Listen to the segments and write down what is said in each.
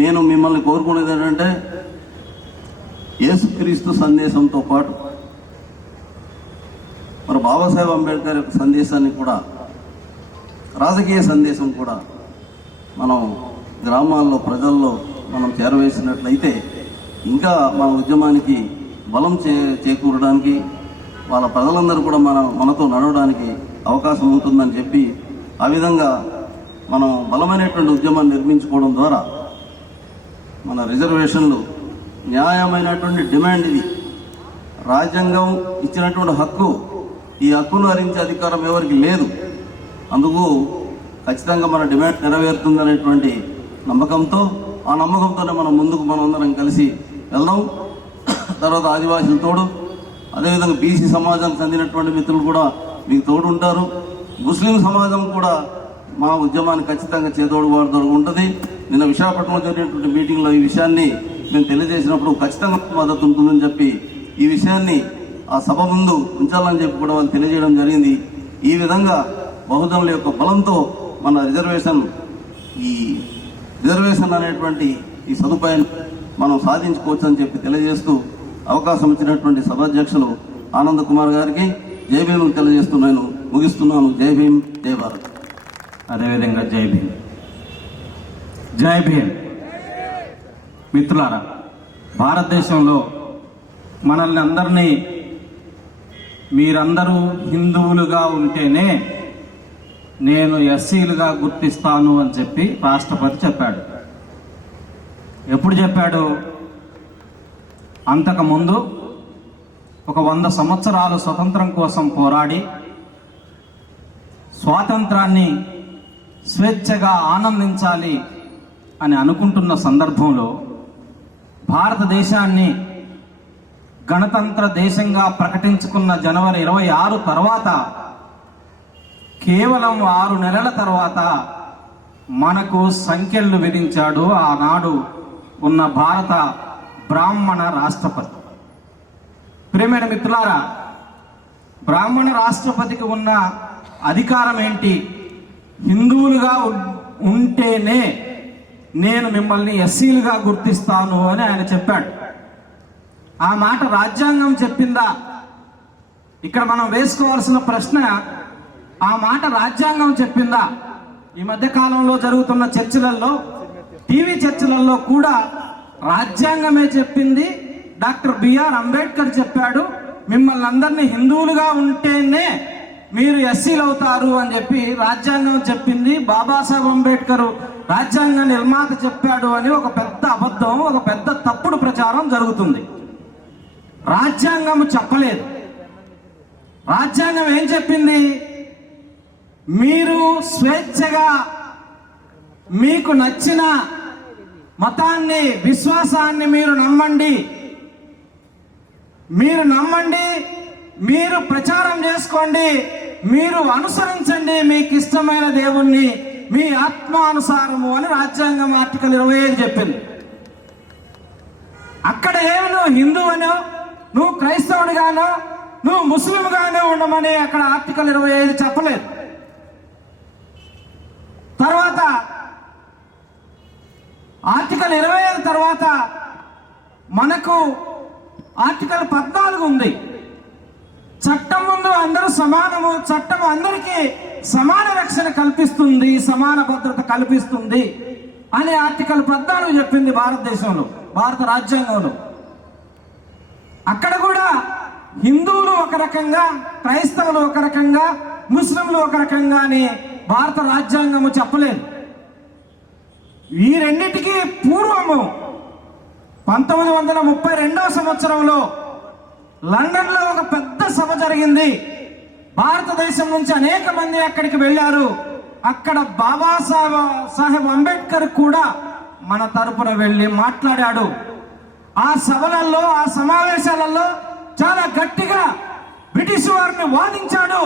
నేను మిమ్మల్ని కోరుకునేది ఏంటంటే యేసుక్రీస్తు సందేశంతో పాటు మరి బాబాసాహెబ్ అంబేద్కర్ యొక్క సందేశాన్ని కూడా, రాజకీయ సందేశం కూడా మనం గ్రామాల్లో ప్రజల్లో మనం చేరవేసినట్లయితే ఇంకా మన ఉద్యమానికి బలం చేకూరడానికి, వాళ్ళ ప్రజలందరూ కూడా మనతో నడవడానికి అవకాశం ఉంటుందని చెప్పి, ఆ విధంగా మనం బలమైనటువంటి ఉద్యమాన్ని నిర్మించుకోవడం ద్వారా మన రిజర్వేషన్లు న్యాయమైనటువంటి డిమాండ్, ఇది రాజ్యాంగం ఇచ్చినటువంటి హక్కు. ఈ హక్కును హరించే అధికారం ఎవరికి లేదు. అందుకు ఖచ్చితంగా మన డిమాండ్ నెరవేరుతుందనేటువంటి నమ్మకంతో, ఆ నమ్మకంతోనే మనం ముందుకు మనందరం కలిసి వెళ్దాం. తర్వాత ఆదివాసులు తోడు, అదేవిధంగా బీసీ సమాజానికి చెందినటువంటి మిత్రులు కూడా మీకు తోడు ఉంటారు. ముస్లిం సమాజం కూడా మా ఉద్యమాన్ని ఖచ్చితంగా చేదోడు వాడుతోడు ఉంటుంది. నిన్న విశాఖపట్నంలో జరిగినటువంటి మీటింగ్లో ఈ విషయాన్ని మేము తెలియజేసినప్పుడు ఖచ్చితంగా మద్దతు ఉంటుందని చెప్పి ఈ విషయాన్ని ఆ సభ ముందు ఉంచాలని చెప్పి కూడా వాళ్ళు తెలియజేయడం జరిగింది. ఈ విధంగా బహుజనుల యొక్క బలంతో మన రిజర్వేషన్ అనేటువంటి ఈ సదుపాయాన్ని మనం సాధించుకోవచ్చు అని చెప్పి తెలియజేస్తూ అవకాశం ఇచ్చినటువంటి సభాధ్యక్షులు ఆనంద్ కుమార్ గారికి జై భీమ్ తెలియజేస్తూ నేను ముగిస్తున్నాను. జై భీమ్, జై భారత్. అదేవిధంగా జై భీమ్. జై భీమ్. మిత్రులారా, భారతదేశంలో మనల్ని అందరినీ మీరందరూ హిందువులుగా ఉంటేనే నేను ఎస్సీలుగా గుర్తిస్తాను అని చెప్పి రాష్ట్రపతి చెప్పాడు. ఎప్పుడు చెప్పాడు? అంతకుముందు ఒక 100 సంవత్సరాలు స్వతంత్రం కోసం పోరాడి స్వాతంత్రాన్ని స్వేచ్ఛగా ఆనందించాలి అని అనుకుంటున్న సందర్భంలో భారతదేశాన్ని గణతంత్ర దేశంగా ప్రకటించుకున్న జనవరి 26 తర్వాత కేవలం 6 నెలల తర్వాత మనకు సంఖ్యలు విధించాడు ఆనాడు ఉన్న భారత బ్రాహ్మణ రాష్ట్రపతి. ప్రియమైన మిత్రులారా, బ్రాహ్మణ రాష్ట్రపతికి ఉన్న అధికారం ఏంటి? హిందువులుగా ఉంటేనే నేను మిమ్మల్ని ఎస్సీలుగా గుర్తిస్తాను అని ఆయన చెప్పాడు. ఆ మాట రాజ్యాంగం చెప్పిందా? ఇక్కడ మనం వేసుకోవాల్సిన ప్రశ్న, ఆ మాట రాజ్యాంగం చెప్పిందా? ఈ మధ్య కాలంలో జరుగుతున్న చర్చలలో, టీవీ చర్చలలో కూడా రాజ్యాంగమే చెప్పింది. డాక్టర్ బిఆర్ అంబేద్కర్ చెప్పాడు, మిమ్మల్ని అందరినీ హిందువులుగా ఉంటేనే మీరు ఎస్సీలు అవుతారు అని చెప్పి రాజ్యాంగం చెప్పింది. బాబాసాహెబ్ అంబేద్కర్ రాజ్యాంగ నిర్మాత చెప్పాడు అని ఒక పెద్ద అబద్ధం, ఒక పెద్ద తప్పుడు ప్రచారం జరుగుతుంది. రాజ్యాంగం చెప్పలేదు. రాజ్యాంగం ఏం చెప్పింది? మీరు స్వేచ్ఛగా మీకు నచ్చిన మతాన్ని, విశ్వాసాన్ని మీరు నమ్మండి, మీరు ప్రచారం చేసుకోండి, మీరు అనుసరించండి మీకు ఇష్టమైన దేవుణ్ణి మీ ఆత్మానుసారము అని రాజ్యాంగం ఆర్టికల్ 25 చెప్పింది. అక్కడ ఏమి నువ్వు హిందువునో, నువ్వు క్రైస్తవుడిగానో, నువ్వు ముస్లింగానో ఉండమని అక్కడ ఆర్టికల్ 25 చెప్పలేదు. తర్వాత ఆర్టికల్ 25 తర్వాత మనకు ఆర్టికల్ 14 ఉంది. చట్టం ముందు అందరూ సమానము, చట్టం అందరికీ సమాన రక్షణ కల్పిస్తుంది, సమాన భద్రత కల్పిస్తుంది అని ఆర్టికల్ 14 చెప్పింది భారతదేశంలో, భారత రాజ్యాంగంలో. అక్కడ కూడా హిందువులు ఒక రకంగా, క్రైస్తవులు ఒక రకంగా, ముస్లింలు ఒక రకంగా అని భారత రాజ్యాంగము చెప్పలేదు. ఈ రెండింటికి పూర్వము 1932వ సంవత్సరంలో లండన్లో ఒక పెద్ద సభ జరిగింది. భారతదేశం నుంచి అనేక మంది అక్కడికి వెళ్ళారు. అక్కడ బాబాసాహెబ్ అంబేద్కర్ కూడా మన తరపున వెళ్ళి మాట్లాడాడు. ఆ సభలలో, ఆ సమావేశాలలో చాలా గట్టిగా బ్రిటిష్ వారిని వాదించాడు.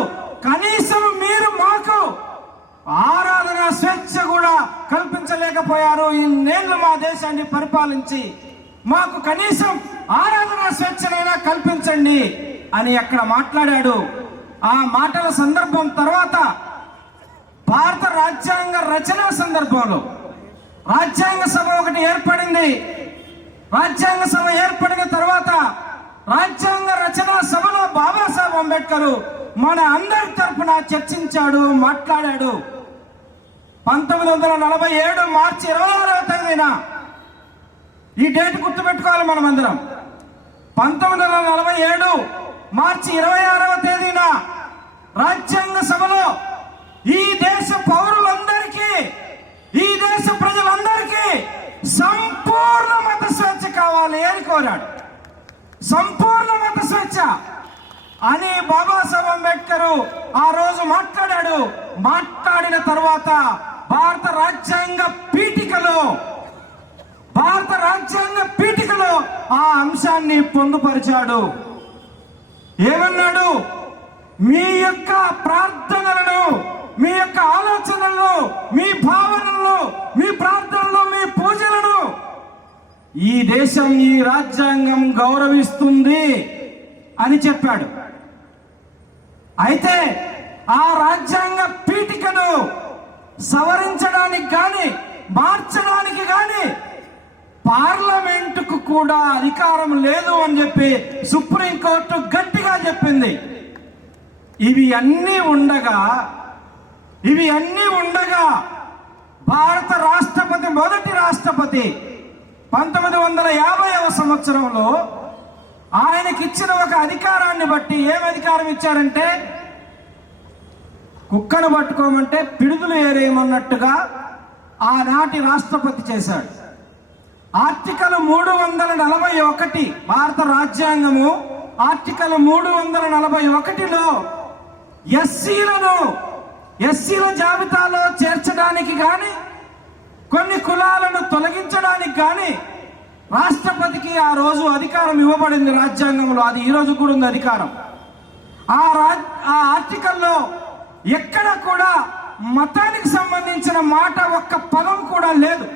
కనీసం మీరు మాకు ఆరాధన స్వేచ్ఛ కూడా కల్పించలేకపోయారు. ఇన్నేళ్లు మా దేశాన్ని పరిపాలించి మాకు కనీసం ఆరాధన స్వేచ్ఛనైనా కల్పించండి అని అక్కడ మాట్లాడాడు. ఆ మాటల సందర్భం తర్వాత భారత రాజ్యాంగ రచన సందర్భంలో రాజ్యాంగ సభ ఒకటి ఏర్పడింది. రాజ్యాంగ సభ ఏర్పడిన తర్వాత రాజ్యాంగ రచన సభలో బాబాసాహెబ్ అంబేద్కర్ మన అందరి తరఫున చర్చించాడు, మాట్లాడాడు. 1947 మార్చి 26వ తేదీన, ఈ డేట్ గుర్తుపెట్టుకోవాలి మనమందరం, 1947 మార్చి 26వ తేదీన రాజ్యాంగ సభలో ఈ దేశ పౌరులందరికీ, ఈ దేశ ప్రజలందరికీ సంపూర్ణ మత స్వేచ్ఛ కావాలి అని కోరాడు. సంపూర్ణ మత స్వేచ్ఛ అని బాబాసాహెబ్ అంబేద్కర్ ఆ రోజు మాట్లాడాడు. మాట్లాడిన తర్వాత భారత రాజ్యాంగ పీఠికలో ఆ అంశాన్ని పొందుపరిచాడు. ఏమన్నాడు? మీ యొక్క ప్రార్థనలను, మీ యొక్క ఆలోచనలను, మీ భావనలను, మీ ప్రార్థనలు, మీ పూజలను ఈ దేశం, ఈ రాజ్యాంగం గౌరవిస్తుంది అని చెప్పాడు. అయితే ఆ రాజ్యాంగ పీఠికను సవరించడానికి కానీ, మార్చడానికి కానీ పార్లమెంటుకు కూడా అధికారం లేదు అని చెప్పి సుప్రీంకోర్టు గట్టిగా చెప్పింది. ఇవి అన్నీ ఉండగా భారత రాష్ట్రపతి, మొదటి రాష్ట్రపతి 1950వ సంవత్సరంలో ఆయనకిచ్చిన ఒక అధికారాన్ని బట్టి, ఏం అధికారం ఇచ్చారంటే, కుక్కను పట్టుకోమంటే పిడుగులు ఏరేయమన్నట్టుగా ఆనాటి రాష్ట్రపతి చేశాడు. ఆర్టికల్ 341 భారత రాజ్యాంగము ఆర్టికల్ 341లో ఎస్సీల జాబితాలో చేర్చడానికి కానీ, కొన్ని కులాలను తొలగించడానికి కానీ రాష్ట్రపతికి ఆ రోజు అధికారం ఇవ్వబడింది రాజ్యాంగంలో. అది ఈ రోజు కూడా ఉంది అధికారం. ఆ ఆర్టికల్లో ఎక్కడ కూడా మతానికి సంబంధించిన మాట, ఒక్క పదం కూడా లేదు.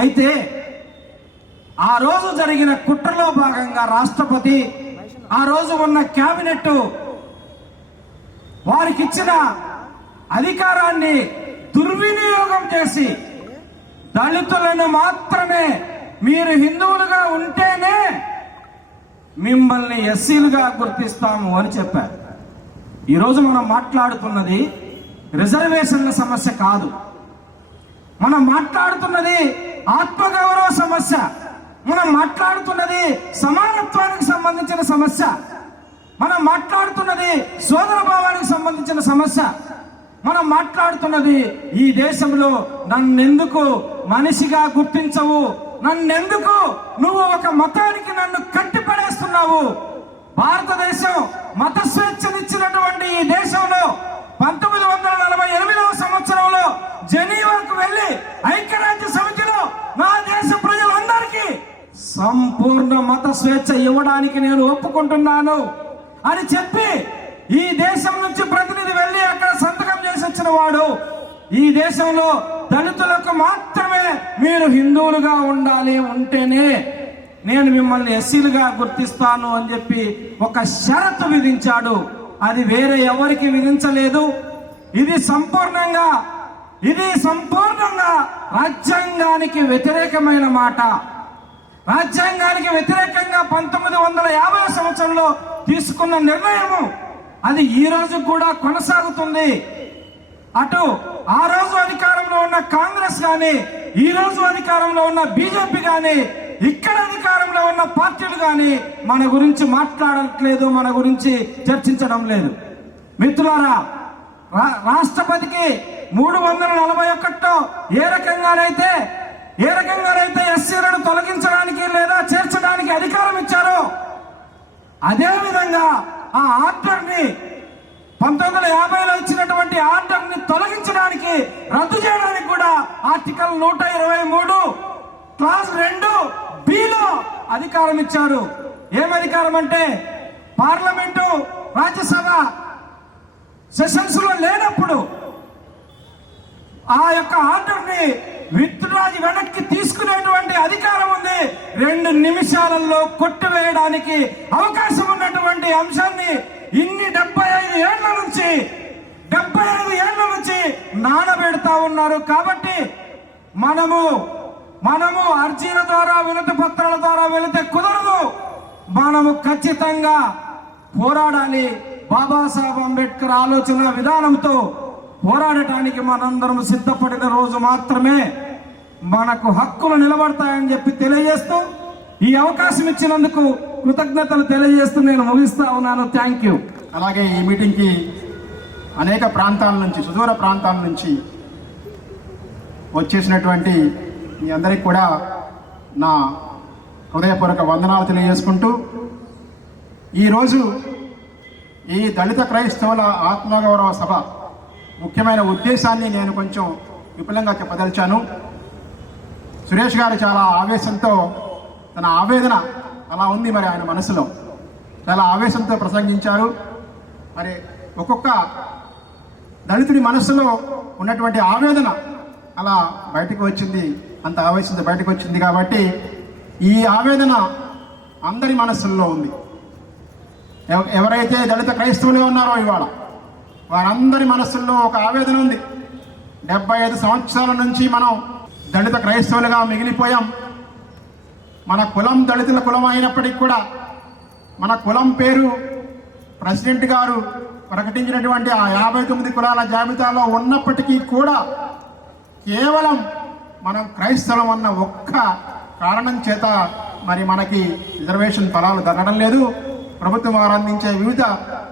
అయితే ఆ రోజు జరిగిన కుట్రలో భాగంగా రాష్ట్రపతి, ఆ రోజు ఉన్న కేబినెట్ వారికి ఇచ్చిన అధికారాన్ని దుర్వినియోగం చేసి, దళితులను మాత్రమే, మీరు హిందువులుగా ఉంటేనే మిమ్మల్ని ఎస్సీలుగా గుర్తిస్తాము అని చెప్పారు. ఈరోజు మనం మాట్లాడుతున్నది రిజర్వేషన్ల సమస్య కాదు. మనం మాట్లాడుతున్నది ఆత్మగౌరవ సమస్య. మనం మాట్లాడుతున్నది సమానత్వానికి సంబంధించిన సమస్య. మనం మాట్లాడుతున్నది సోదర భావానికి సంబంధించిన సమస్య. మనం మాట్లాడుతున్నది ఈ దేశంలో నన్నెందుకు మనిషిగా గుర్తించవు, నన్నెందుకు నువ్వు ఒక మతానికి నన్ను కట్టిపడేస్తున్నావు. భారతదేశం మత స్వేచ్ఛనిచ్చినటువంటి ఈ దేశంలో 1948వ సంవత్సరంలో జెనీవాకు వెళ్లి ఐక్యరాజ్య సమితిలో నా దేశ ప్రజలందరికీ సంపూర్ణ మత స్వేచ్ఛ ఇవ్వడానికి నేను ఒప్పుకుంటున్నాను అని చెప్పి, ఈ దేశం నుంచి ప్రతినిధి వెళ్లి అక్కడ సంతకం చేసి వచ్చిన వాడు, ఈ దేశంలో దళితులకు మాత్రమే మీరు హిందువులుగా ఉండాలి, ఉంటేనే నేను మిమ్మల్ని ఎస్సీలుగా గుర్తిస్తాను అని చెప్పి ఒక షరతు విధించాడు. అది వేరే ఎవరికి విధించలేదు. ఇది సంపూర్ణంగా రాజ్యాంగానికి వ్యతిరేకమైన మాట. రాజ్యాంగానికి వ్యతిరేకంగా 1950వ సంవత్సరంలో తీసుకున్న నిర్ణయము అది ఈ రోజు కూడా కొనసాగుతుంది. అటు ఆ రోజు అధికారంలో ఉన్న కాంగ్రెస్ గాని, ఈ రోజు అధికారంలో ఉన్న బీజేపీ గాని, ఇక్కడ అధికారంలో ఉన్న పార్టీలు గాని మన గురించి మాట్లాడట్లేదు, మన గురించి చర్చించడం లేదు. మిత్రులారా, రాష్ట్రపతికి 341లో ఏ రకంగానైతే ఎస్సీలను తొలగించడానికి లేదా చేర్చడానికి అధికారం ఇచ్చారో, అదే విధంగా ఆ ఆర్డర్ని 1950లో ఇచ్చినటువంటి ఆర్డర్ని తొలగించడానికి, రద్దు చేయడానికి కూడా ఆర్టికల్ 123 క్లాస్ 2(b)లో అధికారం ఇచ్చారు. ఏం అధికారం అంటే, పార్లమెంటు రాజ్యసభ సెషన్స్ లో లేనప్పుడు ఆ యొక్క ఆర్డర్ని విత్డ్రాజ్ వెనక్కి తీసుకునేటువంటి అధికారం ఉంది. 2 నిమిషాలలో కొట్టివేయడానికి అవకాశం ఉన్నటువంటి అంశాన్ని ఇన్ని 75 ఏళ్ల నుంచి నానబెడతా ఉన్నారు. కాబట్టి మనము అర్జీల ద్వారా వినతి పత్రాల ద్వారా వెళితే కుదరదు. మనము ఖచ్చితంగా పోరాడాలి. బాబాసాహెబ్ అంబేద్కర్ ఆలోచన విధానంతో పోరాడటానికి మనందరం సిద్ధపడిన రోజు మాత్రమే మనకు హక్కులు నిలబడతాయని చెప్పి తెలియజేస్తూ, ఈ అవకాశం ఇచ్చినందుకు కృతజ్ఞతలు తెలియజేస్తూ నేను ముగిస్తా ఉన్నాను. Thank you. అలాగే ఈ మీటింగ్కి అనేక ప్రాంతాల నుంచి, సుదూర ప్రాంతాల నుంచి వచ్చేసినటువంటి మీ అందరికీ కూడా నా హృదయపూర్వక వందనాలు తెలియజేసుకుంటూ, ఈరోజు ఈ దళిత క్రైస్తవుల ఆత్మగౌరవ సభ ముఖ్యమైన ఉద్దేశాన్ని నేను కొంచెం విపులంగా చెప్పదలిచాను. సురేష్ గారు చాలా ఆవేశంతో, తన ఆవేదన అలా ఉంది మరి ఆయన మనసులో, చాలా ఆవేశంతో ప్రసంగించారు. మరి ఒక్కొక్క దళితుడి మనస్సులో ఉన్నటువంటి ఆవేదన అలా బయటకు వచ్చింది, అంత ఆవేశంతో బయటకు వచ్చింది. కాబట్టి ఈ ఆవేదన అందరి మనస్సుల్లో ఉంది. ఎవరైతే దళిత క్రైస్తవులుగా ఉన్నారో ఇవాళ వారందరి మనస్సుల్లో ఒక ఆవేదన ఉంది. 75 సంవత్సరాల నుంచి మనం దళిత క్రైస్తవులుగా మిగిలిపోయాం. మన కులం దళితుల కులం అయినప్పటికీ కూడా, మన కులం పేరు ప్రెసిడెంట్ గారు ప్రకటించినటువంటి ఆ 59 కులాల జాబితాలో ఉన్నప్పటికీ కూడా కేవలం మనం క్రైస్తవం అన్న ఒక్క కారణం చేత మరి మనకి రిజర్వేషన్ ఫలాలు దక్కడం లేదు. ప్రభుత్వం వారు అందించే వివిధ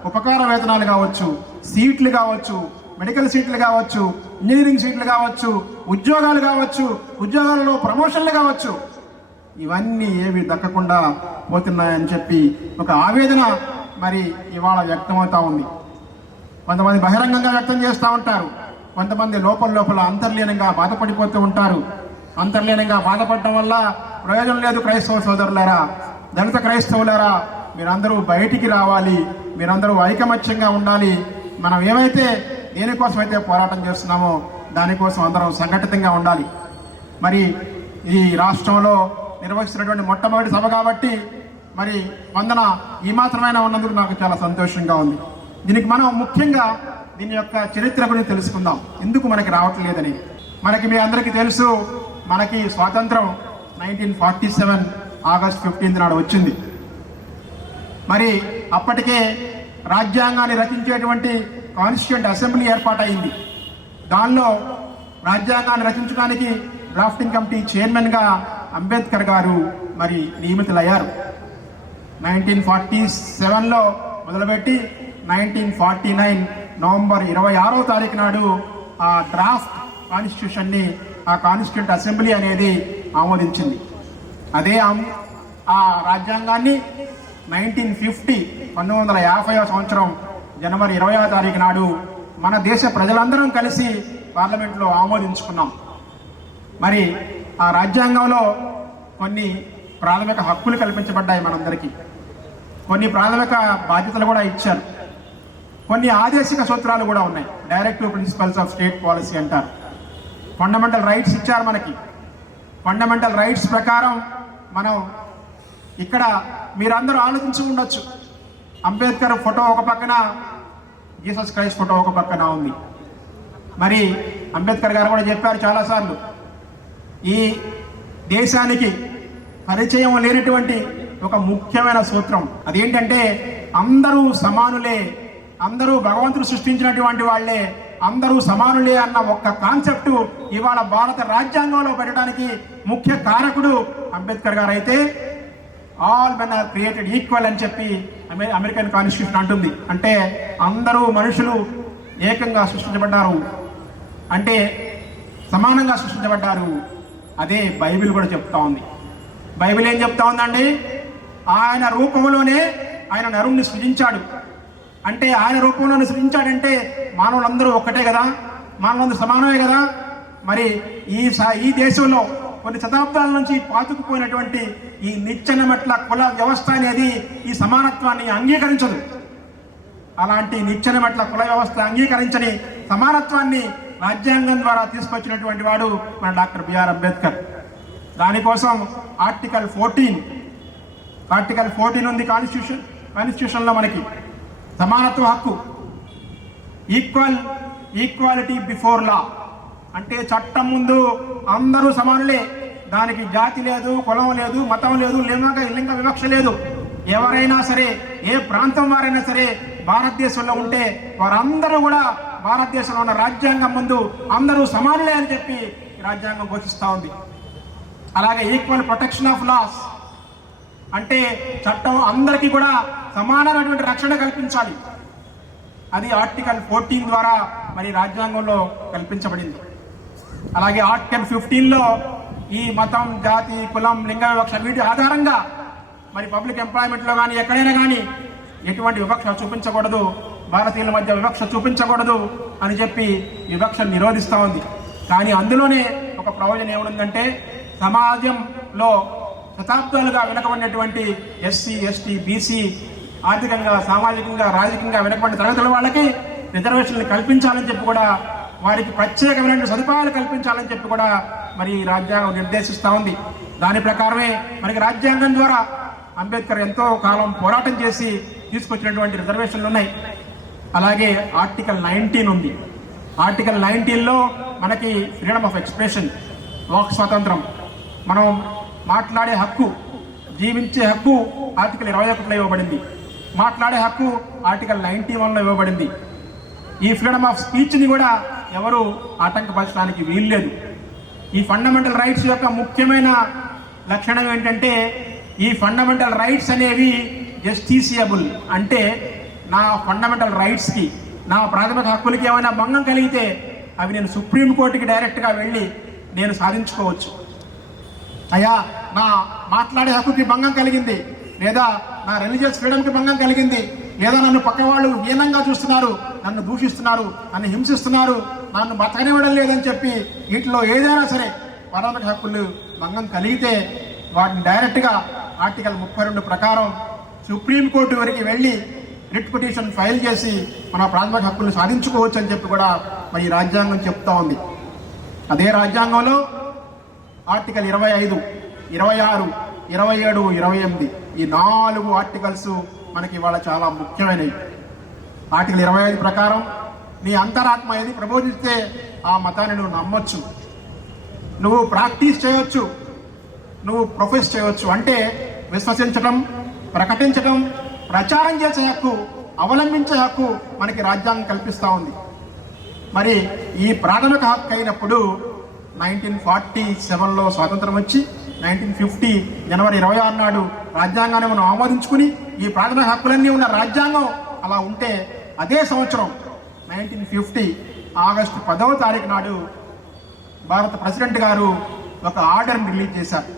ఉపకార వేతనాలు కావచ్చు, సీట్లు కావచ్చు, మెడికల్ సీట్లు కావచ్చు, ఇంజనీరింగ్ సీట్లు కావచ్చు, ఉద్యోగాలు కావచ్చు, ఉద్యోగాలలో ప్రమోషన్లు కావచ్చు, ఇవన్నీ ఏవి దక్కకుండా పోతున్నాయని చెప్పి ఒక ఆవేదన మరి ఇవాళ వ్యక్తమవుతా ఉంది. కొంతమంది బహిరంగంగా వ్యక్తం చేస్తూ ఉంటారు, కొంతమంది లోపల అంతర్లీనంగా బాధపడిపోతూ ఉంటారు. అంతర్లీనంగా బాధపడటం వల్ల ప్రయోజనం లేదు. క్రైస్తవ సోదరులారా, దళిత క్రైస్తవులారా, మీరందరూ బయటికి రావాలి, మీరందరూ ఐకమత్యంగా ఉండాలి. మనం ఏమైతే దేనికోసమైతే పోరాటం చేస్తున్నామో దానికోసం అందరం సంఘటితంగా ఉండాలి. మరి ఈ రాష్ట్రంలో నిర్వహిస్తున్నటువంటి మొట్టమొదటి సభ కాబట్టి మరి వందన ఈ మాత్రమైనా ఉన్నందుకు నాకు చాలా సంతోషంగా ఉంది. దీనికి మనం ముఖ్యంగా దీని యొక్క చరిత్ర గురించి తెలుసుకుందాం, ఎందుకు మనకి రావట్లేదని. మనకి మీ అందరికీ తెలుసు, మనకి స్వాతంత్రం 1947 ఆగస్ట్ 15 నాడు వచ్చింది. మరి అప్పటికే రాజ్యాంగాన్ని రచించేటువంటి కాన్స్టిట్యూంట్ అసెంబ్లీ ఏర్పాటైంది. దానిలో రాజ్యాంగాన్ని రచించడానికి డ్రాఫ్టింగ్ కమిటీ చైర్మన్గా అంబేద్కర్ గారు మరి నియమితులయ్యారు. 1947లో మొదలుపెట్టి 1949 నవంబర్ 26వ తారీఖు నాడు ఆ డ్రాఫ్ట్ కాన్స్టిట్యూషన్ని, ఆ కాన్స్టిట్యూంట్ అసెంబ్లీ అనేది ఆమోదించింది. అదే ఆ రాజ్యాంగాన్ని 1950 సంవత్సరం జనవరి 20వ తారీఖు నాడు మన దేశ ప్రజలందరం కలిసి పార్లమెంట్లో ఆమోదించుకున్నాం. మరి ఆ రాజ్యాంగంలో కొన్ని ప్రాథమిక హక్కులు కల్పించబడ్డాయి మనందరికీ, కొన్ని ప్రాథమిక బాధ్యతలు కూడా ఇచ్చారు, కొన్ని ఆదేశిక సూత్రాలు కూడా ఉన్నాయి. Directive principles of state policy అంటారు. ఫండమెంటల్ రైట్స్ ఇచ్చారు మనకి. ఫండమెంటల్ రైట్స్ ప్రకారం మనం ఇక్కడ మీరందరూ ఆలోచించి ఉండొచ్చు, అంబేద్కర్ ఫోటో ఒక పక్కన, జీసస్ క్రైస్ట్ ఫోటో ఒక పక్కన ఉంది. మరి అంబేద్కర్ గారు కూడా చెప్పారు చాలాసార్లు, ఈ దేశానికి పరిచయం లేనటువంటి ఒక ముఖ్యమైన సూత్రం అదేంటంటే అందరూ సమానులే, అందరూ భగవంతుడు సృష్టించినటువంటి వాళ్లే, అందరూ సమానులే అన్న ఒక్క కాన్సెప్ట్ ఇవాళ భారత రాజ్యాంగంలో పెట్టడానికి ముఖ్య కారకుడు అంబేద్కర్ గారు అయితే, all men are created equal అని చెప్పి అమెరికన్ కాన్స్టిట్యూషన్ అంటుంది. అంటే అందరూ మనుషులు ఏకంగా సృష్టించబడ్డారు, అంటే సమానంగా సృష్టించబడ్డారు. అదే బైబిల్ కూడా చెప్తా ఉంది. బైబిల్ ఏం చెప్తా ఉందండి? ఆయన రూపంలోనే ఆయన నరుణ్ణి సృజించాడు. అంటే ఆయన రూపంలోనే సృజించాడంటే మానవులందరూ ఒక్కటే కదా, మానవులందరూ సమానమే కదా. మరి ఈ దేశంలో కొన్ని శతాబ్దాల నుంచి పాతుకుపోయినటువంటి ఈ నిచ్చెన మెట్ల కుల వ్యవస్థ అనేది ఈ సమానత్వాన్ని అంగీకరించదు. అలాంటి నిచ్చెన మెట్ల కుల వ్యవస్థ అంగీకరించని సమానత్వాన్ని రాజ్యాంగం ద్వారా తీసుకొచ్చినటువంటి వాడు మన డాక్టర్ బిఆర్ అంబేద్కర్. దానికోసం ఆర్టికల్ 14 ఉంది కాన్స్టిట్యూషన్లో మనకి సమానత్వ హక్కు, ఈక్వాలిటీ బిఫోర్ లా, అంటే చట్టం ముందు అందరూ సమానులే, దానికి జాతి లేదు, కులం లేదు, మతం లేదు, లింగ వివక్ష లేదు. ఎవరైనా సరే, ఏ ప్రాంతం వారైనా సరే భారతదేశంలో ఉంటే వారందరూ కూడా భారతదేశంలో ఉన్న రాజ్యాంగం ముందు అందరూ సమానులే అని చెప్పి రాజ్యాంగం ఘోషిస్తూ ఉంది. అలాగే ఈక్వల్ ప్రొటెక్షన్ ఆఫ్ లాస్, అంటే చట్టం అందరికీ కూడా సమానమైనటువంటి రక్షణ కల్పించాలి. అది ఆర్టికల్ 14 ద్వారా మరి రాజ్యాంగంలో కల్పించబడింది. అలాగే ఆర్టికల్ 15లో ఈ మతం, జాతి, కులం, లింగ వివక్ష వీటి ఆధారంగా మరి పబ్లిక్ ఎంప్లాయ్మెంట్లో కానీ ఎక్కడైనా కానీ ఎటువంటి వివక్ష చూపించకూడదు, భారతీయుల మధ్య వివక్ష చూపించకూడదు అని చెప్పి వివక్షను నిరోధిస్తూ ఉంది. కానీ అందులోనే ఒక ప్రయోజనం ఏముందంటే, సమాజంలో శతాబ్దాలుగా వెనుకబడినటువంటి ఎస్సీ, ఎస్టీ, బీసీ, ఆర్థికంగా, సామాజికంగా, రాజకీయంగా వెనుకబడిన తరగతుల వాళ్ళకి రిజర్వేషన్లు కల్పించాలని చెప్పి కూడా, వారికి ప్రత్యేకమైన సదుపాయాలు కల్పించాలని చెప్పి కూడా మరి రాజ్యాంగం నిర్దేశిస్తూ ఉంది. దాని ప్రకారమే మనకి రాజ్యాంగం ద్వారా అంబేద్కర్ ఎంతో కాలం పోరాటం చేసి తీసుకొచ్చినటువంటి రిజర్వేషన్లు ఉన్నాయి. అలాగే ఆర్టికల్ 19 ఉంది. ఆర్టికల్ 19లో మనకి ఫ్రీడమ్ ఆఫ్ ఎక్స్ప్రెషన్, వాక్ స్వాతంత్రం, మనం మాట్లాడే హక్కు, జీవించే హక్కు ఆర్టికల్ 21లో ఇవ్వబడింది. మాట్లాడే హక్కు ఆర్టికల్ 91లో ఇవ్వబడింది. ఈ ఫ్రీడమ్ ఆఫ్ స్పీచ్ని కూడా ఎవరు ఆటంకపరచడానికి వీల్లేదు. ఈ ఫండమెంటల్ రైట్స్ యొక్క ముఖ్యమైన లక్షణం ఏంటంటే, ఈ ఫండమెంటల్ రైట్స్ అనేవి జస్టిసియబుల్, అంటే నా ఫండమెంటల్ రైట్స్కి, నా ప్రాథమిక హక్కులకి ఏమైనా భంగం కలిగితే అవి నేను సుప్రీంకోర్టుకి డైరెక్ట్గా వెళ్ళి నేను సాధించుకోవచ్చు. అయ్యా, నా మాట్లాడే హక్కుకి భంగం కలిగింది, లేదా నా రిలీజియస్ ఫ్రీడమ్కి భంగం కలిగింది, లేదా నన్ను పక్క వాళ్ళు హీనంగా చూస్తున్నారు, నన్ను దూషిస్తున్నారు, నన్ను హింసిస్తున్నారు, నన్ను బతకనివ్వడం లేదని చెప్పి వీటిలో ఏదైనా సరే ప్రాథమిక హక్కులు భంగం కలిగితే వాటిని డైరెక్ట్గా ఆర్టికల్ 32 ప్రకారం సుప్రీంకోర్టు వరకు వెళ్ళి రిట్ పిటిషన్ ఫైల్ చేసి మన ప్రాథమిక హక్కులను సాధించుకోవచ్చు అని చెప్పి కూడా మరి రాజ్యాంగం చెప్తా ఉంది. అదే రాజ్యాంగంలో ఆర్టికల్ 25, 26, 27, 28 ఈ 4 ఆర్టికల్స్ మనకి ఇవాళ చాలా ముఖ్యమైనవి. ఆర్టికల్ 25 ప్రకారం నీ అంతరాత్మ ఏది ప్రబోధిస్తే ఆ మతాన్ని నువ్వు నమ్మొచ్చు, నువ్వు ప్రాక్టీస్ చేయొచ్చు, నువ్వు ప్రొఫెస్ చేయవచ్చు. అంటే విశ్వసించడం, ప్రకటించడం, ప్రచారం చేసే హక్కు, అవలంబించే హక్కు మనకి రాజ్యాంగం కల్పిస్తూ ఉంది. మరి ఈ ప్రాథమిక హక్కు అయినప్పుడు 1947లో స్వాతంత్రం వచ్చి 1950 జనవరి 26 నాడు రాజ్యాంగాన్ని మనం ఆమోదించుకుని ఈ ప్రాథమిక హక్కులన్నీ ఉన్న రాజ్యాంగం అలా ఉంటే, అదే సంవత్సరం 1950 ఆగస్టు 10వ తారీఖు నాడు భారత ప్రెసిడెంట్ గారు ఒక ఆర్డర్ని రిలీజ్ చేశారు.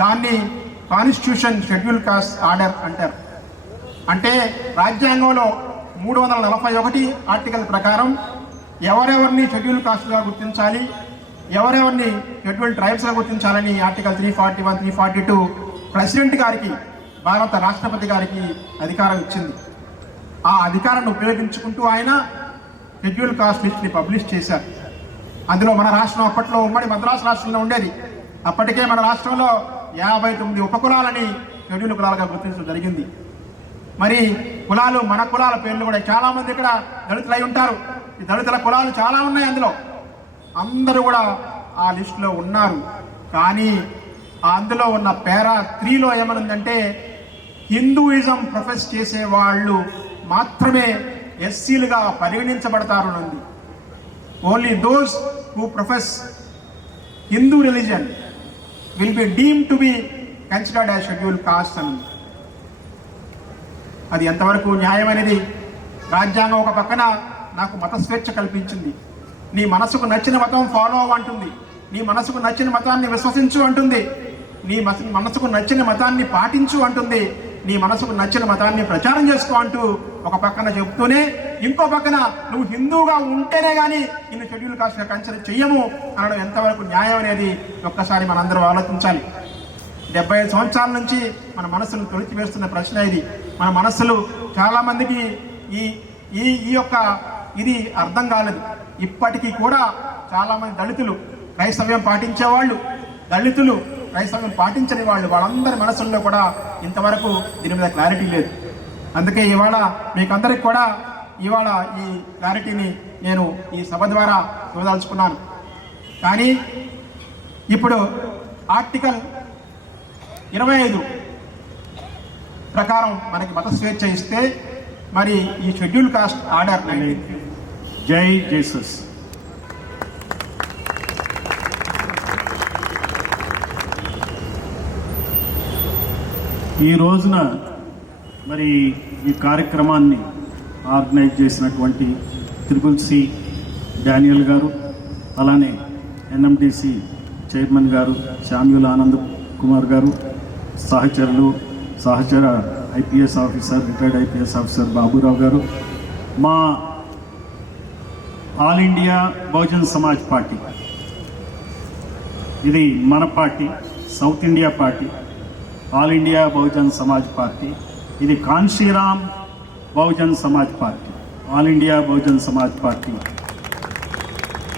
దాన్ని కాన్స్టిట్యూషన్ షెడ్యూల్ కాస్ట్ ఆర్డర్ అంటారు. అంటే రాజ్యాంగంలో 341 ఆర్టికల్ ప్రకారం ఎవరెవరిని షెడ్యూల్ కాస్ట్గా గుర్తించాలి, ఎవరెవరిని షెడ్యూల్ ట్రైబ్స్గా గుర్తించాలని ఆర్టికల్ 341, 342 ప్రెసిడెంట్ గారికి, భారత రాష్ట్రపతి గారికి అధికారం ఇచ్చింది. ఆ అధికారాన్ని ఉపయోగించుకుంటూ ఆయన షెడ్యూల్ కాస్ట్ లిస్ట్ని పబ్లిష్ చేశారు. అందులో మన రాష్ట్రం అప్పట్లో ఉమ్మడి మద్రాసు రాష్ట్రంలో ఉండేది. అప్పటికే మన రాష్ట్రంలో 59 ఉపకులాలని షెడ్యూల్ కులాలుగా గుర్తించడం జరిగింది. మరి కులాలు, మన కులాల పేర్లు కూడా చాలా మంది ఇక్కడ దళితులు అయి ఉంటారు. ఈ దళితుల కులాలు చాలా ఉన్నాయి, అందులో అందరూ కూడా ఆ లిస్టులో ఉన్నారు. కానీ అందులో ఉన్న పారా 3లో ఏమనుందంటే, హిందూయిజం ప్రొఫెస్ చేసే వాళ్ళు మాత్రమే ఎస్సీలుగా పరిగణించబడతారు ఉంది. Only those who profess Hindu religion will be deemed to be considered as schedule caste అని. అది ఎంతవరకు న్యాయమైనది? రాజ్యాంగం ఒక పక్కన నాకు మత స్వేచ్ఛ కల్పించింది, నీ మనసుకు నచ్చిన మతం ఫాలో అవ్వంటుంది, నీ మనసుకు నచ్చిన మతాన్ని విశ్వసించు అంటుంది, నీ మనసుకు నచ్చిన మతాన్ని పాటించు అంటుంది, నీ మనసుకు నచ్చిన మతాన్ని ప్రచారం చేసుకో అంటూ ఒక పక్కన చెబుతూనే, ఇంకో పక్కన నువ్వు హిందూగా ఉంటేనే కానీ నిన్ను షెడ్యూల్ కాస్ట్గా కన్సిడర్ చెయ్యము అనడం ఎంతవరకు న్యాయం అనేది ఒక్కసారి మనందరూ ఆలోచించాలి. 75 సంవత్సరాల నుంచి మన మనసును తొలిచివేస్తున్న ప్రశ్న ఇది. మన మనస్సులు చాలా మందికి ఈ యొక్క ఇది అర్థం కాలేదు. ఇప్పటికీ కూడా చాలా మంది దళితులు క్రైస్తవ్యం పాటించేవాళ్ళు, దళితులు క్రైస్తవ్యం పాటించని వాళ్ళు, వాళ్ళందరి మనసుల్లో కూడా ఇంతవరకు దీని మీద క్లారిటీ లేదు. అందుకే ఇవాళ మీకందరికి కూడా ఇవాళ ఈ క్లారిటీని నేను ఈ సభ ద్వారా ఇవ్వదలుచుకున్నాను. కానీ ఇప్పుడు ఆర్టికల్ 25 ప్రకారం మనకి మత స్వేచ్ఛ ఇస్తే మరి ఈ షెడ్యూల్ కాస్ట్ ఆర్డర్ జై జీసస్. ఈ రోజున మరి ఈ కార్యక్రమాన్ని ఆర్గనైజ్ చేసినటువంటి త్రిపుల్ సి డానియల్ గారు, అలానే ఎన్ఎండిసి చైర్మన్ గారు శామ్యూల్ ఆనంద్ కుమార్ గారు, సహచర IPS officer, retired IPS officer Baburao గారు, మా All India Bahujan Samaj Party, ఇది మన పార్టీ, South India party, All India Bahujan Samaj Party, ఇది Kanshiram Bahujan Samaj Party, All India Bahujan Samaj Party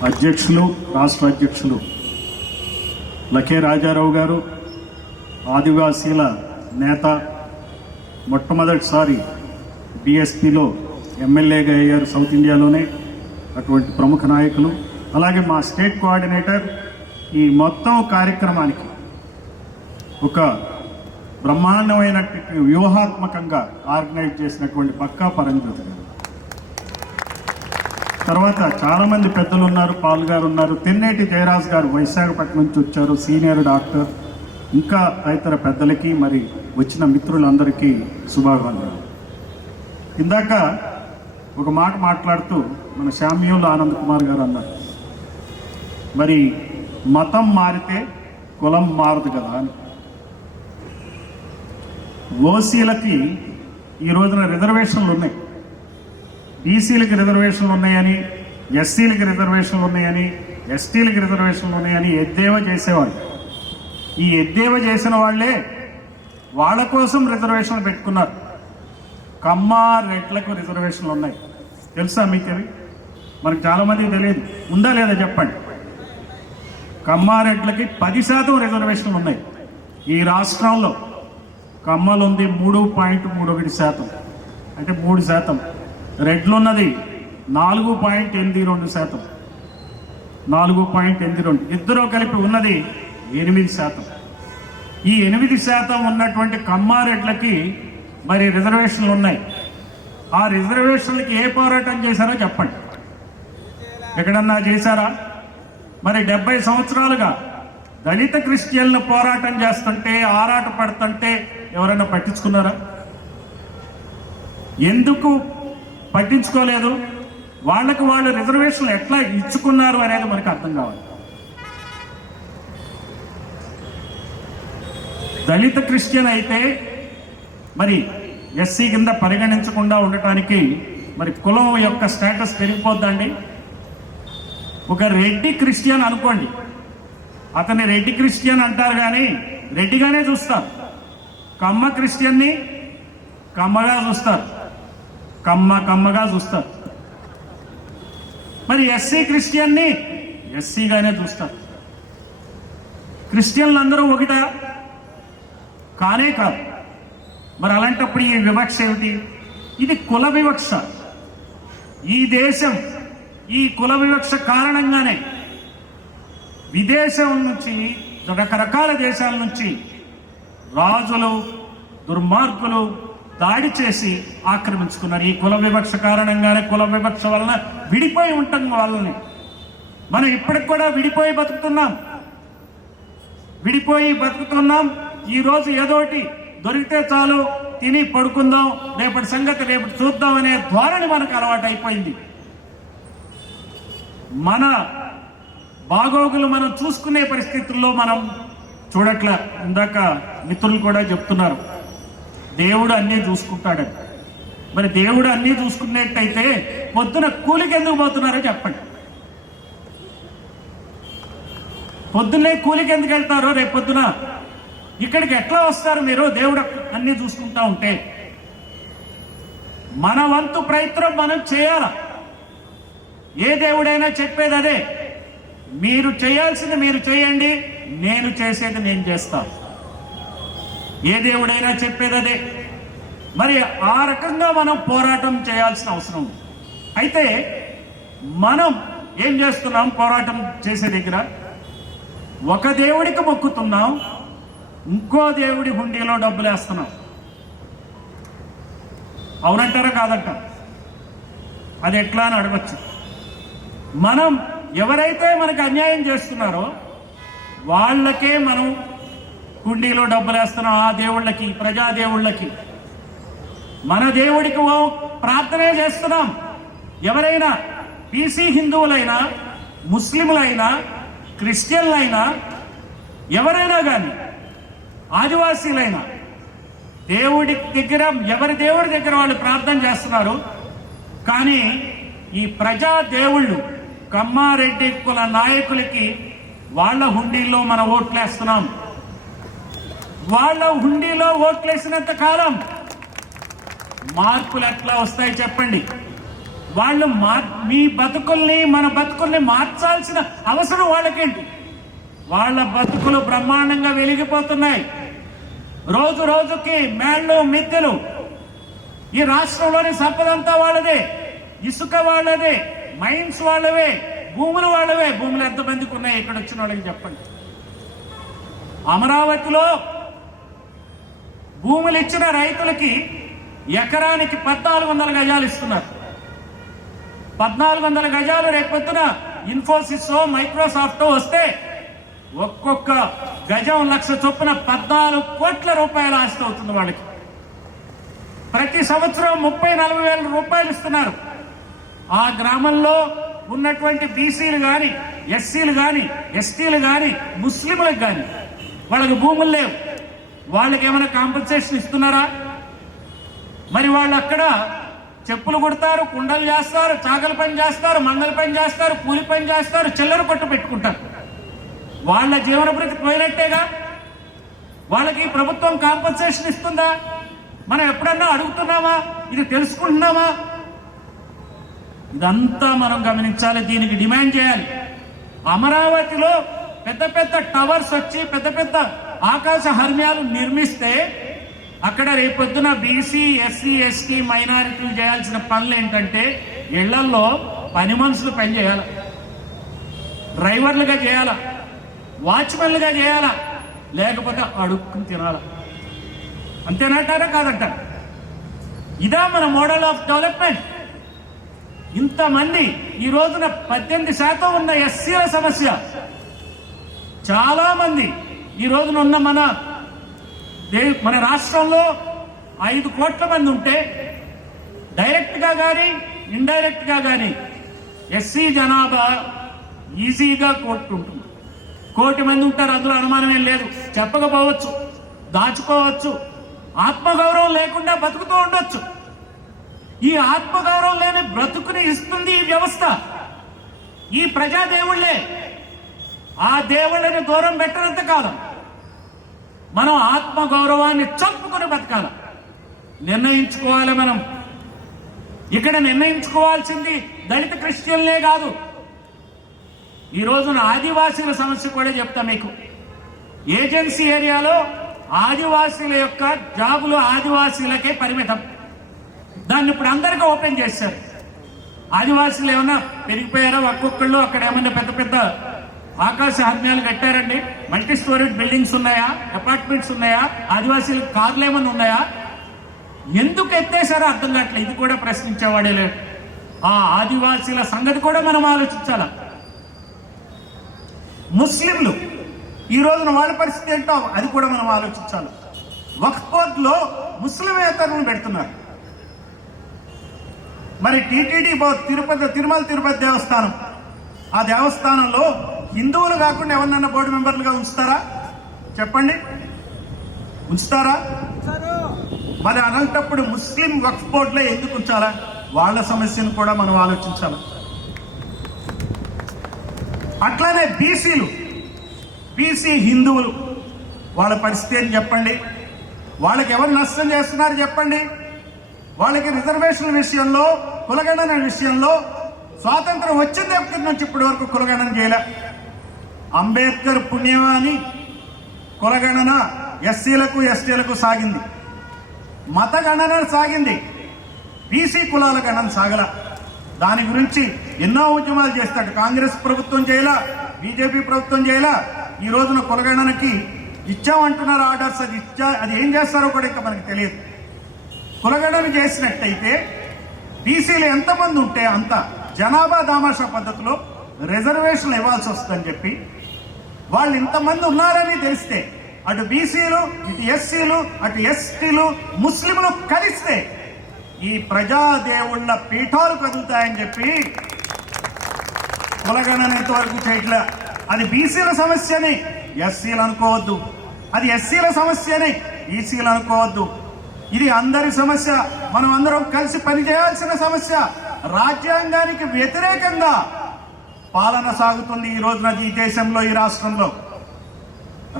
అధ్యక్షులు, రాష్ట్ర అధ్యక్షులు లఖే రాజారావు గారు, ఆదివాసీల నేత, మొట్టమొదటిసారి బీఎస్పీలో ఎమ్మెల్యేగా అయ్యారు సౌత్ ఇండియాలోనే, అటువంటి ప్రముఖ నాయకులు, అలాగే మా స్టేట్ కోఆర్డినేటర్ ఈ మొత్తం కార్యక్రమానికి ఒక బ్రహ్మాండమైనటువంటి వ్యూహాత్మకంగా ఆర్గనైజ్ చేసినటువంటి పక్కా పరంజ్యోతి గారు. తర్వాత చాలామంది పెద్దలు ఉన్నారు, పాల్ గారు ఉన్నారు, తెన్నేటి జయరాజ్ గారు విశాఖపట్నం నుంచి వచ్చారు, సీనియర్ డాక్టర్, ఇంకా తదితర పెద్దలకి మరి వచ్చిన మిత్రులందరికీ శుభాకాంక్షలు. ఇందాక ఒక మాట మాట్లాడుతూ మన శామ్యూల్ ఆనంద్ కుమార్ గారు అన్నారు, మరి మతం మారితే కులం మారదు కదా అని. ఓసీలకి ఈ రోజున రిజర్వేషన్లు ఉన్నాయి, బీసీలకి రిజర్వేషన్లు ఉన్నాయని, ఎస్సీలకి రిజర్వేషన్లు ఉన్నాయని, ఎస్టీలకి రిజర్వేషన్లు ఉన్నాయని ఎద్దేవా చేసేవాళ్ళు. ఈ ఎద్దేవా చేసిన వాళ్లే వాళ్ళ కోసం రిజర్వేషన్లు పెట్టుకున్నారు. కమ్మ రెడ్లకు రిజర్వేషన్లు ఉన్నాయి, తెలుసా మీకు? అవి మనకు చాలామందికి తెలియదు. ఉందా లేదా చెప్పండి. కమ్మారెడ్లకి 10% రిజర్వేషన్లు ఉన్నాయి. ఈ రాష్ట్రంలో కమ్మలు ఉంది 3.31%, అంటే 3%. రెడ్లు ఉన్నది 4.82%, 4.82. ఇద్దరు కలిపి ఉన్నది 8%. ఈ 8% ఉన్నటువంటి కమ్మారెడ్లకి మరి రిజర్వేషన్లు ఉన్నాయి. ఆ రిజర్వేషన్లకి ఏ పోరాటం చేశారో చెప్పండి. ఎక్కడన్నా చేశారా? మరి 70 సంవత్సరాలుగా దళిత క్రిస్టియన్లు పోరాటం చేస్తుంటే, ఆరాట పడుతుంటే ఎవరైనా పట్టించుకున్నారా? ఎందుకు పట్టించుకోలేదు? వాళ్ళకు వాళ్ళు రిజర్వేషన్లు ఎట్లా ఇచ్చుకున్నారు అనేది మనకు అర్థం కావాలి. దళిత క్రిస్టియన్ అయితే మరి ఎస్సీ కింద పరిగణించకుండా ఉండటానికి మరి కులం యొక్క స్టేటస్ పెరిగిపోద్దండి. ఒక రెడ్డి క్రిస్టియన్ అనుకోండి, అతన్ని రెడ్డి క్రిస్టియన్ అంటారు కానీ రెడ్డిగానే చూస్తారు. కమ్మ క్రిస్టియన్ని కమ్మగా చూస్తారు, కమ్మగా చూస్తారు. మరి ఎస్సీ క్రిస్టియన్ని ఎస్సీగానే చూస్తారు. క్రిస్టియన్లు అందరూ ఒకటా? కానే కాదు. మరి అలాంటప్పుడు ఈ వివక్ష ఏమిటి? ఇది కుల వివక్ష. ఈ దేశం ఈ కుల వివక్ష కారణంగానే విదేశం నుంచి, రకరకాల దేశాల నుంచి రాజులు, దుర్మార్గులు దాడి చేసి ఆక్రమించుకున్నారు. ఈ కుల వివక్ష కారణంగానే, కుల వివక్ష వలన విడిపోయి ఉంటాం వాళ్ళని. మనం ఇప్పటికి కూడా విడిపోయి బతుకుతున్నాం. ఈరోజు ఏదోటి దొరికితే చాలు, తిని పడుకుందాం, రేపటి సంగతి రేపటి చూద్దాం అనే ధోరణి మనకు అలవాటు అయిపోయింది. మన బాగోగులు మనం చూసుకునే పరిస్థితుల్లో మనం చూడట్ల. ఇందాక మిత్రులు కూడా చెప్తున్నారు, దేవుడు అన్నీ చూసుకుంటాడని. మరి దేవుడు అన్నీ చూసుకునేట్టయితే పొద్దున కూలికి ఎందుకు పోతున్నారో చెప్పండి. పొద్దున్నే కూలికి ఎందుకు వెళ్తారో? రేపు పొద్దున ఇక్కడికి ఎట్లా వస్తారు మీరు? దేవుడు అన్నీ చూసుకుంటా ఉంటే మన వంతు ప్రయత్నం మనం చేయాల. ఏ దేవుడైనా చెప్పేది అదే, మీరు చేయాల్సింది మీరు చేయండి, నేను చేసేది నేను చేస్తాను. ఏ దేవుడైనా చెప్పేది అదే. మరి ఆ రకంగా మనం పోరాటం చేయాల్సిన అవసరం ఉంది. అయితే మనం ఏం చేస్తున్నాం? పోరాటం చేసే దగ్గర ఒక దేవుడికి మొక్కుతున్నాం, ఇంకో దేవుడి హుండీలో డబ్బులు వేస్తున్నాం. అవునంటారా కాదంటారా? అది ఎట్లా అని అడగచ్చు. మనం ఎవరైతే మనకు అన్యాయం చేస్తున్నారో వాళ్ళకే మనం హుండీలో డబ్బులు వేస్తున్నాం. ఆ దేవుళ్ళకి, ప్రజాదేవుళ్ళకి. మన దేవుడికి ప్రార్థనే చేస్తున్నాం. ఎవరైనా బీసీ హిందువులైనా, ముస్లింలైనా, క్రిస్టియన్లైనా, ఎవరైనా కానీ, ఆదివాసీలైనా, దేవుడి దగ్గర, ఎవరి దేవుడి దగ్గర వాళ్ళు ప్రార్థన చేస్తున్నారు. కానీ ఈ ప్రజా దేవుళ్ళు, కమ్మారెడ్డి కుల నాయకులకి వాళ్ళ హుండీల్లో మన ఓట్లేస్తున్నాం. వాళ్ళ హుండీలో ఓట్లేసినంత కాలం మార్పులు ఎట్లా వస్తాయి చెప్పండి? వాళ్ళు మీ బతుకుల్ని, మన బతుకుల్ని మార్చాల్సిన అవసరం వాళ్ళకేంటి? వాళ్ళ బతుకులు బ్రహ్మాండంగా వెలిగిపోతున్నాయి. రోజు రోజుకి మేళ్ళు, మిద్దెలు. ఈ రాష్ట్రంలోని సంపదంతా వాళ్ళదే, ఇసుక వాళ్ళదే, మైన్స్ వాళ్ళవే, భూములు వాళ్ళవే. భూములు ఎంతమందికి ఉన్నాయి ఇక్కడ వచ్చిన వాళ్ళకి చెప్పండి. అమరావతిలో భూములు ఇచ్చిన రైతులకి ఎకరానికి 1400 గజాలు ఇస్తున్నారు. 1400 గజాలు రేపొద్దున ఇన్ఫోసిస్, మైక్రోసాఫ్ట్ వస్తే ఒక్కొక్క గజం 1,00,000 చొప్పున 14 కోట్ల రూపాయల ఆస్తి అవుతుంది వాళ్ళకి. ప్రతి సంవత్సరం 30-40 వేల రూపాయలు ఇస్తున్నారు. ఆ గ్రామంలో ఉన్నటువంటి బీసీలు కానీ, ఎస్సీలు కానీ, ఎస్టీలు కానీ, ముస్లింలకు కానీ వాళ్ళకి భూములు లేవు. వాళ్ళకి ఏమైనా కాంపెన్సేషన్ ఇస్తున్నారా? మరి వాళ్ళు అక్కడ చెప్పులు కుడతారు, కుండలు చేస్తారు, చాకలి పని చేస్తారు, మంగళ పని చేస్తారు, కూలి పని చేస్తారు, చిల్లర కొట్టు పెట్టుకుంటారు. వాళ్ళ జీవన భృతి పోయినట్టేగా. వాళ్ళకి ప్రభుత్వం కాంపెన్సేషన్ ఇస్తుందా? మనం ఎప్పుడన్నా అడుగుతున్నామా? ఇది తెలుసుకుంటున్నామా? ఇదంతా మనం గమనించాలి, దీనికి డిమాండ్ చేయాలి. అమరావతిలో పెద్ద పెద్ద టవర్స్ వచ్చి పెద్ద పెద్ద ఆకాశ హర్మ్యాలు నిర్మిస్తే అక్కడ రేపొద్దున బీసీ, ఎస్సీ, ఎస్టీ, మైనారిటీలు చేయాల్సిన పనులు ఏంటంటే ఇళ్లల్లో పని మనుషులు పని చేయాల, డ్రైవర్లుగా చేయాలా, వాచ్మెన్లుగా చేయాలా, లేకపోతే అడుక్కుని తినాలా. అంతేనంటారా కాదంటారా? ఇదా మన మోడల్ ఆఫ్ డెవలప్మెంట్? ఇంతమంది ఈ రోజున 18% ఉన్న ఎస్సీల సమస్య. చాలా మంది ఈ రోజున ఉన్న మన రాష్ట్రంలో 5 కోట్ల మంది ఉంటే డైరెక్ట్ గా కానీ ఇండైరెక్ట్ గా కానీ ఎస్సీ జనాభా ఈజీగా 1 కోటి ఉంటుంది. 1 కోటి మంది ఉంటారు, అందులో అనుమానమేం లేదు. చెప్పకపోవచ్చు, దాచుకోవచ్చు, ఆత్మగౌరవం లేకుండా బతుకుతూ ఉండొచ్చు. ఈ ఆత్మగౌరవం లేని బ్రతుకుని ఇస్తుంది ఈ వ్యవస్థ, ఈ ప్రజాదేవుళ్లే. ఆ దేవుళ్ళని దూరం పెట్టినంత కాలం మనం ఆత్మగౌరవాన్ని చంపుకొని బతకాలి. నిర్ణయించుకోవాలి మనం. ఇక్కడ నిర్ణయించుకోవాల్సింది దళిత క్రిస్టియన్లే కాదు. ఈ రోజున ఆదివాసీల సమస్య కూడా చెప్తా మీకు. ఏజెన్సీ ఏరియాలో ఆదివాసీల యొక్క జాబులు ఆదివాసీలకే పరిమితం. దాన్ని ఇప్పుడు అందరికీ ఓపెన్ చేశారు. ఆదివాసీలు ఏమన్నా పెరిగిపోయారా? ఒక్కొక్కళ్ళు అక్కడ ఏమన్నా పెద్ద పెద్ద ఆకాశ హర్మ్యాలు కట్టారండి? మల్టీ స్టోరేజ్ బిల్డింగ్స్ ఉన్నాయా? అపార్ట్మెంట్స్ ఉన్నాయా? ఆదివాసీలకు కార్లు ఏమన్నా ఉన్నాయా? ఎందుకు ఎత్తేసారో అర్థం కావట్లేదు. ఇది కూడా ప్రశ్నించేవాడే లేదు. ఆ ఆదివాసీల సంగతి కూడా మనం ఆలోచించాల. ముస్లింలు ఈ రోజున వాళ్ళ పరిస్థితి ఏంటో అది కూడా మనం ఆలోచించాలి. వక్ఫ్ బోర్డులో ముస్లిమేతరులను పెడుతున్నారు. మరి టీటీడీ తిరుమల తిరుపతి దేవస్థానం, ఆ దేవస్థానంలో హిందువులు కాకుండా ఎవరినన్నా బోర్డు మెంబర్లుగా ఉంచుతారా? చెప్పండి, ఉంచుతారా? మరి అలాంటప్పుడు ముస్లిం వక్ఫ్ బోర్డులో ఎందుకు ఉంచాలా? వాళ్ళ సమస్యను కూడా మనం ఆలోచించాలి. అట్లానే బీసీ హిందువులు వాళ్ళ పరిస్థితి ఏంటి చెప్పండి? వాళ్ళకి ఎవరు నష్టం చేస్తున్నారు చెప్పండి? వాళ్ళకి రిజర్వేషన్ల విషయంలో, కులగణన విషయంలో స్వాతంత్రం వచ్చిన దగ్గర నుంచి ఇప్పటి వరకు కులగణన చేయలే. అంబేద్కర్ పుణ్యమాని కులగణన ఎస్సీలకు, ఎస్టీలకు సాగింది. మత గణన సాగింది, బీసీ కులాల గణన సాగల. దాని గురించి ఎన్నో ఉద్యమాలు చేస్తాడు. కాంగ్రెస్ ప్రభుత్వం చేయాల, బీజేపీ ప్రభుత్వం చేయాల. ఈ రోజున కులగణనకి ఇచ్చామంటున్నారు ఆర్డర్స్. అది ఏం చేస్తారో కూడా ఇంకా మనకు తెలియదు. కులగణన చేసినట్టయితే బీసీలు ఎంతమంది ఉంటే అంత జనాభా దామాషా పద్ధతిలో రిజర్వేషన్లు ఇవ్వాల్సి వస్తుందని చెప్పి, వాళ్ళు ఇంతమంది ఉన్నారని తెలిస్తే అటు బీసీలు, ఇటు ఎస్సీలు, అటు ఎస్టీలు, ముస్లింలు కలిస్తే ఈ ప్రజాదేవుళ్ళ పీఠాలు కదులుతాయని చెప్పి కులగణన ఇంతవరకు చేయట్లే. అది బీసీల సమస్యని ఎస్సీలు అనుకోవద్దు, అది ఎస్సీల సమస్యని ఈసీలు అనుకోవద్దు. ఇది అందరి సమస్య, మనం అందరం కలిసి పనిచేయాల్సిన సమస్య. రాజ్యాంగానికి వ్యతిరేకంగా పాలన సాగుతుంది ఈ రోజున ఈ దేశంలో, ఈ రాష్ట్రంలో.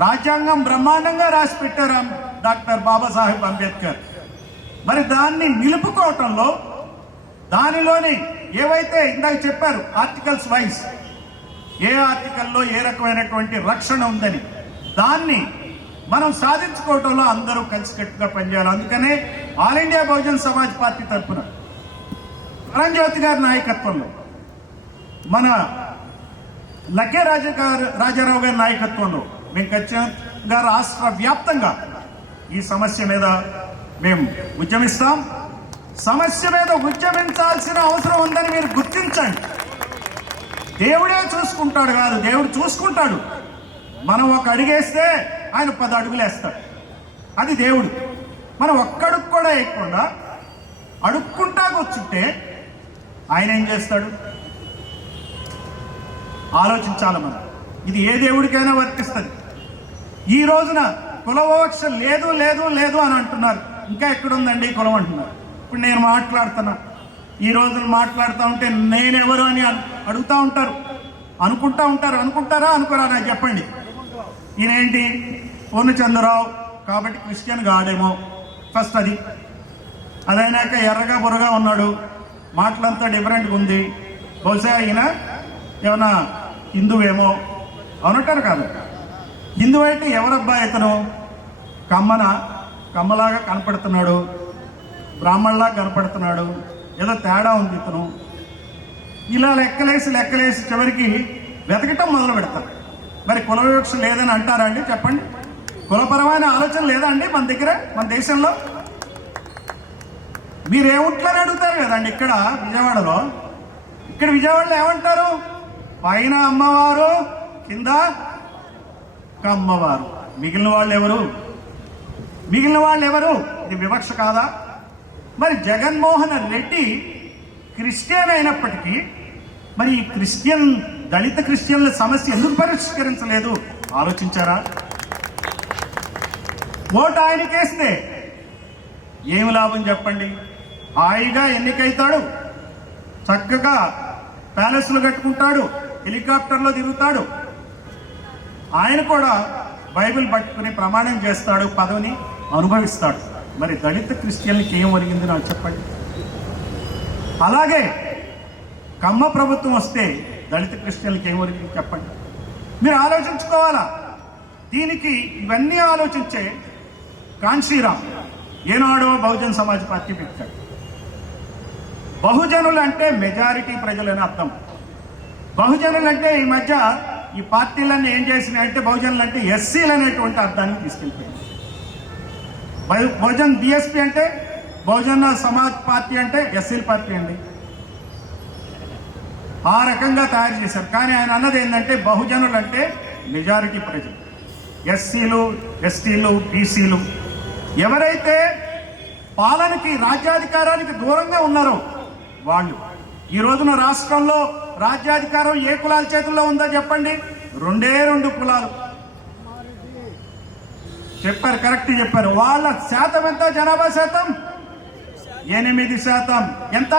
రాజ్యాంగం బ్రహ్మాండంగా రాసి పెట్టారు డాక్టర్ బాబాసాహెబ్ అంబేద్కర్. మరి దాన్ని నిలుపుకోవటంలో, దానిలోని ఏవైతే ఇందాక చెప్పారు ఆర్టికల్స్ వైజ్ ఏ ఆర్టికల్లో ఏ రకమైనటువంటి రక్షణ ఉందని, దాన్ని మనం సాధించుకోవటంలో అందరూ కలిసికట్టుగా పనిచేయాలి. అందుకనే all India Bahujan Samaj party తరఫున పరంజ్యోతి గారి నాయకత్వంలో, మన లక్కే రాజారావు గారి నాయకత్వంలో మేము ఖచ్చితంగా రాష్ట్ర వ్యాప్తంగా ఈ సమస్య మీద మేము ఉద్యమిస్తాం. సమస్య మీద ఉద్యమించాల్సిన అవసరం ఉందని మీరు గుర్తించండి. దేవుడే చూసుకుంటాడు కాదు, దేవుడు చూసుకుంటాడు. మనం ఒక అడుగేస్తే ఆయన 10 అడుగులు వేస్తాడు. అది దేవుడు. మనం ఒక్కడుగు కూడా వేయకుండా అడుక్కుంటా కూర్చుంటే ఆయన ఏం చేస్తాడు? ఆలోచించాలి మనం. ఇది ఏ దేవుడికైనా వర్తిస్తుంది. ఈ రోజున కులవోక్ష లేదు లేదు లేదు అని అంటున్నారు. ఇంకా ఎక్కడుందండి కులం అంటున్నారు. ఇప్పుడు నేను మాట్లాడుతున్నా, ఈ రోజున మాట్లాడుతూ ఉంటే నేనెవరు అని అడుగుతూ ఉంటారు, అనుకుంటా ఉంటారు. అనుకుంటారా అనుకోరా నాకు చెప్పండి. ఈయనేంటి పూర్ణచంద్రరావు కాబట్టి క్రిస్టియన్ గాడేమో ఫస్ట్. అదైనాక ఎర్రగా బుర్రగా ఉన్నాడు, మాటలంతా డిఫరెంట్గా ఉంది, బహుశా ఈయన ఏమన్నా హిందువేమో అవునంటారు. కాదు, హిందూ అయితే ఎవరబ్బాయి ఇతను? కమ్మలాగా కనపడుతున్నాడు, బ్రాహ్మణులాగా కనపడుతున్నాడు, ఏదో తేడా ఉంది ఇతను. ఇలా లెక్కలేసి చివరికి వెతకటం మొదలు పెడతారు. మరి కుల వివక్ష లేదని అంటారా అండి? చెప్పండి. కులపరమైన ఆలోచన లేదా అండి మన దగ్గర, మన దేశంలో? మీరేముంట్లని అడుగుతారు కదండి. ఇక్కడ విజయవాడలో ఏమంటారు? పైన అమ్మవారు, కింద కమ్మవారు. మిగిలిన వాళ్ళు ఎవరు? ఇది వివక్ష కాదా? మరి జగన్మోహన్ రెడ్డి క్రిస్టియన్ అయినప్పటికీ మరి ఈ దళిత క్రిస్టియన్ల సమస్య ఎందుకు పరిష్కరించలేదు ఆలోచించారా? ఓటు ఆయనకేస్తే ఏమి లాభం చెప్పండి? హాయిగా ఎన్నికైతాడు, చక్కగా ప్యాలెస్లు కట్టుకుంటాడు, హెలికాప్టర్లో తిరుగుతాడు. ఆయన కూడా బైబిల్ పట్టుకుని ప్రమాణం చేస్తాడు, పదవిని అనుభవిస్తాడు. మరి దళిత క్రిస్టియన్లకి ఏం ఒరిగింది నాకు చెప్పండి. అలాగే కమ్మ ప్రభుత్వం వస్తే దళిత క్రిస్టియన్లకి ఏం ఒరిగింది చెప్పండి. మీరు ఆలోచించుకోవాలా. దీనికి ఇవన్నీ ఆలోచించే కాన్షీరామ్ ఏనాడో బహుజన్ సమాజ్ పార్టీ పెట్టాడు. బహుజనులు అంటే మెజారిటీ ప్రజలని అర్థం. బహుజనులు అంటే ఈ మధ్య ఈ పార్టీలన్నీ ఏం చేసినాయంటే బహుజనులు అంటే ఎస్సీలు అనేటువంటి అర్థాన్ని తీసుకెళ్ళిపోయింది. బహుజన్ బిఎస్పీ అంటే బహుజన సమాజ్ పార్టీ అంటే ఎస్సీల పార్టీ అండి. ఆ రకంగా తయారు చేశారు. కానీ ఆయన అన్నది ఏంటంటే బహుజనులు అంటే మెజారిటీ ప్రజలు, ఎస్సీలు, ఎస్టీలు, బీసీలు. ఎవరైతే పాలనకి, రాజ్యాధికారానికి దూరంగా ఉన్నారో వాళ్ళు. ఈ రోజున రాష్ట్రంలో రాజ్యాధికారం ఏ కులాల చేతుల్లో ఉందో చెప్పండి? 2 కులాలు. చెప్పారు, కరెక్ట్ చెప్పారు. వాళ్ళ శాతం ఎంత? జనాభా శాతం 8%. ఎంత?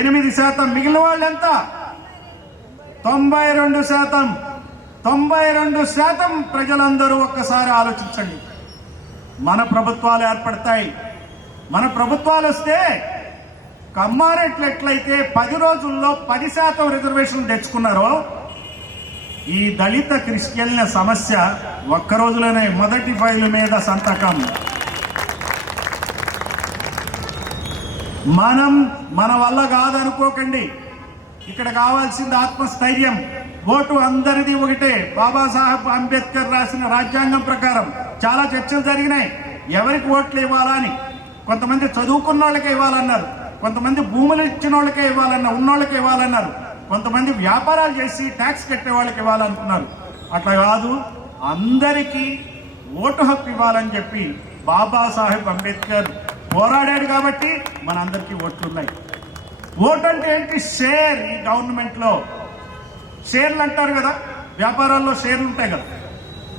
8%. మిగిలిన వాళ్ళు ఎంత? 92%. 92% ప్రజలందరూ ఒక్కసారి ఆలోచించండి. మన ప్రభుత్వాలు ఏర్పడతాయి. మన ప్రభుత్వాలు వస్తే కమ్మారెడ్లు ఎట్లయితే 10 రోజుల్లో 10% రిజర్వేషన్ తెచ్చుకున్నారో ఈ దళిత క్రిస్టియన్ల సమస్య ఒక్క రోజులోనే మొదటి ఫైలు మీద సంతకం. మన వల్ల కాదనుకోకండి. ఇక్కడ కావాల్సింది ఆత్మస్థైర్యం. ఓటు అందరిది ఒకటే. బాబాసాహెబ్ అంబేద్కర్ రాసిన రాజ్యాంగం ప్రకారం చాలా చర్చలు జరిగినాయి. ఎవరికి ఓట్లు ఇవ్వాలా అని. కొంతమంది చదువుకున్న వాళ్ళకే ఇవ్వాలన్నారు, కొంతమంది భూములు ఇచ్చిన వాళ్ళకే ఇవ్వాలన్నారు, ఉన్నోళ్ళకే ఇవ్వాలన్నారు, కొంతమంది వ్యాపారాలు చేసి ట్యాక్స్ కట్టే వాళ్ళకి ఇవ్వాలనుకున్నారు. అట్లా కాదు, అందరికీ ఓటు హక్కు ఇవ్వాలని చెప్పి బాబాసాహెబ్ అంబేద్కర్ పోరాడాడు. కాబట్టి మనందరికీ ఓట్లు ఉన్నాయి. ఓటు అంటే ఏంటి? షేర్. ఈ గవర్నమెంట్ లో షేర్లు అంటారు కదా, వ్యాపారాల్లో షేర్లు ఉంటాయి కదా,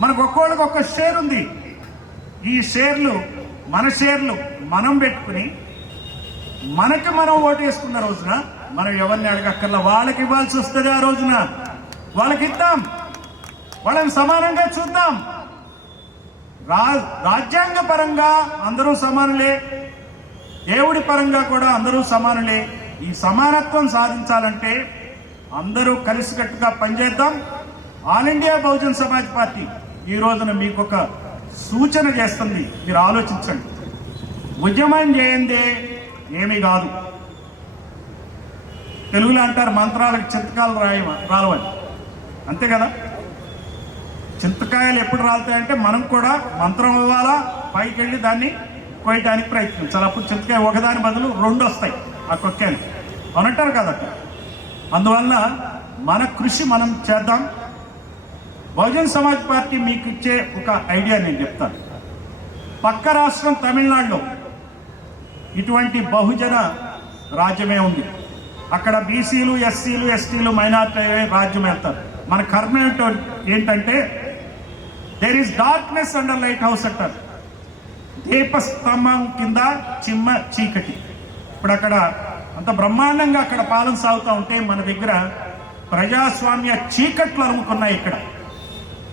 మనకు ఒక్కోళ్ళకి ఒక్క షేర్ ఉంది. ఈ షేర్లు మన షేర్లు మనం పెట్టుకుని మనకి మనం ఓటు వేసుకున్న రోజున మనం ఎవరిని అడగక్కర్లా, వాళ్ళకి ఇవ్వాల్సి వస్తుంది. ఆ రోజున వాళ్ళకి ఇద్దాం, వాళ్ళని సమానంగా చూద్దాం. రాజ్యాంగ పరంగా అందరూ సమానులే, దేవుడి పరంగా కూడా అందరూ సమానులే. ఈ సమానత్వం సాధించాలంటే అందరూ కలిసికట్టుగా పనిచేద్దాం. All India Bahujan Samaj Party ఈ రోజున మీకు ఒక సూచన చేస్తుంది, మీరు ఆలోచించండి. ఉద్యమం చేయందే ఏమీ కాదు. తెలుగులో అంటారు మంత్రాలకు చింతకాయలు రాలవని, అంతే కదా. చింతకాయలు ఎప్పుడు రాలుతాయంటే మనం కూడా మంత్రం ఇవ్వాలా, పైకి వెళ్ళి దాన్ని కోయటానికి ప్రయత్నించాలి. అప్పుడు చింతకాయ ఒకదాని బదులు 2 వస్తాయి ఆ కొక్కేలు అనంటారు కదా. అందువల్ల మన కృషి మనం చేద్దాం. బహుజన్ సమాజ్ పార్టీ మీకు ఇచ్చే ఒక ఐడియా నేను చెప్తాను. పక్క రాష్ట్రం తమిళనాడులో ఇటువంటి బహుజన రాజ్యమే ఉంది. అక్కడ బీసీలు, ఎస్సీలు, ఎస్టీలు, మైనార్టీ రాజ్యం వెళ్తారు. మన కర్మ ఏంటంటే there is darkness under lighthouse అంటారు. దీపస్తంభం కింద చిమ్మ చీకటి. ఇప్పుడు అక్కడ అంత బ్రహ్మాండంగా అక్కడ పాలన సాగుతూ ఉంటే మన దగ్గర ప్రజాస్వామ్య చీకట్లు అలుముకున్నాయి. ఇక్కడ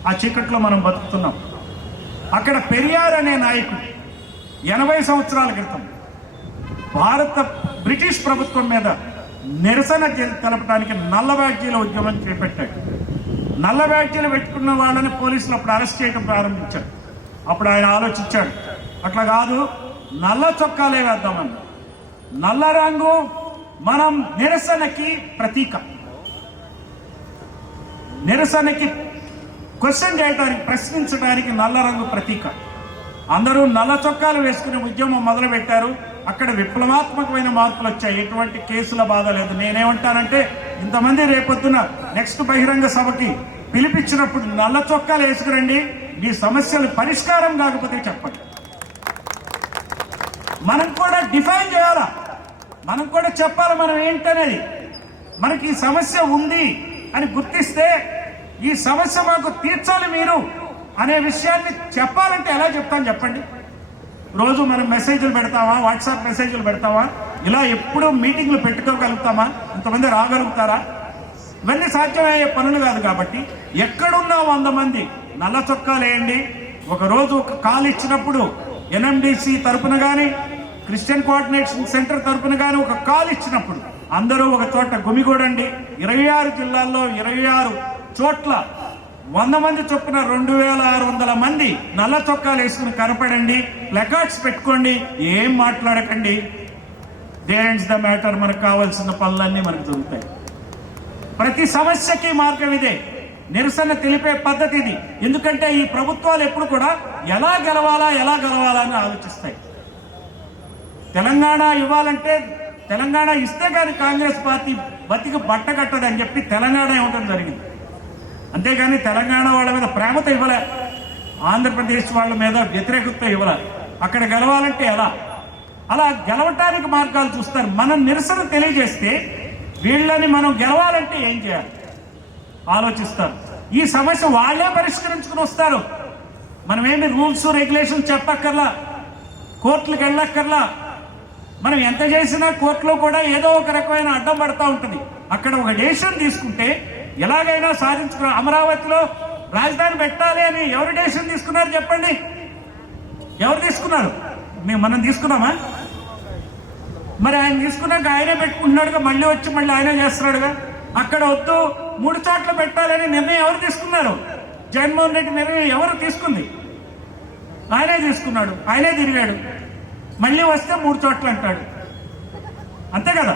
ఆ చీకట్లో మనం బతుకుతున్నాం. అక్కడ పెరియార్ అనే నాయకుడు 80 సంవత్సరాల క్రితం బ్రిటిష్ ప్రభుత్వం మీద నిరసన తెలపడానికి నల్ల బ్యాడ్జీల ఉద్యమం చేపట్టాడు. నల్ల బ్యాడ్జీలు పెట్టుకున్న వాళ్ళని పోలీసులు అప్పుడు అరెస్ట్ చేయడం ప్రారంభించారు. అప్పుడు ఆయన ఆలోచించాడు, అట్లా కాదు, నల్ల చొక్కాలే వేద్దామని. నల్ల రంగు మనం నిరసనకి ప్రతీక. నిరసనకి క్వశ్చన్ చేయడానికి, ప్రశ్నించడానికి నల్ల రంగు ప్రతీక. అందరూ నల్ల చొక్కాలు వేసుకుని ఉద్యమం మొదలు పెట్టారు. అక్కడ విప్లవాత్మకమైన మార్పులు వచ్చాయి. ఎటువంటి కేసుల బాధ లేదు. నేనేమంటానంటే ఇంతమంది రేపొద్దున నెక్స్ట్ బహిరంగ సభకి పిలిపించినప్పుడు నల్ల చొక్కాలు వేసుకురండి, మీ సమస్యలు పరిష్కారం కాకపోతే చెప్పండి. మనం కూడా డిఫైన్ చేయాలా, మనం కూడా చెప్పాలి మనం ఏంటనేది. మనకి ఈ సమస్య ఉంది అని గుర్తిస్తే ఈ సమస్య మాకు తీర్చాలి మీరు అనే విషయాన్ని చెప్పాలంటే ఎలా చెప్తాను చెప్పండి. రోజు మనం మెసేజ్లు పెడతామా, వాట్సాప్ మెసేజ్లు పెడతామా, ఇలా ఎప్పుడు మీటింగ్లు పెట్టుకోగలుగుతామా, ఇంతమంది రాగలుగుతారా? ఇవన్నీ సాధ్యమయ్యే పనులు కాదు. కాబట్టి ఎక్కడున్నా 100 మంది నల్ల చొక్కాలు వేయండి. ఒకరోజు ఒక కాల్ ఇచ్చినప్పుడు ఎన్ఎండిసి తరపున కానీ క్రిస్టియన్ కోఆర్డినేషన్ సెంటర్ తరపున కానీ ఒక కాల్ ఇచ్చినప్పుడు అందరూ ఒక చోట గుమిగూడండి. 26 జిల్లాల్లో 26 చోట్ల 100 మంది చొప్పున 2600 మంది నల్ల చొక్కాలు వేసుకుని కనపడండి. ప్లకార్డ్స్ పెట్టుకోండి, ఏం మాట్లాడకండి. They ends the matter. మనకు కావాల్సిన పనులన్నీ మనకు దొరుకుతాయి. ప్రతి సమస్యకి మార్గం ఇదే. నిరసన తెలిపే పద్ధతి ఇది. ఎందుకంటే ఈ ప్రభుత్వాలు ఎప్పుడు కూడా ఎలా గెలవాలా అని ఆలోచిస్తాయి. తెలంగాణ ఇవ్వాలంటే తెలంగాణ ఇస్తే కానీ కాంగ్రెస్ పార్టీ బతికి బట్ట కట్టదని చెప్పి తెలంగాణ ఇవ్వడం జరిగింది. అంతేగాని తెలంగాణ వాళ్ళ మీద ప్రేమతో ఇవ్వలే, ఆంధ్రప్రదేశ్ వాళ్ళ మీద వ్యతిరేకతతో ఇవ్వలే. అక్కడ గెలవాలంటే ఎలా? అలా గెలవటానికి మార్గాలు చూస్తారు. మనం నిరసన తెలియజేస్తే వీళ్ళని మనం గెలవాలంటే ఏం చేయాలి ఆలోచిస్తారు. ఈ సమస్య వాళ్ళే పరిష్కరించుకుని వస్తారు. మనం ఏంటి రూల్స్ రెగ్యులేషన్ చెప్పక్కర్లా, కోర్టులకు వెళ్ళక్కర్లా. మనం ఎంత చేసినా కోర్టులో కూడా ఏదో ఒక రకమైన అడ్డం పడతా ఉంటుంది. అక్కడ ఒక డెసిషన్ తీసుకుంటే ఎలాగైనా సాధించుకున్నారు. అమరావతిలో రాజధాని పెట్టాలి అని ఎవరు డెసిషన్ తీసుకున్నారు చెప్పండి? ఎవరు తీసుకున్నారు? మనం తీసుకున్నామా? మరి ఆయన తీసుకున్నాక ఆయనే పెట్టుకుంటున్నాడుగా, మళ్ళీ వచ్చి మళ్ళీ ఆయనే చేస్తున్నాడుగా. అక్కడ వద్దు 3 చోట్ల పెట్టాలని నిర్ణయం ఎవరు తీసుకున్నారు? జగన్మోహన్ రెడ్డి నిర్ణయం ఎవరు తీసుకుంది? ఆయనే తీసుకున్నాడు, ఆయనే తిరిగాడు. మళ్ళీ వస్తే 3 చోట్ల అంటాడు. అంతే కదా.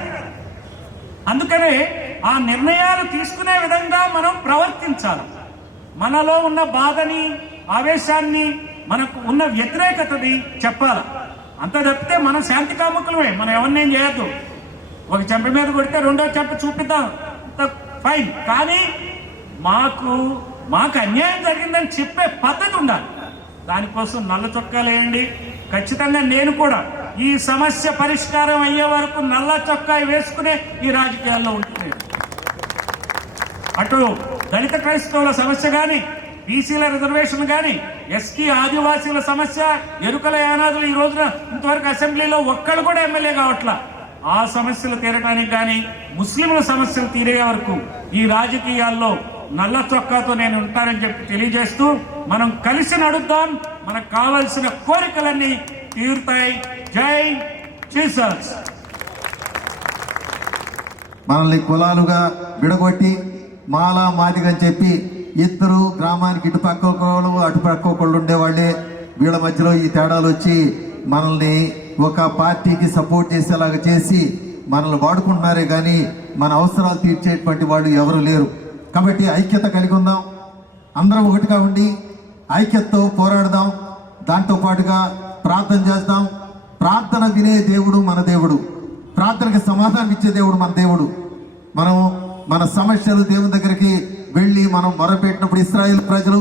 అందుకనే ఆ నిర్ణయాలు తీసుకునే విధంగా మనం ప్రవర్తించాలి. మనలో ఉన్న బాధని, ఆవేశాన్ని, మనకు ఉన్న వ్యతిరేకతని చెప్పాలి. అంత తప్పితే మనం శాంతి కాముకులమే, మనం ఎవరినేం చేయొద్దు. ఒక చెంప మీద కొడితే రెండో చెంప చూపిద్దాం, ఫైన్. కానీ మాకు అన్యాయం జరిగిందని చెప్పే పద్ధతి ఉండాలి. దానికోసం నల్ల చొక్కాలు వేయండి. ఖచ్చితంగా నేను కూడా ఈ సమస్య పరిష్కారం అయ్యే వరకు నల్ల చొక్కా వేసుకునే ఈ రాజకీయాల్లో ఉంటుంది. అటు దళిత క్రైస్తవుల సమస్య కానీ, బీసీల రిజర్వేషన్ కానీ, ఎస్టీ ఆదివాసీల సమస్య, ఎరుకల యానాదులు ఈ రోజున ఇంతవరకు అసెంబ్లీలో ఒక్కళ్ళు కూడా ఎమ్మెల్యే కావట్లా. ఆ సమస్యలు తీరడానికి కానీ, ముస్లింల సమస్యలు తీరే వరకు ఈ రాజకీయాల్లో నల్ల చొక్కాతో నేను ఉంటానని చెప్పి తెలియజేస్తూ, మనం కలిసి నడుద్దాం. మనకు కావలసిన కోరికలన్నీ తీరుతాయి. జై జీసస్. మనల్ని కులాలుగా విడగొట్టి మాలా మాదిగా అని చెప్పి ఇద్దరు గ్రామానికి ఇటు పక్క ఒకళ్ళు అటు పక్క ఒకళ్ళు ఉండేవాళ్ళే. వీళ్ళ మధ్యలో ఈ తేడాలు వచ్చి మనల్ని ఒక పార్టీకి సపోర్ట్ చేసేలాగా చేసి మనల్ని వాడుకుంటున్నారే కానీ మన అవసరాలు తీర్చేటువంటి వాళ్ళు ఎవరు లేరు. కాబట్టి ఐక్యత కలిగి ఉందాం, అందరం ఒకటిగా ఉండి ఐక్యతతో పోరాడదాం. దాంతో పాటుగా ప్రార్థన చేద్దాం. ప్రార్థన వినే దేవుడు మన దేవుడు, ప్రార్థనకి సమాధానం ఇచ్చే దేవుడు మన దేవుడు. మనం మన సమస్యలు దేవుని దగ్గరికి వెళ్ళి మనం మొరపెట్టినప్పుడు, ఇశ్రాయేల్ ప్రజలు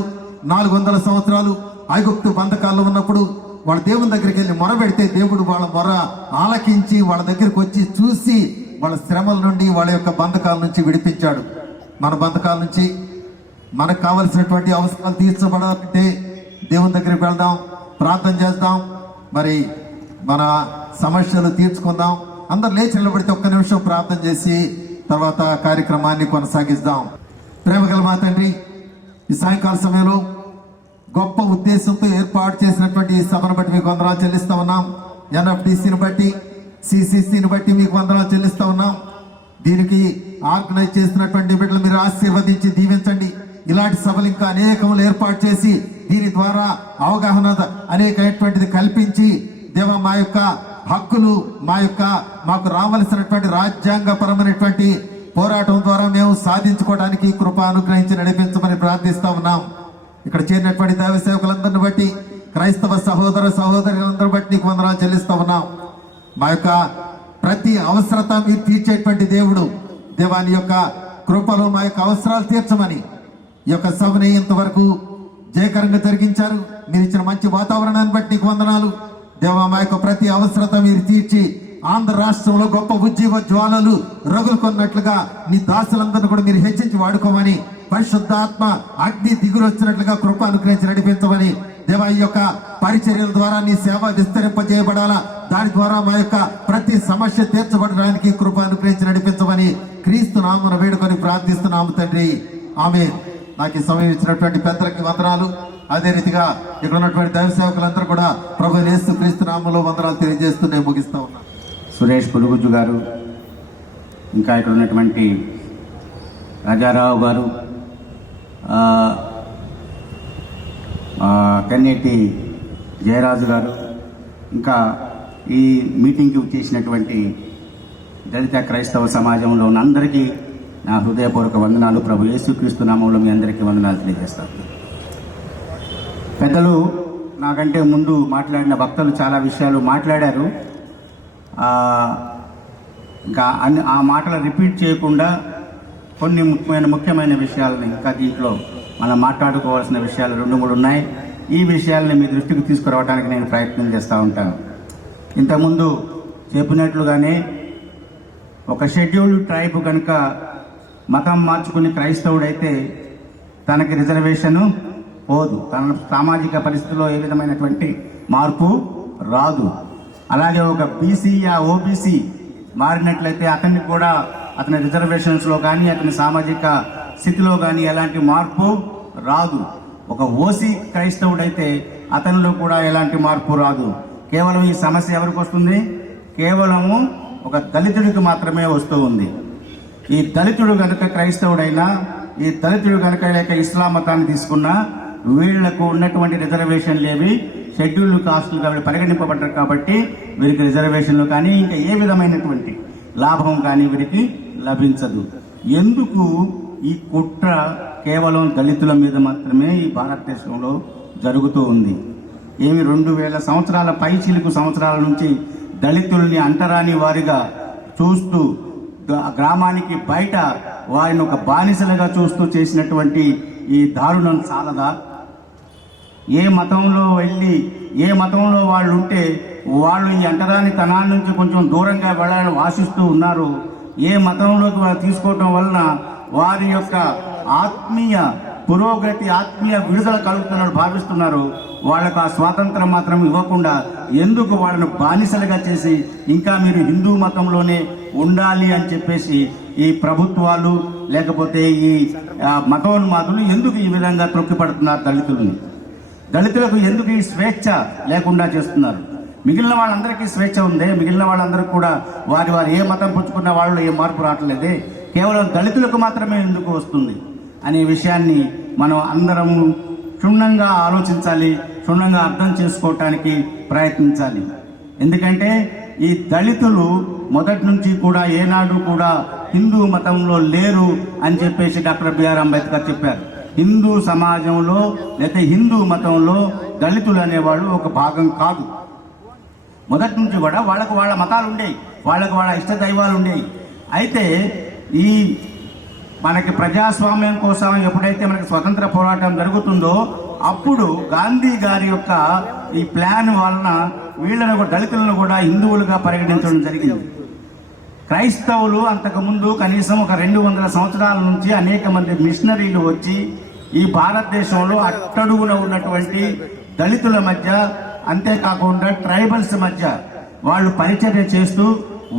400 సంవత్సరాలు ఐగుప్తు బంధకాల్లో ఉన్నప్పుడు వాళ్ళ దేవుని దగ్గరికి వెళ్ళి మొరపెడితే దేవుడు వాళ్ళ మొర ఆలకించి వాళ్ళ దగ్గరికి వచ్చి చూసి వాళ్ళ శ్రమల నుండి, వాళ్ళ యొక్క బంధకాల నుంచి విడిపించాడు. మన బంధకాల నుంచి మనకు కావలసినటువంటి అవసరాలు తీర్చబడాలంటే దేవుని దగ్గరికి వెళ్దాం, ప్రార్థన చేద్దాం, మరి మన సమస్యలు తీర్చుకుందాం. అందరు లేచి నిలబడితే ఒక్క నిమిషం ప్రార్థన చేసి తర్వాత కార్యక్రమాన్ని కొనసాగిద్దాం. ప్రేమగల మా తండ్రి, ఈ సాయంకాల సమయంలో గొప్ప ఉద్దేశంతో ఏర్పాటు చేసినటువంటి ఈ సభను బట్టి మీకు వందనాలు చెల్లిస్తా ఉన్నాం. ఎన్ఎఫ్డిసిని బట్టి, సిసిసిని బట్టి మీకు వందనాలు చెల్లిస్తా ఉన్నాం. దీనికి ఆర్గనైజ్ చేసినటువంటి బిడ్డలు మీరు ఆశీర్వదించి దీవించండి. ఇలాంటి సభలు ఇంకా అనేకములు ఏర్పాటు చేసి దీని ద్వారా అవగాహన అనేకమైనటువంటిది కల్పించి దేవ మా యొక్క హక్కులు, మాకు రావలసినటువంటి రాజ్యాంగపరమైనటువంటి పోరాటం ద్వారా మేము సాధించుకోవడానికి కృప అనుగ్రహించి నడిపించమని ప్రార్థిస్తా ఉన్నాం. ఇక్కడ చేరినటువంటి దైవ సేవకులందరిని బట్టి, క్రైస్తవ సహోదరులందరిని బట్టి నీకు వందనాలు చెల్లిస్తా ఉన్నాం. మా యొక్క ప్రతి అవసరత మీరు తీర్చేటువంటి దేవుడు. దేవాని యొక్క కృపలో మా యొక్క అవసరాలు తీర్చమని ఈ యొక్క సభని ఇంతవరకు జయకరంగా జరిగించారు. మీరు ఇచ్చిన మంచి వాతావరణాన్ని బట్టి నీకు వందనాలు. దేవా మా యొక్క ప్రతి అవసరత మీరు తీర్చి ఆంధ్ర రాష్ట్రంలో గొప్ప ఉజ్జీవ జ్వాలలు రగులుకొన్నట్లుగా నీ దాసులందరినీ కూడా మీరు హెచ్చించి వాడుకోమని, పరిశుద్ధాత్మ అగ్ని దిగులు వచ్చినట్లుగా కృప అనుగ్రహించి నడిపించమని, దేవా ఈ యొక్క పరిచర్యల ద్వారా నీ సేవ విస్తరింపజేయబడాలా, దాని ద్వారా మా యొక్క ప్రతి సమస్య తీర్చబడడానికి కృప అనుగ్రహించి నడిపించమని క్రీస్తు నామమున వేడుకొని ప్రార్థిస్తున్నాము తండ్రి, ఆమేన్. నాకు ఈ సమయం ఇచ్చినటువంటి పెద్దలకి వందనాలు. అదే రీతిగా ఇక్కడ ఉన్నటువంటి దైవ సేవకులందరూ కూడా ప్రభువైన యేసు క్రీస్తు నామములో వందనాలు తెలియజేస్తూ నేను ముగిస్తా ఉన్నాను. సురేష్ పులుగుజ్జు గారు, ఇంకా ఇక్కడ ఉన్నటువంటి రాజారావు గారు, కన్నేటి జయరాజు గారు, ఇంకా ఈ మీటింగ్కి చేసినటువంటి దళిత క్రైస్తవ సమాజంలో ఉన్న అందరికీ నా హృదయపూర్వక వందనాలు. ప్రభు యేసుక్రీస్తు నామంలో మీ అందరికీ వందనాలు తెలియజేస్తాను. పెద్దలు నాకంటే ముందు మాట్లాడిన భక్తులు చాలా విషయాలు మాట్లాడారు. ఇంకా ఆ మాటలు రిపీట్ చేయకుండా కొన్ని ముఖ్యమైన విషయాలని ఇంకా దీంట్లో మనం మాట్లాడుకోవాల్సిన విషయాలు 2-3 ఉన్నాయి. ఈ విషయాలని మీ దృష్టికి తీసుకురావడానికి నేను ప్రయత్నం చేస్తూ ఉంటాను. ఇంతకుముందు చెప్పినట్లుగానే ఒక షెడ్యూల్డ్ ట్రైబ్ కనుక మతం మార్చుకుని క్రైస్తవుడైతే తనకి రిజర్వేషను పోదు, తన సామాజిక పరిస్థితిలో ఏ విధమైనటువంటి మార్పు రాదు. అలాగే ఒక బీసీ ఓబీసీ మారినట్లయితే అతన్ని కూడా అతని రిజర్వేషన్స్లో కానీ అతని సామాజిక స్థితిలో కానీ ఎలాంటి మార్పు రాదు. ఒక ఓసీ క్రైస్తవుడైతే అతనిలో కూడా ఎలాంటి మార్పు రాదు. కేవలం ఈ సమస్య ఎవరికి వస్తుంది? కేవలము ఒక దళితుడికి మాత్రమే వస్తూ ఉంది. ఈ దళితుడు కనుక క్రైస్తవుడైనా, ఈ దళితుడు కనుక లేక ఇస్లాం మతాన్ని తీసుకున్నా వీళ్లకు ఉన్నటువంటి రిజర్వేషన్లు ఏవి షెడ్యూల్డ్ కాస్టులుగా పరిగణింపబడ్డారు. కాబట్టి వీరికి రిజర్వేషన్లు కానీ ఇంకా ఏ విధమైనటువంటి లాభం కానీ వీరికి లభించదు. ఎందుకు ఈ కుట్ర కేవలం దళితుల మీద మాత్రమే ఈ భారతదేశంలో జరుగుతూ ఉంది? 2000 సంవత్సరాల పైచిలుకు సంవత్సరాల నుంచి దళితుల్ని అంటరాని వారిగా చూస్తూ గ్రామానికి బయట వారిని ఒక బానిసలుగా చూస్తూ చేసినటువంటి ఈ దారుణం చాలదా? ఏ మతంలో వెళ్ళి ఏ మతంలో వాళ్ళు ఉంటే వాళ్ళు ఈ అంటరాని తనాన్ని నుంచి కొంచెం దూరంగా వెళ్ళాలని ఆశిస్తూ ఉన్నారు. ఏ మతంలోకి వాళ్ళు తీసుకోవటం వలన వారి యొక్క ఆత్మీయ పురోగతి, ఆత్మీయ విడుదల కలుగుతున్నట్టు భావిస్తున్నారు. వాళ్ళకు ఆ స్వాతంత్రం మాత్రం ఇవ్వకుండా ఎందుకు వాళ్ళను బానిసలుగా చేసి ఇంకా మీరు హిందూ మతంలోనే ఉండాలి అని చెప్పేసి ఈ ప్రభుత్వాలు లేకపోతే ఈ మతోన్మాదులు ఎందుకు ఈ విధంగా త్రొక్కిపడుతున్నారు దళితులకు ఎందుకు ఈ స్వేచ్ఛ లేకుండా చేస్తున్నారు? మిగిలిన వాళ్ళందరికీ స్వేచ్ఛ ఉందే, మిగిలిన వాళ్ళందరికీ కూడా వారి ఏ మతం పుచ్చుకున్న వాళ్ళు ఏ మార్పు రావట్లేదే, కేవలం దళితులకు మాత్రమే ఎందుకు వస్తుంది అనే విషయాన్ని మనం అందరం క్షుణ్ణంగా ఆలోచించాలి, క్షుణ్ణంగా అర్థం చేసుకోవటానికి ప్రయత్నించాలి. ఎందుకంటే ఈ దళితులు మొదటి నుంచి కూడా ఏనాడు కూడా హిందూ మతంలో లేరు అని చెప్పేసి డాక్టర్ బిఆర్ అంబేద్కర్ చెప్పారు. హిందూ సమాజంలో లేకపోతే హిందూ మతంలో దళితులు అనేవాళ్ళు ఒక భాగం కాదు. మొదటి నుంచి కూడా వాళ్ళకు వాళ్ళ మతాలు ఉండేవి, వాళ్ళకు వాళ్ళ ఇష్ట దైవాలు ఉండేవి. అయితే ఈ మనకి ప్రజాస్వామ్యం కోసం ఎప్పుడైతే మనకి స్వతంత్ర పోరాటం జరుగుతుందో అప్పుడు గాంధీ గారి యొక్క ఈ ప్లాన్ వలన వీళ్ళను దళితులను కూడా హిందువులుగా పరిగణించడం జరిగింది. క్రైస్తవులు అంతకుముందు కనీసం ఒక 200 సంవత్సరాల నుంచి అనేక మంది మిషనరీలు వచ్చి ఈ భారతదేశంలో అట్టడుగున ఉన్నటువంటి దళితుల మధ్య, అంతేకాకుండా ట్రైబల్స్ మధ్య వాళ్ళు పరిచర్య చేస్తూ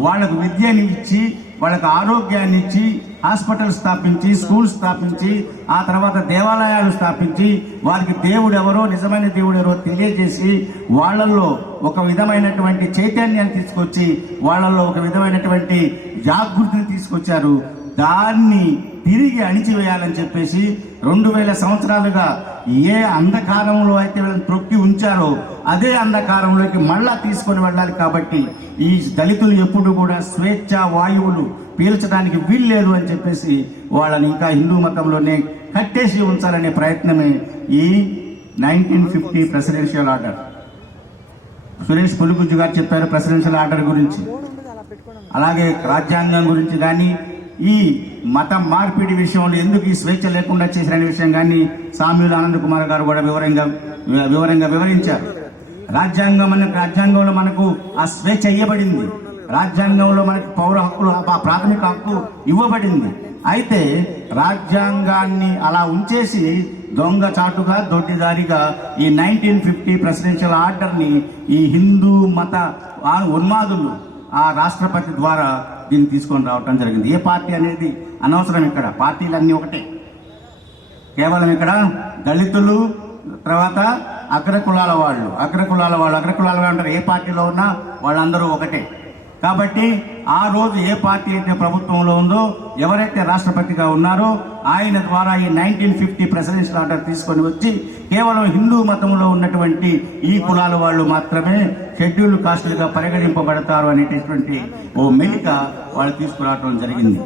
వాళ్ళకు విద్యని ఇచ్చి, వాళ్ళకు ఆరోగ్యాన్ని ఇచ్చి, హాస్పిటల్ స్థాపించి, స్కూల్స్ స్థాపించి, ఆ తర్వాత దేవాలయాలు స్థాపించి వారికి దేవుడు ఎవరో, నిజమైన దేవుడు ఎవరో తెలియజేసి వాళ్ళల్లో ఒక విధమైనటువంటి చైతన్యాన్ని తీసుకొచ్చి వాళ్ళల్లో ఒక విధమైనటువంటి జాగృతిని తీసుకొచ్చారు. దాన్ని తిరిగి అణిచివేయాలని చెప్పేసి 2000 సంవత్సరాలుగా ఏ అంధకారంలో అయితే వీళ్ళని త్రొక్కి ఉంచారో అదే అంధకారంలోకి మళ్ళా తీసుకొని వెళ్ళాలి. కాబట్టి ఈ దళితులు ఎప్పుడు కూడా స్వేచ్ఛ వాయువులు పీల్చడానికి వీల్లేదు అని చెప్పేసి వాళ్ళని ఇంకా హిందూ మతంలోనే కట్టేసి ఉంచాలనే ప్రయత్నమే ఈ 1950 ప్రెసిడెన్షియల్ ఆర్డర్. సురేష్ పులిగుజ్జు గారు చెప్పారు ప్రెసిడెన్షియల్ ఆర్డర్ గురించి, అలాగే రాజ్యాంగం గురించి కానీ, ఈ మత మార్పిడి విషయంలో ఎందుకు ఈ స్వేచ్ఛ లేకుండా చేసిన విషయం కానీ సామ్యులు ఆనంద్ కుమార్ గారు కూడా వివరంగా వివరించారు. రాజ్యాంగంలో మనకు ఆ స్వేచ్ఛ ఇవ్వబడింది, రాజ్యాంగంలో మనకు పౌర హక్కులు, ప్రాథమిక హక్కు ఇవ్వబడింది. అయితే రాజ్యాంగాన్ని అలా ఉంచేసి దొంగచాటుగా దొడ్డిదారిగా ఈ 1950 ప్రెసిడెన్షియల్ ఆర్డర్ని ఈ హిందూ మత ఉన్మాదులు ఆ రాష్ట్రపతి ద్వారా దీన్ని తీసుకొని రావటం జరిగింది. ఏ పార్టీ అనేది అనవసరం, ఇక్కడ పార్టీలన్నీ ఒకటే. కేవలం ఇక్కడ దళితులు, తర్వాత అగ్రకులాల వాళ్ళు అంటారు. ఏ పార్టీలో ఉన్నా వాళ్ళందరూ ఒకటే. కాబట్టి ఆ రోజు ఏ పార్టీ అయితే ప్రభుత్వంలో ఉందో, ఎవరైతే రాష్ట్రపతిగా ఉన్నారో ఆయన ద్వారా ఈ 1950 ప్రెసిడెన్షియల్ ఆర్డర్ తీసుకొని వచ్చి కేవలం హిందూ మతంలో ఉన్నటువంటి ఈ కులాల వాళ్ళు మాత్రమే షెడ్యూల్డ్ కాస్టులుగా పరిగణింపబడతారు అనేటటువంటి ఓ మెలిక వాళ్ళు తీసుకురావడం జరిగింది.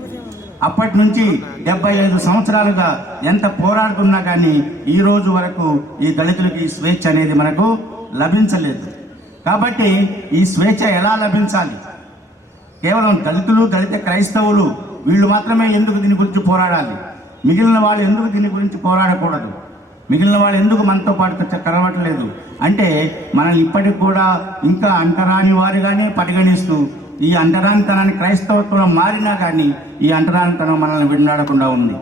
అప్పటి నుంచి 75 సంవత్సరాలుగా ఎంత పోరాడుతున్నా కానీ ఈ రోజు వరకు ఈ దళితులకి స్వేచ్ఛ అనేది మనకు లభించలేదు. కాబట్టి ఈ స్వేచ్ఛ ఎలా లభించాలి? కేవలం దళితులు, దళిత క్రైస్తవులు వీళ్ళు మాత్రమే ఎందుకు దీని గురించి పోరాడాలి? మిగిలిన వాళ్ళు ఎందుకు దీని గురించి పోరాడకూడదు? మిగిలిన వాళ్ళు ఎందుకు మనతో పాటు కలవట్లేదు అంటే మనల్ని ఇప్పటికి కూడా ఇంకా అంటరాని వారిగానే పరిగణిస్తూ ఈ అంటరానితనాన్ని క్రైస్తవత్వం మారినా కానీ ఈ అంటరానితనం మనల్ని విడనాడకుండా ఉంది.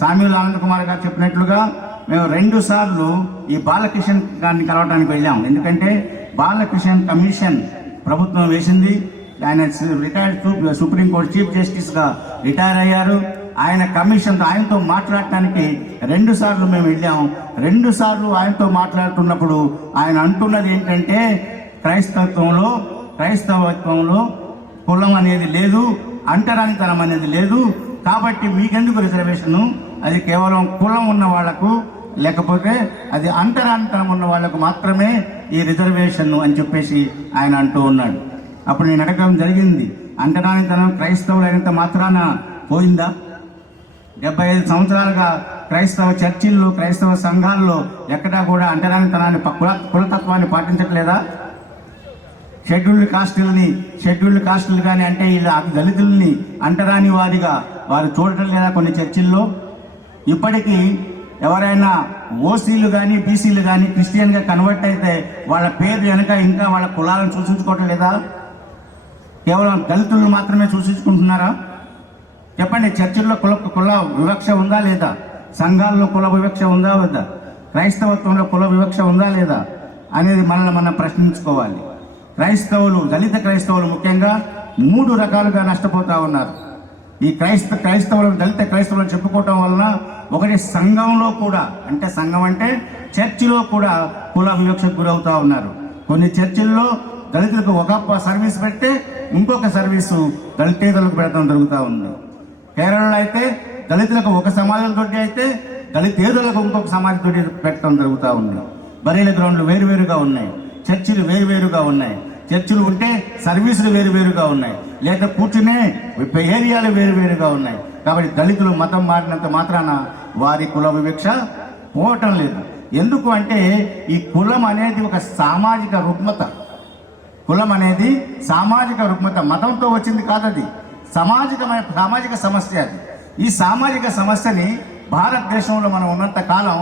సామ్యులు ఆనంద్ కుమార్ గారు చెప్పినట్లుగా మేము 2 సార్లు ఈ బాలకిషన్ గారిని కలవడానికి వెళ్ళాం. ఎందుకంటే బాలకిషన్ కమిషన్ ప్రభుత్వం వేసింది. ఆయన రిటైర్డ్ సుప్రీంకోర్టు చీఫ్ జస్టిస్గా రిటైర్ అయ్యారు. ఆయన కమిషన్ ఆయనతో మాట్లాడటానికి 2 సార్లు మేము వెళ్ళాము. 2 సార్లు ఆయనతో మాట్లాడుతున్నప్పుడు ఆయన అంటున్నది ఏంటంటే క్రైస్తవత్వంలో కులం అనేది లేదు, అంటరానితనం అనేది లేదు. కాబట్టి మీకెందుకు రిజర్వేషను? అది కేవలం కులం ఉన్న వాళ్లకు, లేకపోతే అది అంటరానితనం ఉన్న వాళ్లకు మాత్రమే ఈ రిజర్వేషన్ అని చెప్పేసి ఆయన అంటూ ఉన్నాడు. అప్పుడు నేను అడగడం జరిగింది, అంటరానితనం క్రైస్తవులైనంత మాత్రాన పోయిందా? 75 సంవత్సరాలుగా క్రైస్తవ చర్చిల్లో, క్రైస్తవ సంఘాల్లో ఎక్కడా కూడా అంటరానితనాన్ని, కులతత్వాన్ని పాటించట్లేదా? షెడ్యూల్డ్ కాస్టులు కానీ అంటే ఇలా దళితుల్ని అంటరాని వారిగా వారు చూడటం లేదా కొన్ని చర్చిల్లో? ఇప్పటికీ ఎవరైనా ఓసీలు కానీ బీసీలు కానీ క్రిస్టియన్గా కన్వర్ట్ అయితే వాళ్ళ పేరు వెనక ఇంకా వాళ్ళ కులాలను సూచించుకోవటం లేదా? కేవలం దళితులను మాత్రమే సూచించుకుంటున్నారా? చెప్పండి, చర్చిల్లో కుల వివక్ష ఉందా లేదా? సంఘాల్లో కుల వివక్ష ఉందా లేదా? క్రైస్తవత్వంలో కుల వివక్ష ఉందా లేదా అనేది మనల్ని మనం ప్రశ్నించుకోవాలి. దళిత క్రైస్తవులు ముఖ్యంగా 3 రకాలుగా నష్టపోతా ఉన్నారు. ఈ క్రైస్తవులను దళిత క్రైస్తవులను చెప్పుకోవటం వలన ఒకటి సంఘంలో కూడా, అంటే సంఘం అంటే చర్చిలో కూడా కుల వివక్షకు గురవుతా ఉన్నారు. కొన్ని చర్చిల్లో దళితులకు ఒక సర్వీస్ పెడితే ఇంకొక సర్వీసు దళితేతలకు పెడతాం జరుగుతూ ఉంది. కేరళలో అయితే దళితులకు ఒక సమాజం తోటి అయితే దళితేతలకు ఇంకొక సమాజం తోటి పెట్టడం జరుగుతూ ఉంది. బరీల గ్రౌండ్లు వేరువేరుగా ఉన్నాయి, చర్చిలు వేరువేరుగా ఉన్నాయి. చర్చిలు ఉంటే సర్వీసులు వేరువేరుగా ఉన్నాయి, లేదా కూర్చునే ఏరియాలు వేరువేరుగా ఉన్నాయి. కాబట్టి దళితులు మతం మారినంత మాత్రాన వారి కుల వివక్ష పోవటం లేదు. ఎందుకు అంటే ఈ కులం అనేది ఒక సామాజిక రుగ్మత. కులం అనేది సామాజిక రుగ్మత, మతంతో వచ్చింది కాదది. సామాజిక సమస్య అది. ఈ సామాజిక సమస్యని భారతదేశంలో మనం ఉన్నంత కాలం,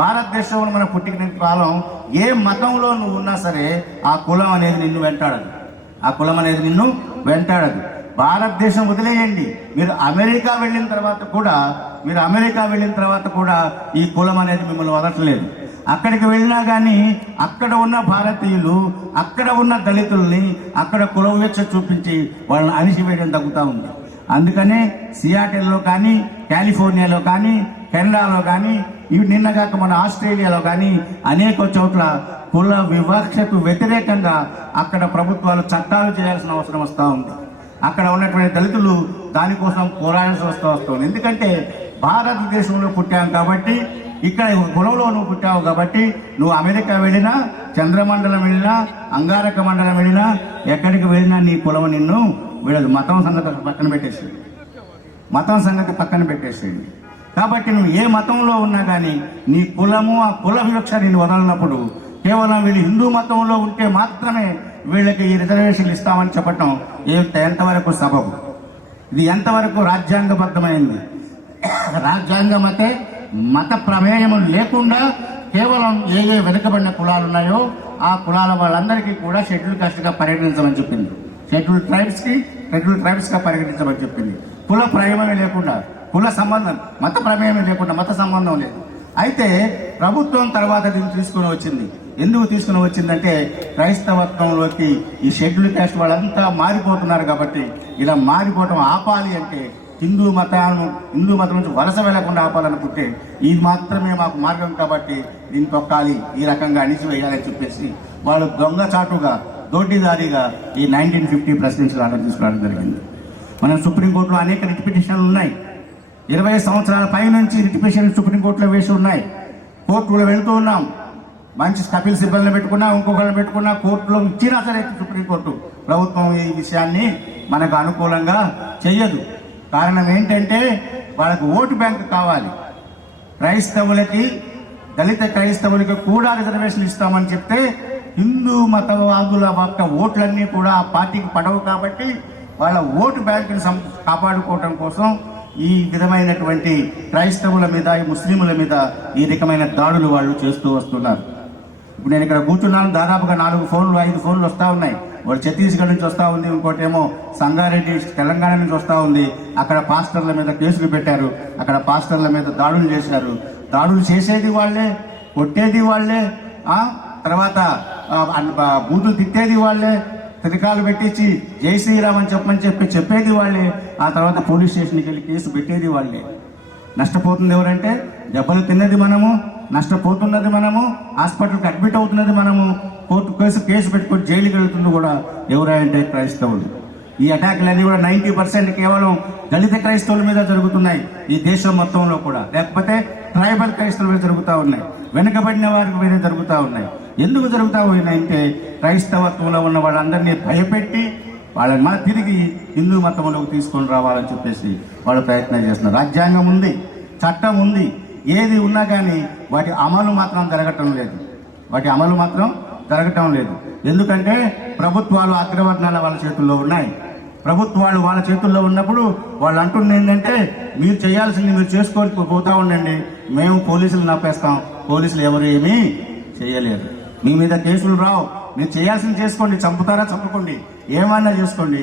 భారతదేశంలో మనం పుట్టిన కాలం, ఏ మతంలో నువ్వు ఉన్నా సరే ఆ కులం అనేది నిన్ను వెంటాడదు. భారతదేశం వదిలేయండి, మీరు అమెరికా వెళ్ళిన తర్వాత కూడా ఈ కులం అనేది మిమ్మల్ని వదలట్లేదు. అక్కడికి వెళ్ళినా కానీ అక్కడ ఉన్న భారతీయులు, అక్కడ ఉన్న దళితుల్ని అక్కడ కుల వివక్ష చూపించి వాళ్ళని అణిచివేయడం తగ్గుతూ ఉంది. అందుకనే సియాటిల్లో కానీ, కాలిఫోర్నియాలో కానీ, కెనడాలో కానీ, ఇవి నిన్నగాక మన ఆస్ట్రేలియాలో కానీ అనేక చోట్ల కుల వివక్షకు వ్యతిరేకంగా అక్కడ ప్రభుత్వాలు చట్టాలు చేయాల్సిన అవసరం వస్తూ ఉంది. అక్కడ ఉన్నటువంటి దళితులు దానికోసం పోరాడాల్సి వస్తుంది. ఎందుకంటే భారతదేశంలో పుట్టాం కాబట్టి, ఇక్కడ కులంలో నువ్వు పుట్టావు కాబట్టి, నువ్వు అమెరికా వెళ్ళినా, చంద్రమండలం వెళ్ళినా, అంగారక మండలం వెళ్ళినా, ఎక్కడికి వెళ్ళినా నీ కులం నిన్ను వీడదు. మతం సంగతి పక్కన పెట్టేసేయండి. కాబట్టి నువ్వు ఏ మతంలో ఉన్నా కానీ నీ కులము, ఆ కుల వివక్ష నిన్ను వదలనప్పుడు, కేవలం వీళ్ళు హిందూ మతంలో ఉంటే మాత్రమే వీళ్ళకి ఈ రిజర్వేషన్లు ఇస్తామని చెప్పటం ఎంతవరకు సబబు? ఇది ఎంతవరకు రాజ్యాంగబద్ధమైంది? రాజ్యాంగమతే మత ప్రమేయం లేకుండా కేవలం ఏ వెనుకబడిన కులాలు ఉన్నాయో ఆ కులాల వాళ్ళందరికీ కూడా షెడ్యూల్ కాస్ట్గా పరిగణించమని చెప్పింది. షెడ్యూల్ ట్రైబ్స్గా పరిగణించమని చెప్పింది. కుల ప్రమేయమే లేకుండా, కుల సంబంధం, మత ప్రమేయమే లేకుండా, మత సంబంధం లేదు. అయితే ప్రభుత్వం తర్వాత దీన్ని తీసుకుని వచ్చింది. ఎందుకు తీసుకుని వచ్చిందంటే క్రైస్తవత్వంలోకి ఈ షెడ్యూల్ కాస్ట్ వాళ్ళంతా మారిపోతున్నారు కాబట్టి, ఇలా మారిపోవటం ఆపాలి అంటే హిందూ మతం నుంచి వలస వెళ్లకుండా ఆపాలనుకుంటే ఇది మాత్రమే మాకు మార్గం కాబట్టి దీన్ని తొక్కాలి, ఈ రకంగా అణిచివేయాలని చెప్పేసి వాళ్ళు దొంగచాటుగా, దోటిదారిగా ఈ 1950 ప్రెసిడెన్షియల్ ఆర్డర్ తీసుకురావడం జరిగింది. మనం సుప్రీంకోర్టులో అనేక రిట్ పిటిషన్లు ఉన్నాయి. 20 సంవత్సరాల పై నుంచి రిట్ పిటిషన్లు సుప్రీంకోర్టులో వేసి ఉన్నాయి. కోర్టులో వెళుతూ ఉన్నాం. మంచి కపిల్ సిబ్బందిని పెట్టుకున్నా, ఇంకొకరిని పెట్టుకున్నా, కోర్టులో ఇచ్చినా సరే సుప్రీంకోర్టు ప్రభుత్వం ఈ విషయాన్ని మనకు అనుకూలంగా చెయ్యదు. కారణం ఏంటంటే వాళ్ళకు ఓటు బ్యాంక్ కావాలి. క్రైస్తవులకి, దళిత క్రైస్తవులకి కూడా రిజర్వేషన్ ఇస్తామని చెప్తే హిందూ మతవాదుల యొక్క ఓట్లన్నీ కూడా ఆ పార్టీకి పడవు కాబట్టి వాళ్ళ ఓటు బ్యాంకుని కాపాడుకోవడం కోసం ఈ విధమైనటువంటి క్రైస్తవుల మీద, ఈ ముస్లింల మీద ఈ రకమైన దాడులు వాళ్ళు చేస్తూ వస్తున్నారు. ఇప్పుడు నేను ఇక్కడ కూర్చున్నాను, దాదాపుగా 4 ఫోన్లు 5 ఫోన్లు వస్తూ ఉన్నాయి. వాడు ఛత్తీస్గఢ్ నుంచి వస్తూ ఉంది, ఇంకోటేమో సంగారెడ్డి తెలంగాణ నుంచి వస్తూ ఉంది. అక్కడ పాస్టర్ల మీద కేసులు పెట్టారు, అక్కడ పాస్టర్ల మీద దాడులు చేశారు. దాడులు చేసేది వాళ్ళే, కొట్టేది వాళ్ళే, తర్వాత బూతులు తిట్టేది వాళ్ళే, తిరకాలు పెట్టించి జై శ్రీరామ్ అని చెప్పేది వాళ్ళే. ఆ తర్వాత పోలీస్ స్టేషన్కి వెళ్ళి కేసు పెట్టేది వాళ్ళే. నష్టపోతుంది ఎవరంటే దెబ్బలు తిన్నది మనము, నష్టపోతున్నది మనము, హాస్పిటల్కి అడ్మిట్ అవుతున్నది మనము, కోర్టు కేసు పెట్టుకొని జైలుకి వెళ్తుంది కూడా ఎవరంటే క్రైస్తవులు. ఈ అటాక్లన్నీ కూడా 90% కేవలం దళిత క్రైస్తవుల మీద జరుగుతున్నాయి ఈ దేశం మొత్తంలో కూడా. లేకపోతే ట్రైబల్ క్రైస్తవుల మీద జరుగుతూ ఉన్నాయి, వెనుకబడిన వారి మీద జరుగుతూ ఉన్నాయి. ఎందుకు జరుగుతూ ఉన్నాయంటే క్రైస్తవత్వంలో ఉన్న వాళ్ళందరినీ భయపెట్టి వాళ్ళని మన తిరిగి హిందూ మతంలోకి తీసుకొని రావాలని చెప్పేసి వాళ్ళు ప్రయత్నం చేస్తున్నారు. రాజ్యాంగం ఉంది, చట్టం ఉంది, ఏది ఉన్నా కానీ వాటి అమలు మాత్రం జరగటం లేదు. ఎందుకంటే ప్రభుత్వాలు అగ్రవర్ణాల వాళ్ళ చేతుల్లో ఉన్నాయి. ప్రభుత్వాలు వాళ్ళ చేతుల్లో ఉన్నప్పుడు వాళ్ళు అంటుంది ఏంటంటే, మీరు చేయాల్సింది మీరు చేసుకొని పోతా ఉండండి, మేము పోలీసులు నప్పేస్తాం, పోలీసులు ఎవరు ఏమీ చేయలేరు, మీ మీద కేసులు రావు, మీరు చేయాల్సింది చేసుకోండి, చంపుతారా చంపుకోండి, ఏమన్నా చేసుకోండి,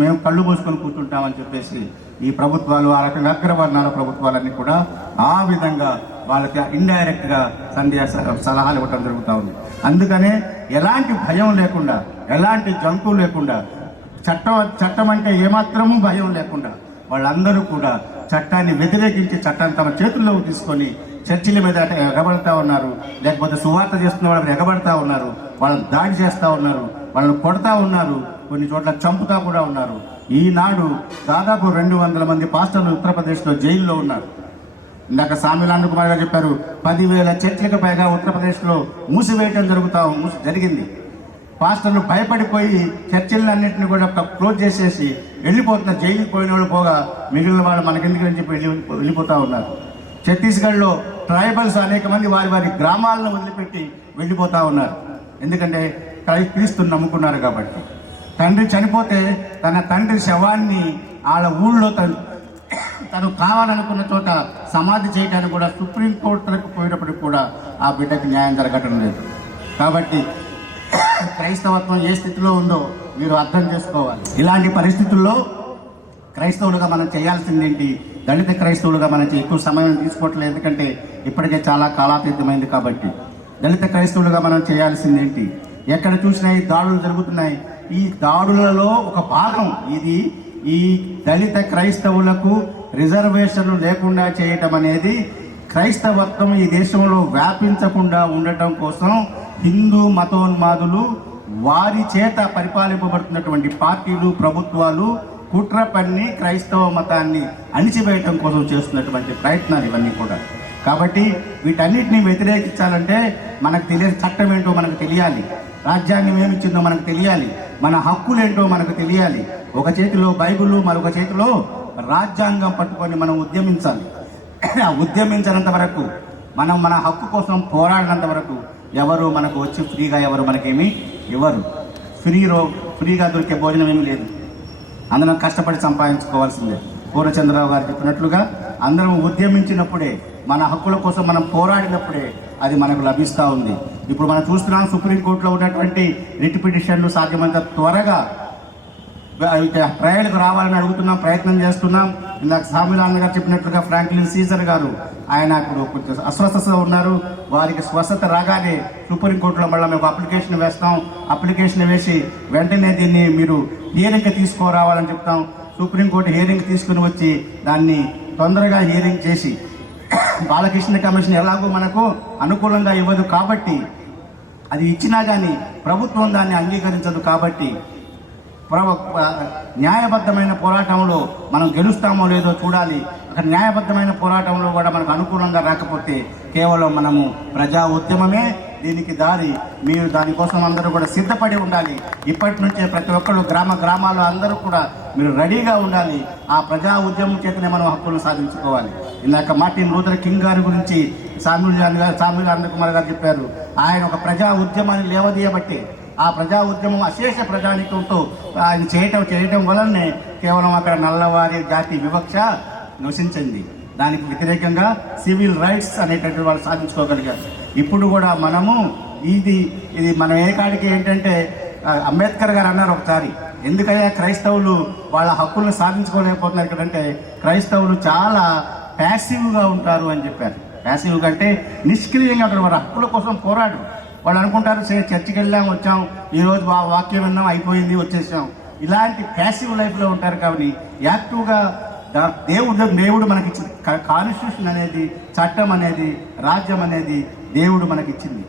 మేము కళ్ళు మూసుకొని కూర్చుంటామని చెప్పేసి ఈ ప్రభుత్వాలు, ఆ రకంగా అగ్రవర్ణాల ప్రభుత్వాలన్నీ కూడా ఆ విధంగా వాళ్ళకి ఇండైరెక్ట్ గా సలహాలు ఇవ్వటం జరుగుతూ ఉంది. అందుకనే ఎలాంటి భయం లేకుండా, ఎలాంటి జంకు లేకుండా, చట్టం అంటే ఏమాత్రమూ భయం లేకుండా వాళ్ళందరూ కూడా చట్టాన్ని వ్యతిరేకించి చట్టాన్ని తమ చేతుల్లోకి తీసుకొని చర్చిల మీద ఎగబడతా ఉన్నారు, లేకపోతే సువార్త చేస్తున్న వాళ్ళని ఎగబడతా ఉన్నారు, వాళ్ళని దాడి చేస్తూ ఉన్నారు, వాళ్ళని కొడతా ఉన్నారు, కొన్ని చోట్ల చంపుతా కూడా ఉన్నారు. ఈనాడు దాదాపు 200 మంది పాస్టర్లు ఉత్తరప్రదేశ్లో జైల్లో ఉన్నారు. ఇందాక సామిలాండ్ కుమార్ గారు చెప్పారు, 10,000 చర్చిలకు పైగా ఉత్తరప్రదేశ్లో మూసివేయటం జరిగింది. పాస్టర్లు భయపడిపోయి చర్చిలన్నింటినీ కూడా క్లోజ్ చేసేసి వెళ్ళిపోతున్నారు. జైలుకి పోయిన వాళ్ళు పోగా మిగిలిన వాళ్ళు మనకెందుకు అని చెప్పి వెళ్ళిపోతా ఉన్నారు. ఛత్తీస్గఢ్లో ట్రైబల్స్ అనేక మంది వారి గ్రామాలను వదిలిపెట్టి వెళ్ళిపోతా ఉన్నారు. ఎందుకంటే క్రీస్తుని నమ్ముకున్నారు కాబట్టి. తండ్రి చనిపోతే తన తండ్రి శవాన్ని వాళ్ళ ఊళ్ళో తను కావాలనుకున్న చోట సమాధి చేయడానికి కూడా సుప్రీంకోర్టులకు పోయినప్పటికి కూడా ఆ బిడ్డకి న్యాయం జరగటం లేదు. కాబట్టి క్రైస్తవత్వం ఏ స్థితిలో ఉందో మీరు అర్థం చేసుకోవాలి. ఇలాంటి పరిస్థితుల్లో క్రైస్తవులుగా మనం చేయాల్సిందేంటి? దళిత క్రైస్తవులుగా మనం ఎక్కువ సమయం తీసుకోవట్లేదు, ఎందుకంటే ఇప్పటికే చాలా కాలాతీతమైంది. కాబట్టి దళిత క్రైస్తవులుగా మనం చేయాల్సిందేంటి? ఎక్కడ చూసినా ఈ దాడులు జరుగుతున్నాయి. ఈ దాడులలో ఒక భాగం ఇది. ఈ దళిత క్రైస్తవులకు రిజర్వేషన్లు లేకుండా చేయటం అనేది క్రైస్తవత్వం ఈ దేశంలో వ్యాపించకుండా ఉండటం కోసం హిందూ మతోన్మాదులు, వారి చేత పరిపాలింపబడుతున్నటువంటి పార్టీలు, ప్రభుత్వాలు కుట్ర పన్ని క్రైస్తవ మతాన్ని అణిచివేయటం కోసం చేస్తున్నటువంటి ప్రయత్నాలు ఇవన్నీ కూడా. కాబట్టి వీటన్నిటిని వ్యతిరేకించాలంటే మనకు తెలియని చట్టం ఏంటో మనకు తెలియాలి, రాజ్యాంగం ఏమిచ్చిందో మనకు తెలియాలి, మన హక్కులేంటో మనకు తెలియాలి. ఒక చేతిలో బైబిల్, మరొక చేతిలో రాజ్యాంగం పట్టుకొని మనం ఉద్యమించాలి. ఉద్యమించినంత వరకు, మనం మన హక్కు కోసం పోరాడినంత వరకు ఎవరు మనకు వచ్చి ఫ్రీగా ఎవరు మనకేమీ ఇవ్వరు. ఫ్రీగా దొరికే భోజనం ఏమీ లేదు, అందరం కష్టపడి సంపాదించుకోవాల్సిందే. పూర్ణచంద్రరావు గారు చెప్పినట్లుగా అందరం ఉద్యమించినప్పుడే, మన హక్కుల కోసం మనం పోరాడినప్పుడే అది మనకు లభిస్తూ ఉంది. ఇప్పుడు మనం చూస్తున్నాం, సుప్రీంకోర్టులో ఉన్నటువంటి రిట్ పిటిషన్లు సాధ్యమైనంత త్వరగా ట్రయల్కి రావాలని అడుగుతున్నాం, ప్రయత్నం చేస్తున్నాం. ఇందాక సామిలాండ్ గారు చెప్పినట్లుగా ఫ్రాంక్లిన్ సీజర్ గారు, ఆయన ఇప్పుడు కొంచెం అస్వస్థత ఉన్నారు. వారికి స్వస్థత రాగానే సుప్రీంకోర్టులో మళ్ళీ మేము అప్లికేషన్ వేస్తాం. అప్లికేషన్ వేసి వెంటనే దీన్ని మీరు హియరింగ్కి తీసుకురావాలని చెప్తాం. సుప్రీంకోర్టు హియరింగ్ తీసుకుని వచ్చి దాన్ని తొందరగా హియరింగ్ చేసి, బాలకృష్ణ కమిషన్ ఎలాగో మనకు అనుకూలంగా ఇవ్వదు కాబట్టి, అది ఇచ్చినా కానీ ప్రభుత్వం దాన్ని అంగీకరించదు. కాబట్టి న్యాయబద్ధమైన పోరాటంలో మనం గెలుస్తామో లేదో చూడాలి. అక్కడ న్యాయబద్ధమైన పోరాటంలో కూడా మనకు అనుకూలంగా రాకపోతే కేవలం మనము ప్రజా ఉద్యమమే దీనికి దారి. మీరు దానికోసం అందరూ కూడా సిద్ధపడి ఉండాలి. ఇప్పటి నుంచే ప్రతి ఒక్కరు గ్రామాల్లో అందరూ కూడా మీరు రెడీగా ఉండాలి. ఆ ప్రజా ఉద్యమం చేతనే మనం హక్కులను సాధించుకోవాలి. ఇందాక మార్టిన్ లూథర్ కింగ్ గారి గురించి సామిలాండ్ కుమార్ గారు చెప్పారు. ఆయన ఒక ప్రజా ఉద్యమాన్ని లేవదీయబట్టి, ఆ ప్రజా ఉద్యమం అశేష ప్రజానికంతో ఆయన చేయటం వలనే కేవలం అక్కడ నల్లవారి జాతి వివక్ష నశించింది. దానికి వ్యతిరేకంగా సివిల్ రైట్స్ అనేటటువంటి వాళ్ళు సాధించుకోగలిగారు. ఇప్పుడు కూడా మనము ఇది మనం ఏ కాడికి ఏంటంటే, అంబేద్కర్ గారు అన్నారు ఒకసారి, ఎందుకయ్యా క్రైస్తవులు వాళ్ళ హక్కులను సాధించుకోలేకపోతున్నారు ఇక్కడంటే, క్రైస్తవులు చాలా ప్యాసివ్గా ఉంటారు అని చెప్పారు. ప్యాసివ్గా అంటే నిష్క్రియంగా ఉంటారు, వారి హక్కుల కోసం పోరాడు. వాళ్ళు అనుకుంటారు చర్చికి వెళ్ళాం, వచ్చాం, ఈరోజు వాక్యం విన్నాం, అయిపోయింది, వచ్చేసాం. ఇలాంటి ప్యాసివ్ లైఫ్లో ఉంటారు. కాబట్టి యాక్టివ్గా దేవుడు మనకిచ్చింది కాన్స్టిట్యూషన్ అనేది, చట్టం అనేది, రాజ్యం అనేది దేవుడు మనకిచ్చింది.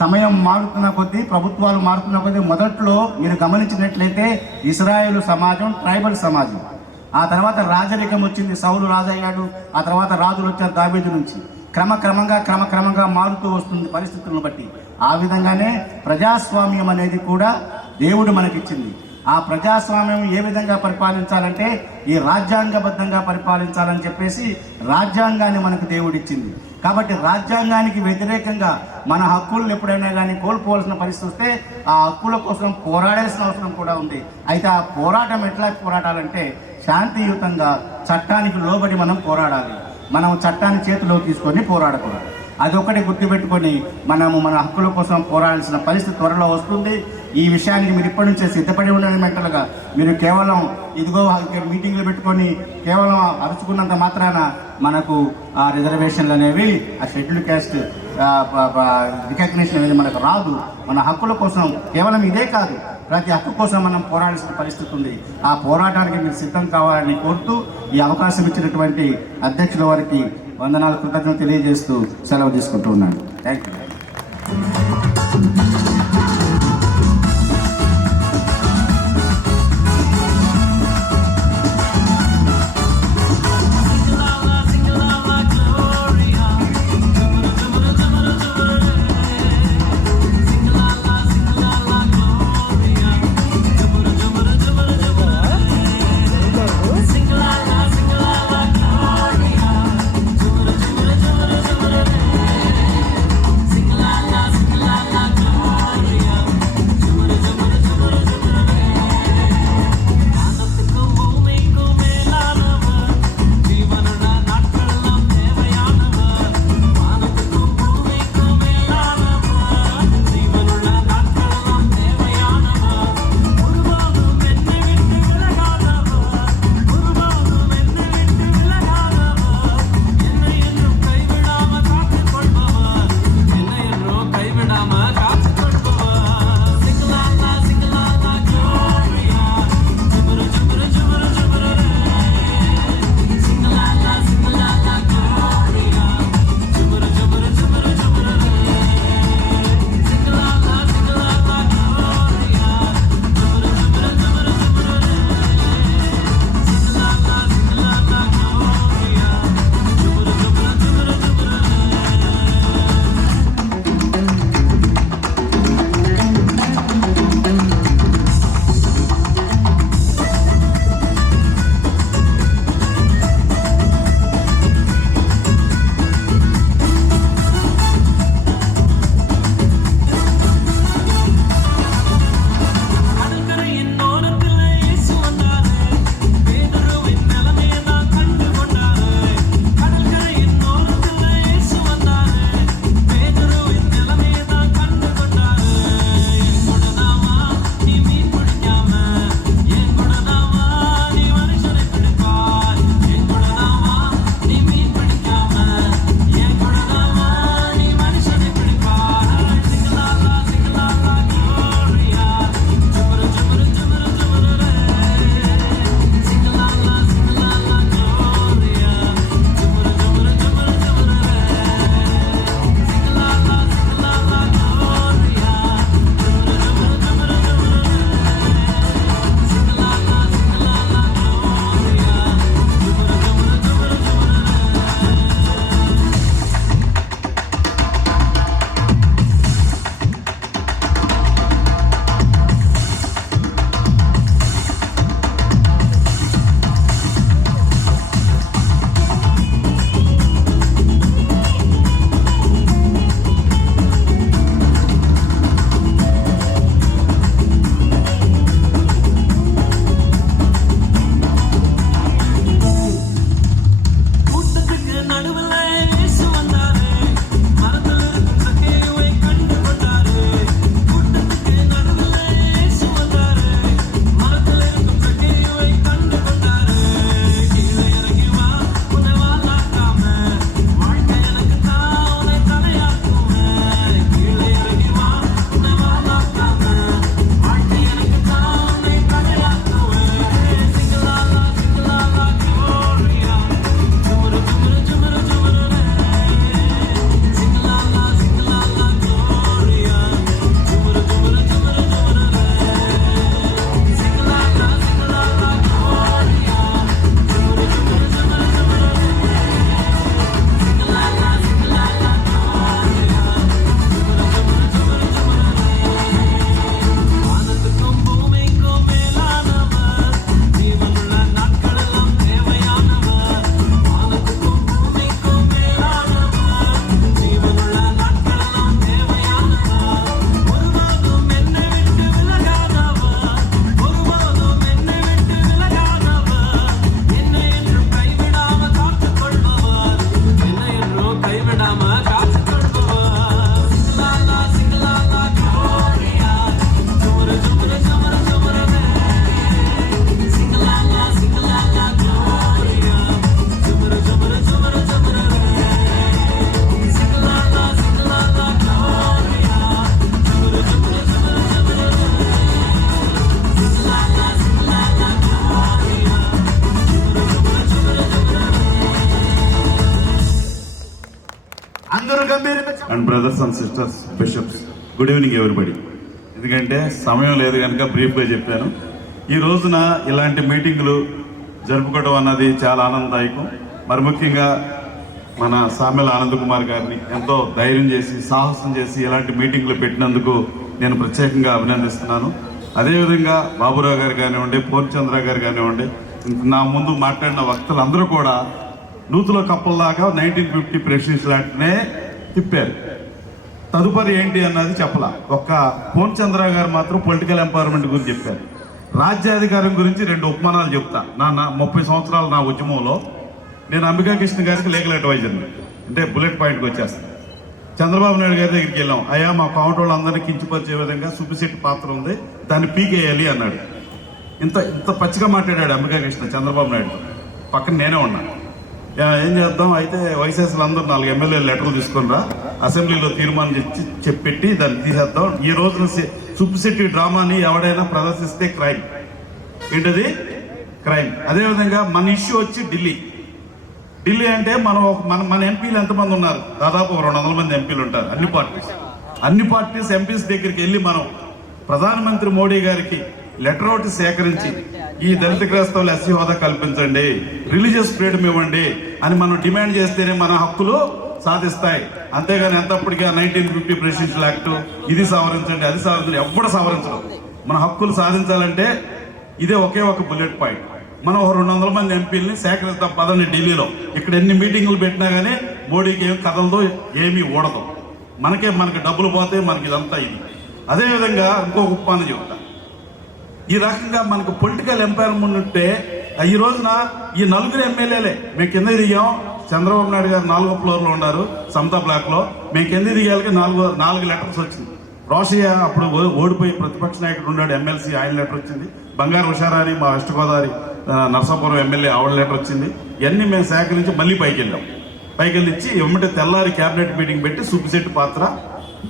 సమయం మారుతున్న కొద్దీ, ప్రభుత్వాలు మారుతున్న కొద్దీ, మొదట్లో మీరు గమనించినట్లయితే ఇశ్రాయేలు సమాజం ట్రైబల్ సమాజం, ఆ తర్వాత రాజరికం వచ్చింది, సౌలు రాజయ్యాడు, ఆ తర్వాత రాజులు వచ్చారు దావీదు నుంచి. క్రమక్రమంగా మారుతూ వస్తుంది పరిస్థితులను బట్టి. ఆ విధంగానే ప్రజాస్వామ్యం అనేది కూడా దేవుడు మనకిచ్చింది. ఆ ప్రజాస్వామ్యం ఏ విధంగా పరిపాలించాలంటే ఈ రాజ్యాంగబద్ధంగా పరిపాలించాలని చెప్పేసి రాజ్యాంగాన్ని మనకు దేవుడిచ్చింది. కాబట్టి రాజ్యాంగానికి వ్యతిరేకంగా మన హక్కులను ఎప్పుడైనా కానీ కోల్పోవాల్సిన పరిస్థితి వస్తే ఆ హక్కుల కోసం పోరాడాల్సిన అవసరం కూడా ఉంది. అయితే ఆ పోరాటం ఎట్లా పోరాడాలంటే శాంతియుతంగా చట్టానికి లోబడి మనం పోరాడాలి. మనం చట్టాన్ని చేతిలో తీసుకొని పోరాడకూడదు. అదొకటి గుర్తుపెట్టుకొని మనము మన హక్కుల కోసం పోరాడాల్సిన పరిస్థితి త్వరలో వస్తుంది. ఈ విషయానికి మీరు ఇప్పటి నుంచే సిద్ధపడి ఉండండి. మెంటల్గా మీరు కేవలం ఇదిగో మీటింగ్లు పెట్టుకొని కేవలం అరుచుకున్నంత మాత్రాన మనకు ఆ రిజర్వేషన్లు అనేవి, ఆ షెడ్యూల్ క్యాస్ట్ రికగ్నిషన్ అనేది మనకు రాదు. మన హక్కుల కోసం కేవలం ఇదే కాదు, ప్రతి హక్కు కోసం మనం పోరాడాల్సిన పరిస్థితి ఉంది. ఆ పోరాటానికి మీరు సిద్ధం కావాలని కోరుతూ ఈ అవకాశం ఇచ్చినటువంటి అధ్యక్షుల వారికి వందనాలు, కృతజ్ఞతలు తెలియజేస్తూ సెలవు తీసుకుంటూ ఉన్నాను. Thank you. And brothers and sisters bishops, good evening everybody. ఎందుకంటే సమయం లేదు కనుక బ్రీఫ్గా చెప్పాను. ఈ రోజున ఇలాంటి మీటింగులు జరుపుకోవడం అన్నది చాలా ఆనందదాయకం. మరి ముఖ్యంగా మన సామెల ఆనంద్ కుమార్ గారిని ఎంతో ధైర్యం చేసి సాహసం చేసి ఇలాంటి మీటింగులు పెట్టినందుకు నేను ప్రత్యేకంగా అభినందిస్తున్నాను. అదేవిధంగా బాబురావు గారు కానివ్వండి, పూర్ణచంద్ర గారు కానివ్వండి, నా ముందు మాట్లాడిన వక్తలందరూ కూడా నూతుల కప్పల్లాగా 1950 ప్రెసిడెన్షియల్ యాక్ట్నే తిప్పారు. తదుపరి ఏంటి అన్నది చెప్పలా. ఒక్క పూర్ణచంద్ర గారు మాత్రం పొలిటికల్ ఎంపవర్మెంట్ గురించి చెప్పారు. రాజ్యాధికారం గురించి 2 ఉపమానాలు చెప్తా. నా 30 సంవత్సరాల నా ఉద్యమంలో నేను అంబికా కృష్ణ గారికి లీగల్ అడ్వైజర్ని, అంటే బుల్లెట్ పాయింట్కి వచ్చేస్తాను. చంద్రబాబు నాయుడు గారి దగ్గరికి వెళ్ళాం. అయ్యా మా కౌంటర్ వాళ్ళందరినీ కించపరిచే విధంగా సుబ్బిశెట్టి పాత్ర ఉంది, దాన్ని పీకేయాలి అన్నాడు. ఇంత ఇంత పచ్చిగా మాట్లాడాడు అంబికా కృష్ణ చంద్రబాబు నాయుడు. పక్కన నేనే ఉన్నాను. ఏం చేద్దాం, అయితే వైఎస్ఆర్లు అందరూ 4 ఎమ్మెల్యేలు లెటర్లు తీసుకుని రా, అసెంబ్లీలో తీర్మానం చెప్పెట్టి దాన్ని తీసేద్దాం. ఈ రోజున సుబ్బిశెట్టి డ్రామాని ఎవడైనా ప్రదర్శిస్తే క్రైమ్. ఏంటది? క్రైమ్. అదేవిధంగా మన ఇష్యూ వచ్చి ఢిల్లీ అంటే మన ఎంపీలు ఎంతమంది ఉన్నారు? దాదాపు 200 మంది ఎంపీలు ఉంటారు. అన్ని పార్టీస్ ఎంపీస్ దగ్గరికి వెళ్ళి మనం ప్రధానమంత్రి మోడీ గారికి లెటర్ ఒకటి సేకరించి ఈ దళిత క్రైస్తవులు ఎస్సీ హోదా కల్పించండి, రిలీజియస్ ఫ్రీడమ్ ఇవ్వండి అని మనం డిమాండ్ చేస్తేనే మన హక్కులు సాధిస్తాయి. అంతేగాని ఎంతప్పటికీ 1950 ప్రెసిడెన్షియల్ యాక్ట్ ఇది సవరించండి అది సవరించండి ఎవ్వడ సవరించడం. మన హక్కులు సాధించాలంటే ఇదే ఒకే ఒక బుల్లెట్ పాయింట్. మనం 200 మంది ఎంపీలని సేకరిస్తాం పదండి ఢిల్లీలో. ఇక్కడ ఎన్ని మీటింగులు పెట్టినా కానీ మోడీకి ఏం కదలదో ఏమీ ఊడదు. మనకి డబ్బులు పోతే మనకి ఇదంతా ఇది. అదేవిధంగా ఇంకొక ఉపమానం చెప్తా. ఈ రకంగా మనకు పొలిటికల్ ఎంపవర్మెంట్ ఉంటే ఈ రోజున ఈ 4 ఎమ్మెల్యేలే మేము కింద దిగాం. చంద్రబాబు నాయుడు గారు 4వ ఫ్లోర్లో ఉన్నారు సమతా బ్లాక్ లో. మేము కింద దిగాలకి 4 లెటర్స్ వచ్చింది. రోషయ్య అప్పుడు ఓడిపోయి ప్రతిపక్ష నాయకుడు ఉన్నాడు, ఎమ్మెల్సీ, ఆయన లెటర్ వచ్చింది. బంగారు హుషారాని మా వెస్ట్ గోదావరి నరసాపురం ఎమ్మెల్యే ఆవిడ లెటర్ వచ్చింది. ఇవన్నీ మేము సేకరించి మళ్ళీ పైకి వెళ్ళిచ్చి ఎమ్మటే తెల్లారి క్యాబినెట్ మీటింగ్ పెట్టి సుబ్బిశెట్టి పాత్ర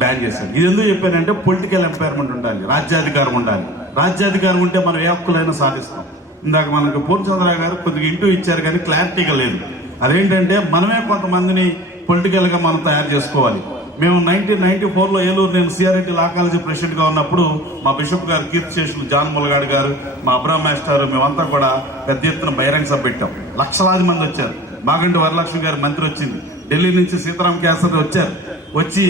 బ్యాన్ చేశారు. ఇది ఎందుకు చెప్పానంటే పొలిటికల్ ఎంపవర్మెంట్ ఉండాలి, రాజ్యాధికారం ఉండాలి. రాజ్యాధికారం ఉంటే మనం ఏ హక్కులైనా సాధిస్తాం. ఇందాక మనకు పూర్ణచంద్ర గారు కొద్దిగా ఇంటూ ఇచ్చారు కానీ క్లారిటీగా లేదు. అదేంటంటే మనమే కొంతమందిని పొలిటికల్ గా మనం తయారు చేసుకోవాలి. మేము 1994లో ఏలూరు, నేను సిఆర్ఐటి లా కాలేజీ ప్రెసిడెంట్ గా ఉన్నప్పుడు మా బిషప్ గారు, కీర్తిశేషులు జాన్ ములగాడ్ గారు, మా అబ్రాహ్మ మాస్టర్, మేమంతా కూడా పెద్ద ఎత్తున బహిరంగ సభ పెట్టాం. లక్షలాది మంది వచ్చారు. మాగంటి వరలక్ష్మి గారి మంత్రి వచ్చింది. ఢిల్లీ నుంచి సీతారాం కేసరి వచ్చారు. వచ్చి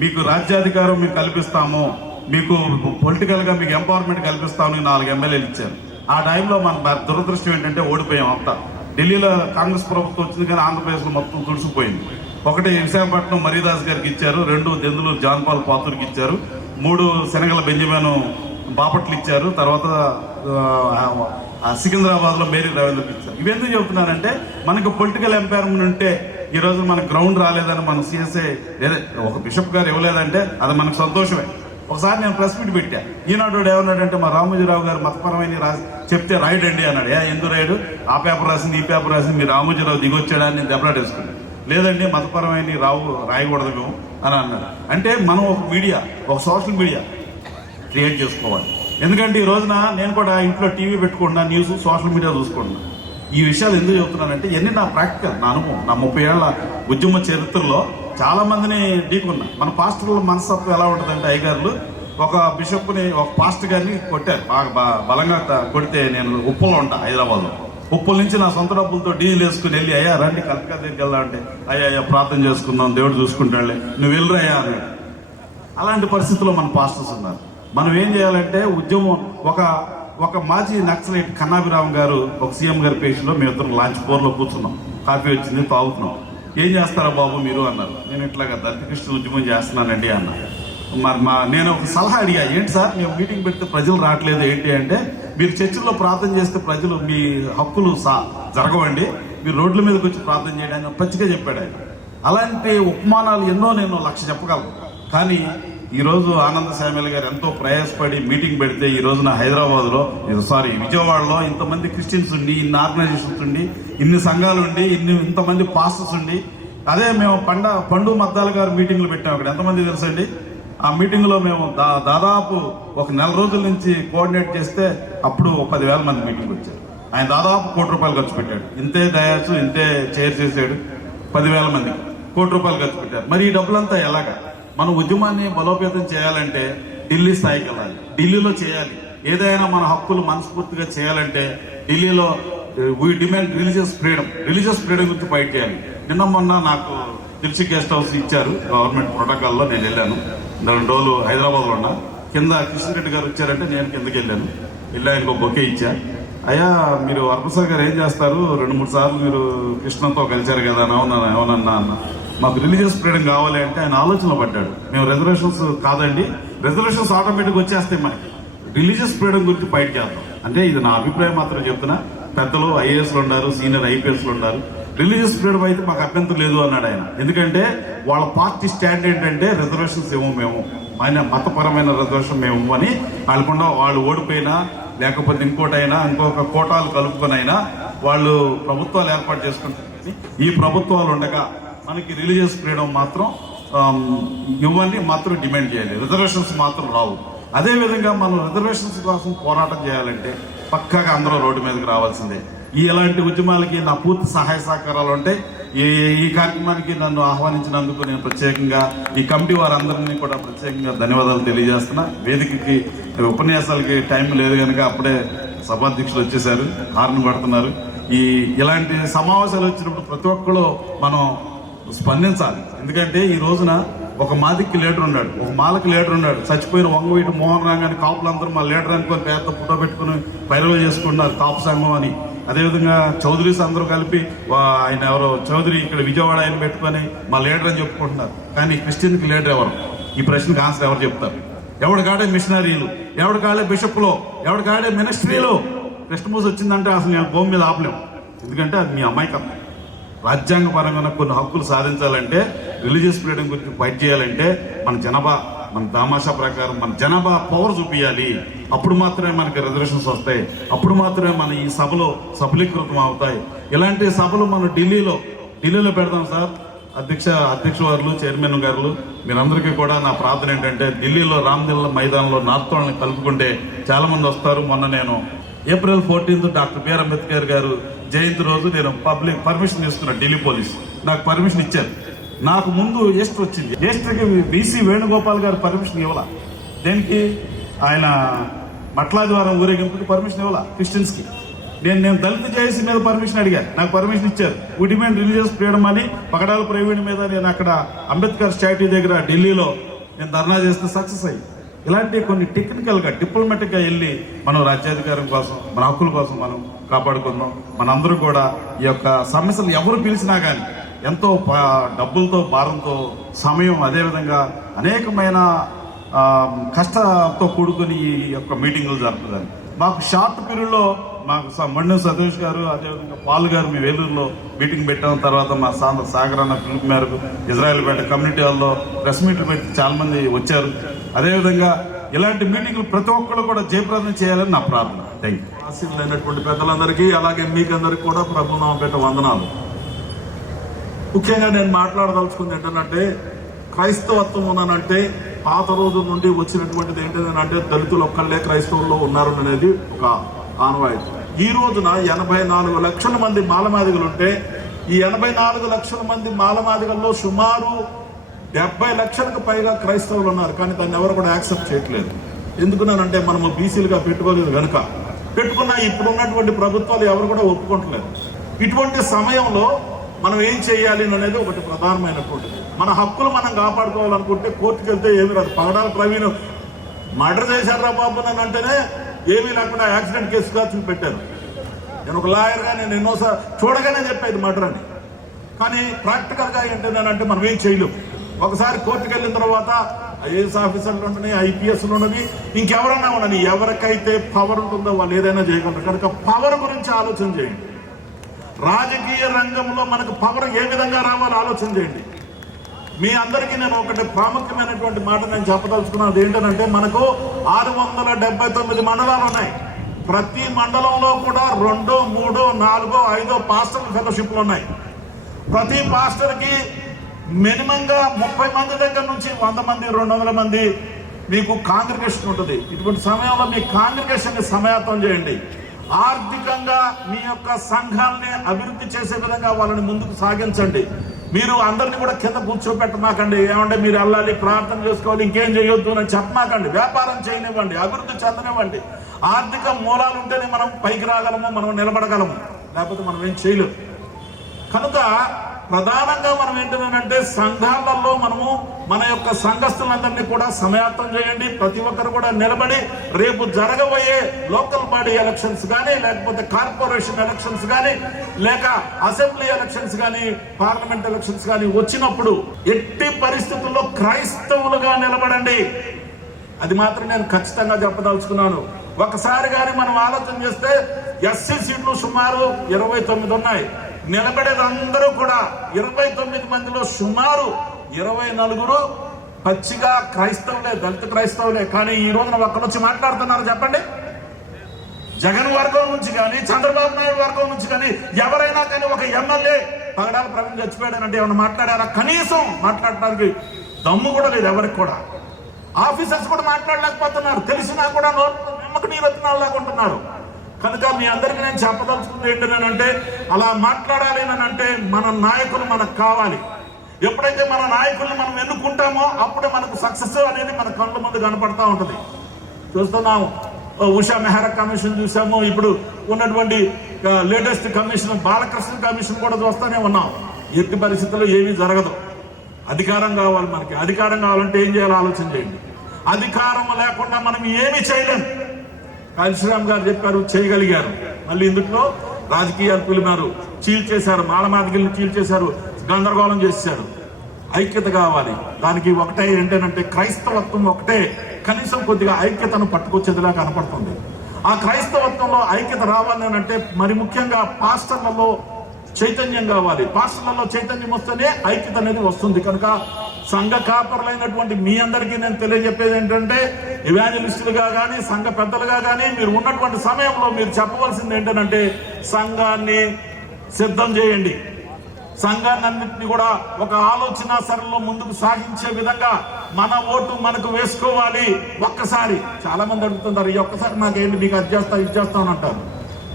మీకు రాజ్యాధికారం మీకు కల్పిస్తాము, మీకు పొలిటికల్ గా మీకు ఎంపవర్మెంట్ కల్పిస్తామని 4 ఎమ్మెల్యేలు ఇచ్చారు. ఆ టైంలో మన దురదృష్టం ఏంటంటే ఓడిపోయాం అంతా. ఢిల్లీలో కాంగ్రెస్ ప్రభుత్వం వచ్చింది కానీ ఆంధ్రప్రదేశ్ లో మొత్తం తుడిసిపోయింది. 1 విశాఖపట్నం మరీదాస్ గారికి ఇచ్చారు, 2 దెందులూరు జాన్పాల్ పాతూరికి ఇచ్చారు, 3 శనగల బెంజమిన్ బాపట్లు ఇచ్చారు, తర్వాత సికింద్రాబాద్ లో మేరీ రవీంద్రకి ఇచ్చారు. ఇవెందుకు చెబుతున్నానంటే మనకు పొలిటికల్ ఎంపవర్మెంట్ ఉంటే ఈ రోజు మనకు గ్రౌండ్ రాలేదని మనం సిఎస్ఐ ఒక బిషప్ గారు ఇవ్వలేదంటే అది మనకు సంతోషమే. ఒకసారి నేను ప్రెస్ మీట్ పెట్టా. ఈనాడు ఏమన్నాడంటే మా రామోజీరావు గారు మతపరమైన చెప్తే రాయడండి అన్నాడు. ఎందుకు రాయడు? ఆ పేపర్ రాసింది ఈ పేపర్ రాసింది, మీ రామోజీరావు దిగొచ్చాడా అని నేను దెబ్బలాటేసుకున్నాను. లేదండి మతపరమైన రాయకూడదు మేము అని అన్నాడు. అంటే మనం ఒక మీడియా, ఒక సోషల్ మీడియా క్రియేట్ చేసుకోవాలి. ఎందుకంటే ఈ రోజున నేను కూడా ఇంట్లో టీవీ పెట్టుకుంటున్నా, న్యూస్, సోషల్ మీడియా చూసుకుంటున్నా. ఈ విషయాలు ఎందుకు చెప్తున్నానంటే ఇవన్నీ నా ప్రాక్టికల్, నా అనుభవం. నా 30 ఏళ్ల ఉద్యమ చరిత్రలో చాలా మందిని ఢీకున్నా. మన పాస్టర్ల మనస్తత్వం ఎలా ఉంటుందంటే, అయ్యగారులు ఒక బిషప్ని, ఒక పాస్టర్ గారిని కొట్టారు, బాగా బలంగా కొడితే నేను ఉప్పల్లో ఉంటా హైదరాబాద్లో. ఉప్పుల నుంచి నా సొంత డబ్బులతో డీజిల్ వేసుకుని వెళ్ళి, అయ్యా రండి కలెక్టర్ దగ్గరికి వెళ్దా అంటే, అయ్యా ప్రార్థన చేసుకుందాం దేవుడు చూసుకుంటాడులే, నువ్వు వెళ్ళరయ్యా అన్నాడు. అలాంటి పరిస్థితుల్లో మన పాస్టర్స్ ఉన్నారు. మనం ఏం చేయాలంటే ఉద్యమం, ఒక మాజీ నక్సలైట్ కన్నాభిరామ్ గారు ఒక సీఎం గారి పేషెంట్లో మేము ఇద్దరం లాంచ్ 4లో కూర్చున్నాం, కాఫీ వచ్చింది తాగుతున్నాం. ఏం చేస్తారా బాబు మీరు అన్నారు. నేను ఇట్లాగా దళిత క్రిస్టియన్ ఉద్యమం చేస్తున్నానండి అన్నా. మరి నేను ఒక సలహా అడిగా, ఏంటి సార్ మేము మీటింగ్ పెడితే ప్రజలు రావట్లేదు ఏంటి అంటే, మీరు చర్చిల్లో ప్రార్థన చేస్తే ప్రజలు మీ హక్కులు జరగవండి, మీరు రోడ్ల మీదకి వచ్చి ప్రార్థన చేయడానికి పచ్చిగా చెప్పాడు ఆయన. అలాంటి ఉపమానాలు ఎన్నో నేను 100 చెప్పగలను. కానీ ఈరోజు ఆనంద సామ్యుల్ గారు ఎంతో ప్రయాసపడి మీటింగ్ పెడితే ఈ రోజున హైదరాబాద్లో, విజయవాడలో ఇంతమంది క్రిస్టియన్స్ ఉండి, ఇన్ని ఆర్గనైజేషన్స్ ఉండి, ఇన్ని సంఘాలు ఉండి, ఇంతమంది పాస్టర్స్ ఉండి, అదే మేము పండు మద్దాల గారు మీటింగ్లు పెట్టాము. అక్కడ ఎంతమంది తెలుసండి? ఆ మీటింగ్లో మేము దాదాపు ఒక 4 రోజుల నుంచి కోఆర్డినేట్ చేస్తే అప్పుడు 10,000 మంది మీటింగ్ వచ్చారు. ఆయన దాదాపు ₹1 కోటి ఖర్చు పెట్టాడు. ఇంతే డయాస్, ఇంతే చైర్ చేశాడు 10,000 మందికి. కోటి రూపాయలు ఖర్చు పెట్టారు. మరి ఈ డబ్బులంతా ఎలాగా? మన ఉద్యమాన్ని బలోపేతం చేయాలంటే ఢిల్లీ స్థాయికి వెళ్ళాలి, ఢిల్లీలో చేయాలి. ఏదైనా మన హక్కులు మనస్ఫూర్తిగా చేయాలంటే ఢిల్లీలో వీ డిమాండ్ రిలీజియస్ ఫ్రీడమ్ గురించి ఫైట్ చేయాలి. నిన్న మొన్న నాకు దిల్షి గెస్ట్ హౌస్ ఇచ్చారు గవర్నమెంట్ ప్రోటోకాల్లో. నేను వెళ్ళాను, 2 రోజులు హైదరాబాద్లో ఉన్నా. కింద కృష్ణరెడ్డి గారు వచ్చారంటే నేను కిందకి వెళ్ళాను. ఆయనకు బొకే ఇచ్చా. అయ్యా, మీరు వరప్రసాద్ గారు ఏం చేస్తారు, 2-3 సార్లు మీరు కృష్ణతో కలిశారు కదా, అవునన్నా అన్న. మాకు రిలీజియస్ ఫ్రీడమ్ కావాలి అంటే ఆయన ఆలోచనలో పడ్డాడు. మేము రిజర్వేషన్స్ కాదండి, రిజర్వేషన్స్ ఆటోమేటిక్ వచ్చేస్తాయి, మనకి రిలీజియస్ ఫ్రీడమ్ గురించి ఫైట్ చేద్దాం అంటే ఇది నా అభిప్రాయం మాత్రం చెప్తున్నా. పెద్దలు ఐఏఎస్లు ఉన్నారు, సీనియర్ ఐపీఎస్లు ఉన్నారు. రిలీజియస్ ఫ్రీడమ్ అయితే మాకు అభ్యంతరం లేదు అన్నాడు ఆయన. ఎందుకంటే వాళ్ళ పార్టీ స్టాండ్ ఏంటంటే రిజర్వేషన్స్ ఏమో మేము మతపరమైన రిజర్వేషన్ మేము ఇవ్వని, వాళ్ళకుండా వాళ్ళు ఓడిపోయినా లేకపోతే ఇంకోటైనా ఇంకొక కోటాలు కలుపుకొనైనా వాళ్ళు ప్రభుత్వాలు ఏర్పాటు చేసుకుంటారు. ఈ ప్రభుత్వాలు ఉండగా మనకి రిలీజియస్ ఫ్రీడమ్ మాత్రం ఇవ్వని మాత్రం డిమాండ్ చేయాలి, రిజర్వేషన్స్ మాత్రం రావు. అదేవిధంగా మనం రిజర్వేషన్స్ కోసం పోరాటం చేయాలంటే పక్కాగా అందరూ రోడ్డు మీదకి రావాల్సిందే. ఇలాంటి ఉద్యమాలకి నా పూర్తి సహాయ సహకారాలు ఉంటాయి. ఈ కార్యక్రమానికి నన్ను ఆహ్వానించినందుకు నేను ప్రత్యేకంగా ఈ కమిటీ వారందరినీ కూడా ప్రత్యేకంగా ధన్యవాదాలు తెలియజేస్తున్నా. వేదికకి ఉపన్యాసాలకి టైం లేదు కనుక అప్పుడే సభాధ్యక్షులు వచ్చేసారు, హార్న్ పడుతున్నారు. ఇలాంటి సమావేశాలు వచ్చినప్పుడు ప్రతి ఒక్కరు మనం స్పందించాలి. ఎందుకంటే ఈ రోజున ఒక మాదికి లీడర్ ఉన్నాడు, ఒక మాలకి లీడర్ ఉన్నాడు. చచ్చిపోయిన వంగవీటి మోహన్ రాంగాని కాపులందరూ మా లీడర్ అనుకొని పేద ఫోటో పెట్టుకుని పైరవ చేసుకుంటున్నారు కాపు సంఘం అని. అదేవిధంగా చౌదరీస్ అందరూ కలిపి ఆయన ఎవరో చౌదరి ఇక్కడ విజయవాడ ఆయన పెట్టుకొని మా లీడర్ అని చెప్పుకుంటున్నారు. కానీ క్రిస్టియన్కి లీడర్ ఎవరు? ఈ ప్రశ్నకు ఆన్సర్ ఎవరు చెప్తారు? ఎవడికాడే మిషనరీలు, ఎవడికాడే బిషప్లో, ఎవడికాడే మినిస్ట్రీలో. క్రిస్టమస్ వచ్చిందంటే అసలు నేను భూమి మీద ఆపలేము. ఎందుకంటే అది మీ అమాయకత్వం. రాజ్యాంగపరంగా కొన్ని హక్కులు సాధించాలంటే, రిలీజియస్ ఫ్రీడమ్ గురించి ఫైట్ చేయాలంటే మన తమాషా ప్రకారం మన జనాభా పవర్ చూపించాలి. అప్పుడు మాత్రమే మనకి రిజర్వేషన్స్ వస్తాయి, అప్పుడు మాత్రమే మన ఈ సభలో సఫలీకృతం అవుతాయి. ఇలాంటి సభలు మనం ఢిల్లీలో పెడదాం సార్. అధ్యక్ష వారు, చైర్మన్ గారు, మీరందరికీ కూడా నా ప్రార్థన ఏంటంటే ఢిల్లీలో రామ్లీలా మైదానంలో నార్త్ వాళ్ళని కలుపుకుంటే చాలా మంది వస్తారు. మొన్న నేను ఏప్రిల్ 14 డాక్టర్ బిఆర్ అంబేద్కర్ గారు జయంతి రోజు నేను పబ్లిక్ పర్మిషన్ తీసుకున్నా. ఢిల్లీ పోలీస్ నాకు పర్మిషన్ ఇచ్చారు. నాకు ముందు ఈస్టర్ వచ్చింది. ఈస్టర్కి బీసీ వేణుగోపాల్ గారు పర్మిషన్ ఇవ్వాల. దేనికి? ఆయన మట్లాదివారం ఊరేగింపుకి పర్మిషన్ ఇవ్వాల క్రిస్టియన్స్కి. నేను దళిత జేఏసీ మీద పర్మిషన్ అడిగాను, నాకు పర్మిషన్ ఇచ్చారు. వి డిమాండ్ రిలీజియస్ ఫ్రీడమ్ అని పగడాల ప్రవీణ్ మీద నేను అక్కడ అంబేద్కర్ స్టాట్యూ దగ్గర ఢిల్లీలో నేను ధర్నా చేస్తే సక్సెస్ అయ్యి. ఇలాంటి కొన్ని టెక్నికల్గా డిప్లొమాటిక్గా వెళ్ళి మనం రాజ్యాధికారం కోసం, మన హక్కుల కోసం మనం కాపాడుకుందాం. మనందరూ కూడా ఈ యొక్క సమస్యలు ఎవరు పిలిచినా కానీ ఎంతో డబ్బులతో, భారంతో, సమయం, అదేవిధంగా అనేకమైన కష్టంతో కూడుకుని ఈ యొక్క మీటింగులు జరుపుతారు. మాకు షార్ట్ పీరియడ్లో మాకు మండెం సతీష్ గారు, అదేవిధంగా పాల్ గారు మీ వేలూరులో మీటింగ్ పెట్టిన తర్వాత మా సాగర్ అన్న పిలుపు మేరకు ఇజ్రాయెల్పేట కమ్యూనిటీ హాల్లో ప్రెస్ మీట్లు పెట్టి చాలా మంది వచ్చారు. అదేవిధంగా ఇలాంటి మీటింగ్లు ప్రతి ఒక్కరు కూడా జయప్రదం చేయాలని నా ప్రార్థన. Thank you. ఆశీర్వైనటువంటి పెద్దలందరికీ, అలాగే మీకందరికీ కూడా ప్రభునామపేట వందనాలు. ముఖ్యంగా నేను మాట్లాడదలుచుకుంది ఏంటంటే, క్రైస్తవత్వం ఉన్నానంటే పాత రోజు నుండి వచ్చినటువంటిది ఏంటంటే దళితులు ఒక్కళ్ళే క్రైస్తవుల్లో ఉన్నారు అనేది ఒక ఆనవాయితీ. ఈ రోజున 84 లక్షల మంది మాలమాదిగలు ఉంటే, ఈ 84 లక్షల మంది మాలమాదిగల్లో సుమారు 70 లక్షలకు పైగా క్రైస్తవులు ఉన్నారు. కానీ దాన్ని ఎవరు కూడా యాక్సెప్ట్ చేయట్లేదు. ఎందుకున్నానంటే మనము బీసీలుగా పెట్టుకోలేదు కనుక. పెట్టుకున్న ఇప్పుడున్నటువంటి ప్రభుత్వాలు ఎవరు కూడా ఒప్పుకుంటలేదు. ఇటువంటి సమయంలో మనం ఏం చేయాలి అనేది ఒకటి ప్రధానమైనటువంటిది. మన హక్కులు మనం కాపాడుకోవాలనుకుంటే కోర్టుకు వెళ్తే ఏమి రాదు. పగడాల ప్రవీణ్ మర్డర్ చేశారా బాబు అని అంటేనే ఏమీ లేకుండా యాక్సిడెంట్ కేసుగా చూపెట్టారు. నేను ఒక లాయర్గా నేను ఎన్నోసార్లు చూడగానే చెప్పేది మర్డర్ అని. కానీ ప్రాక్టికల్గా ఏంటంటే మనం ఏం చేయలేము. ఒకసారి కోర్టుకు వెళ్ళిన తర్వాత ఐఏఎస్ ఆఫీసర్లు ఉండని, ఐపీఎస్లు ఉండని, ఇంకెవరన్నా ఉండని, ఎవరికైతే పవర్ ఉంటుందో వాళ్ళు ఏదైనా చేయగలరు. కనుక పవర్ గురించి ఆలోచన చేయండి. రాజకీయ రంగంలో మనకు పవర్ ఏ విధంగా రావాలో ఆలోచన చేయండి. మీ అందరికీ నేను ఒకటి ప్రాముఖ్యమైనటువంటి మాట నేను చెప్పదలుచుకున్నది ఏంటంటే, మనకు 679 మండలాలు ఉన్నాయి. ప్రతి మండలంలో కూడా 2, 3, 4, 5 పాస్టర్ ఫెలోషిప్లు ఉన్నాయి. ప్రతి పాస్టర్కి మినిమంగా 30 మంది దగ్గర నుంచి 100 మంది, 200 మంది మీకు కాంగ్రిగేషన్ ఉంటుంది. ఇటువంటి సమయంలో మీ కాంగ్రిగేషన్ని సమాయత్తం చేయండి. ఆర్థికంగా మీ యొక్క సంఘాలని అభివృద్ధి చేసే విధంగా వాళ్ళని ముందుకు సాగించండి. మీరు అందరినీ కూడా కింద కూర్చోబెట్టమాకండి. ఏమంటే మీరు వెళ్ళాలి, ప్రార్థన చేసుకోవాలి, ఇంకేం చేయొద్దు అని చెప్పమాకండి. వ్యాపారం చేయనివ్వండి, అభివృద్ధి చెందనివ్వండి. ఆర్థిక మూలాలు ఉంటేనే మనం పైకి రాగలము, మనం నిలబడగలము, లేకపోతే మనం ఏం చేయలేము. కనుక ప్రధానంగా మనం ఏంటంటే సంఘాలలో మనము మన యొక్క సంఘస్థులందరినీ కూడా సమాయత్తం చేయండి. ప్రతి ఒక్కరు కూడా నిలబడి రేపు జరగబోయే లోకల్ బాడీ ఎలక్షన్స్ కానీ, లేకపోతే కార్పొరేషన్ ఎలక్షన్స్ కానీ, లేక అసెంబ్లీ ఎలక్షన్స్ కానీ, పార్లమెంట్ ఎలక్షన్స్ కానీ వచ్చినప్పుడు ఎట్టి పరిస్థితుల్లో క్రైస్తవులుగా నిలబడండి. అది మాత్రం నేను ఖచ్చితంగా చెప్పదలుచుకున్నాను. ఒకసారి కానీ మనం ఆలోచన చేస్తే ఎస్సీ సీట్లు సుమారు 29 ఉన్నాయి. నిలబడేది అందరూ కూడా 29 మందిలో సుమారు 24 పచ్చిగా క్రైస్తవులే, దళిత క్రైస్తవులే. కానీ ఈ రోజున ఒక్కరు వచ్చి మాట్లాడుతున్నారు చెప్పండి? జగన్ వర్గం నుంచి కానీ, చంద్రబాబు నాయుడు వర్గం నుంచి కానీ ఎవరైనా కానీ ఒక ఎమ్మెల్యే పగడాల ప్రవీణ్ చచ్చిపోయాడనంటే ఏమన్నా మాట్లాడారా? కనీసం మాట్లాడడానికి దమ్ము కూడా లేదు ఎవరికి కూడా. ఆఫీసర్స్ కూడా మాట్లాడలేకపోతున్నారు. తెలిసినా కూడా నమ్మక నీరెత్తినాలాగా ఉంటున్నారు. కనుక మీ అందరికీ నేను చెప్పదలుచుకుంది ఏంటంటే అలా మాట్లాడాలి అంటే మన నాయకులు మనకు కావాలి. ఎప్పుడైతే మన నాయకుల్ని మనం ఎన్నుకుంటామో అప్పుడే మనకు సక్సెస్ అనేది మన కళ్ళ ముందు కనపడతా ఉంటుంది. చూస్తున్నాం, ఉషా మెహ్రా కమిషన్ చూసాము, ఇప్పుడు ఉన్నటువంటి లేటెస్ట్ కమిషన్ బాలకృష్ణ కమిషన్ కూడా చూస్తూనే ఉన్నాం. ఎట్టి పరిస్థితుల్లో ఏమీ జరగదు. అధికారం కావాలి మనకి. అధికారం కావాలంటే ఏం చేయాలో ఆలోచన చేయండి. అధికారం లేకుండా మనం ఏమీ చేయలేం. కాళీశ్రామ్ గారు చెప్పారు, చేయగలిగారు. మళ్ళీ ఇందులో రాజకీయాలు పిలిమారు, చీల్చేశారు, మాలమాదిగల్ని చీల్చేశారు, గందరగోళం చేశారు. ఐక్యత కావాలి. దానికి ఒకటే ఏంటంటే క్రైస్తవత్వం ఒకటే కనీసం కొద్దిగా ఐక్యతను పట్టుకొచ్చేదిలా కనపడుతుంది. ఆ క్రైస్తవత్వంలో ఐక్యత రావాలి అంటే మరి ముఖ్యంగా పాస్టర్లలో చైతన్యం కావాలి. పాస్టర్లలో చైతన్యం వస్తేనే ఐక్యత అనేది వస్తుంది. కనుక సంఘ కాపరులైనటువంటి మీ అందరికీ నేను తెలియజెప్పేది ఏంటంటే ఇవాంజలిస్టులుగా కానీ, సంఘ పెద్దలుగా కానీ మీరు ఉన్నటువంటి సమయంలో మీరు చెప్పవలసింది ఏంటంటే సంఘాన్ని సిద్ధం చేయండి. సంఘాన్ని అన్నింటినీ కూడా ఒక ఆలోచన సరళిలో ముందుకు సాగించే విధంగా మన ఓటు మనకు వేసుకోవాలి. ఒక్కసారి చాలా మంది అడుగుతున్నారు, ఈ ఒక్కసారి నాకేంటి, మీకు అది చేస్తా ఇది చేస్తామని అంటారు.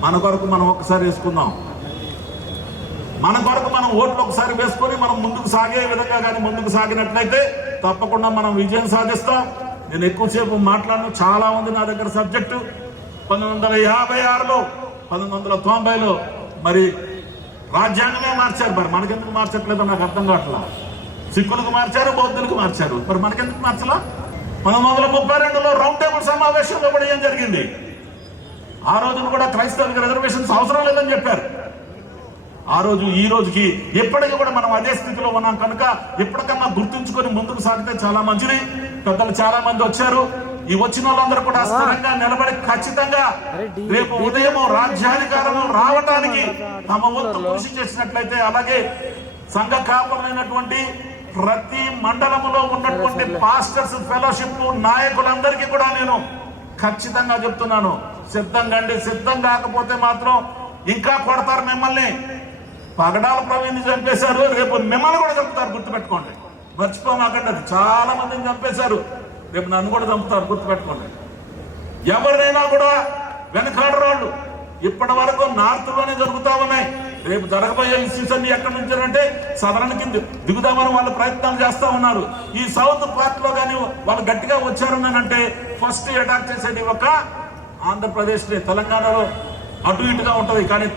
మన కొరకు మనం ఒక్కసారి వేసుకుందాం. మన కొరకు మనం ఓట్లు ఒకసారి వేసుకొని మనం ముందుకు సాగే విధంగా కానీ ముందుకు సాగినట్లయితే తప్పకుండా మనం విజయం సాధిస్తాం. నేను ఎక్కువసేపు మాట్లాడను, చాలా ఉంది నా దగ్గర సబ్జెక్టు. 1956లో 1990లో మరి రాజ్యాంగమే మార్చారు. మరి మనకెందుకు మార్చట్లేదో నాకు అర్థం కావట్లా. సిక్కులకు మార్చారు, బౌద్ధులకు మార్చారు, మరి మనకెందుకు మార్చలా? 1932లో రౌండ్ టేబుల్ సమావేశంలో కూడా ఏం జరిగింది? ఆ రోజున కూడా క్రైస్తవులకు రిజర్వేషన్స్ అవసరం లేదని చెప్పారు. ఆ రోజు ఈ రోజుకి ఎప్పటికీ కూడా మనం అదే స్థితిలో ఉన్నాం. కనుక ఎప్పటికన్నా గుర్తుంచుకొని ముందుకు సాగితే చాలా మంచిది. పెద్దలు చాలా మంది వచ్చారు. ఈ వచ్చిన వాళ్ళందరూ కూడా స్థిరంగా నిలబడి ఖచ్చితంగా రేపు ఉదయం రాజ్యాధికారం రావడానికి తమ వంతు కృషి చేసినట్లయితే, అలాగే సంఘ కాపరులైనటువంటి ప్రతి మండలంలో ఉన్నటువంటి పాస్టర్స్, ఫెలోషిప్ నాయకులందరికీ కూడా నేను ఖచ్చితంగా చెప్తున్నాను, సిద్ధంగా అండి. సిద్ధం కాకపోతే మాత్రం ఇంకా కొడతారు మిమ్మల్ని. పగడాల ప్రవీణ్ని చంపేశారు, రేపు మిమ్మల్ని కూడా చంపుతారు, గుర్తుపెట్టుకోండి. మర్చిపోమాకండి. అది చాలా మందిని చంపేశారు, రేపు నన్ను కూడా చంపుతారు, గుర్తుపెట్టుకోండి. ఎవరినైనా కూడా వెనకాడరాళ్ళు ఇప్పటి వరకు నార్త్ లోనే జరుగుతా ఉన్నాయి. రేపు జరగబోయే ఇష్యూస్ అన్ని ఎక్కడి నుంచి అంటే సదరణ కింద దిగుదామని వాళ్ళు ప్రయత్నాలు చేస్తా ఉన్నారు. ఈ సౌత్ పార్ట్ లో కానీ వాళ్ళు గట్టిగా వచ్చారనంటే ఫస్ట్ అటాక్ చేసేది ఒక ఆంధ్రప్రదేశ్, తెలంగాణలో అటు ఇటుగా ఉంటది. కానీ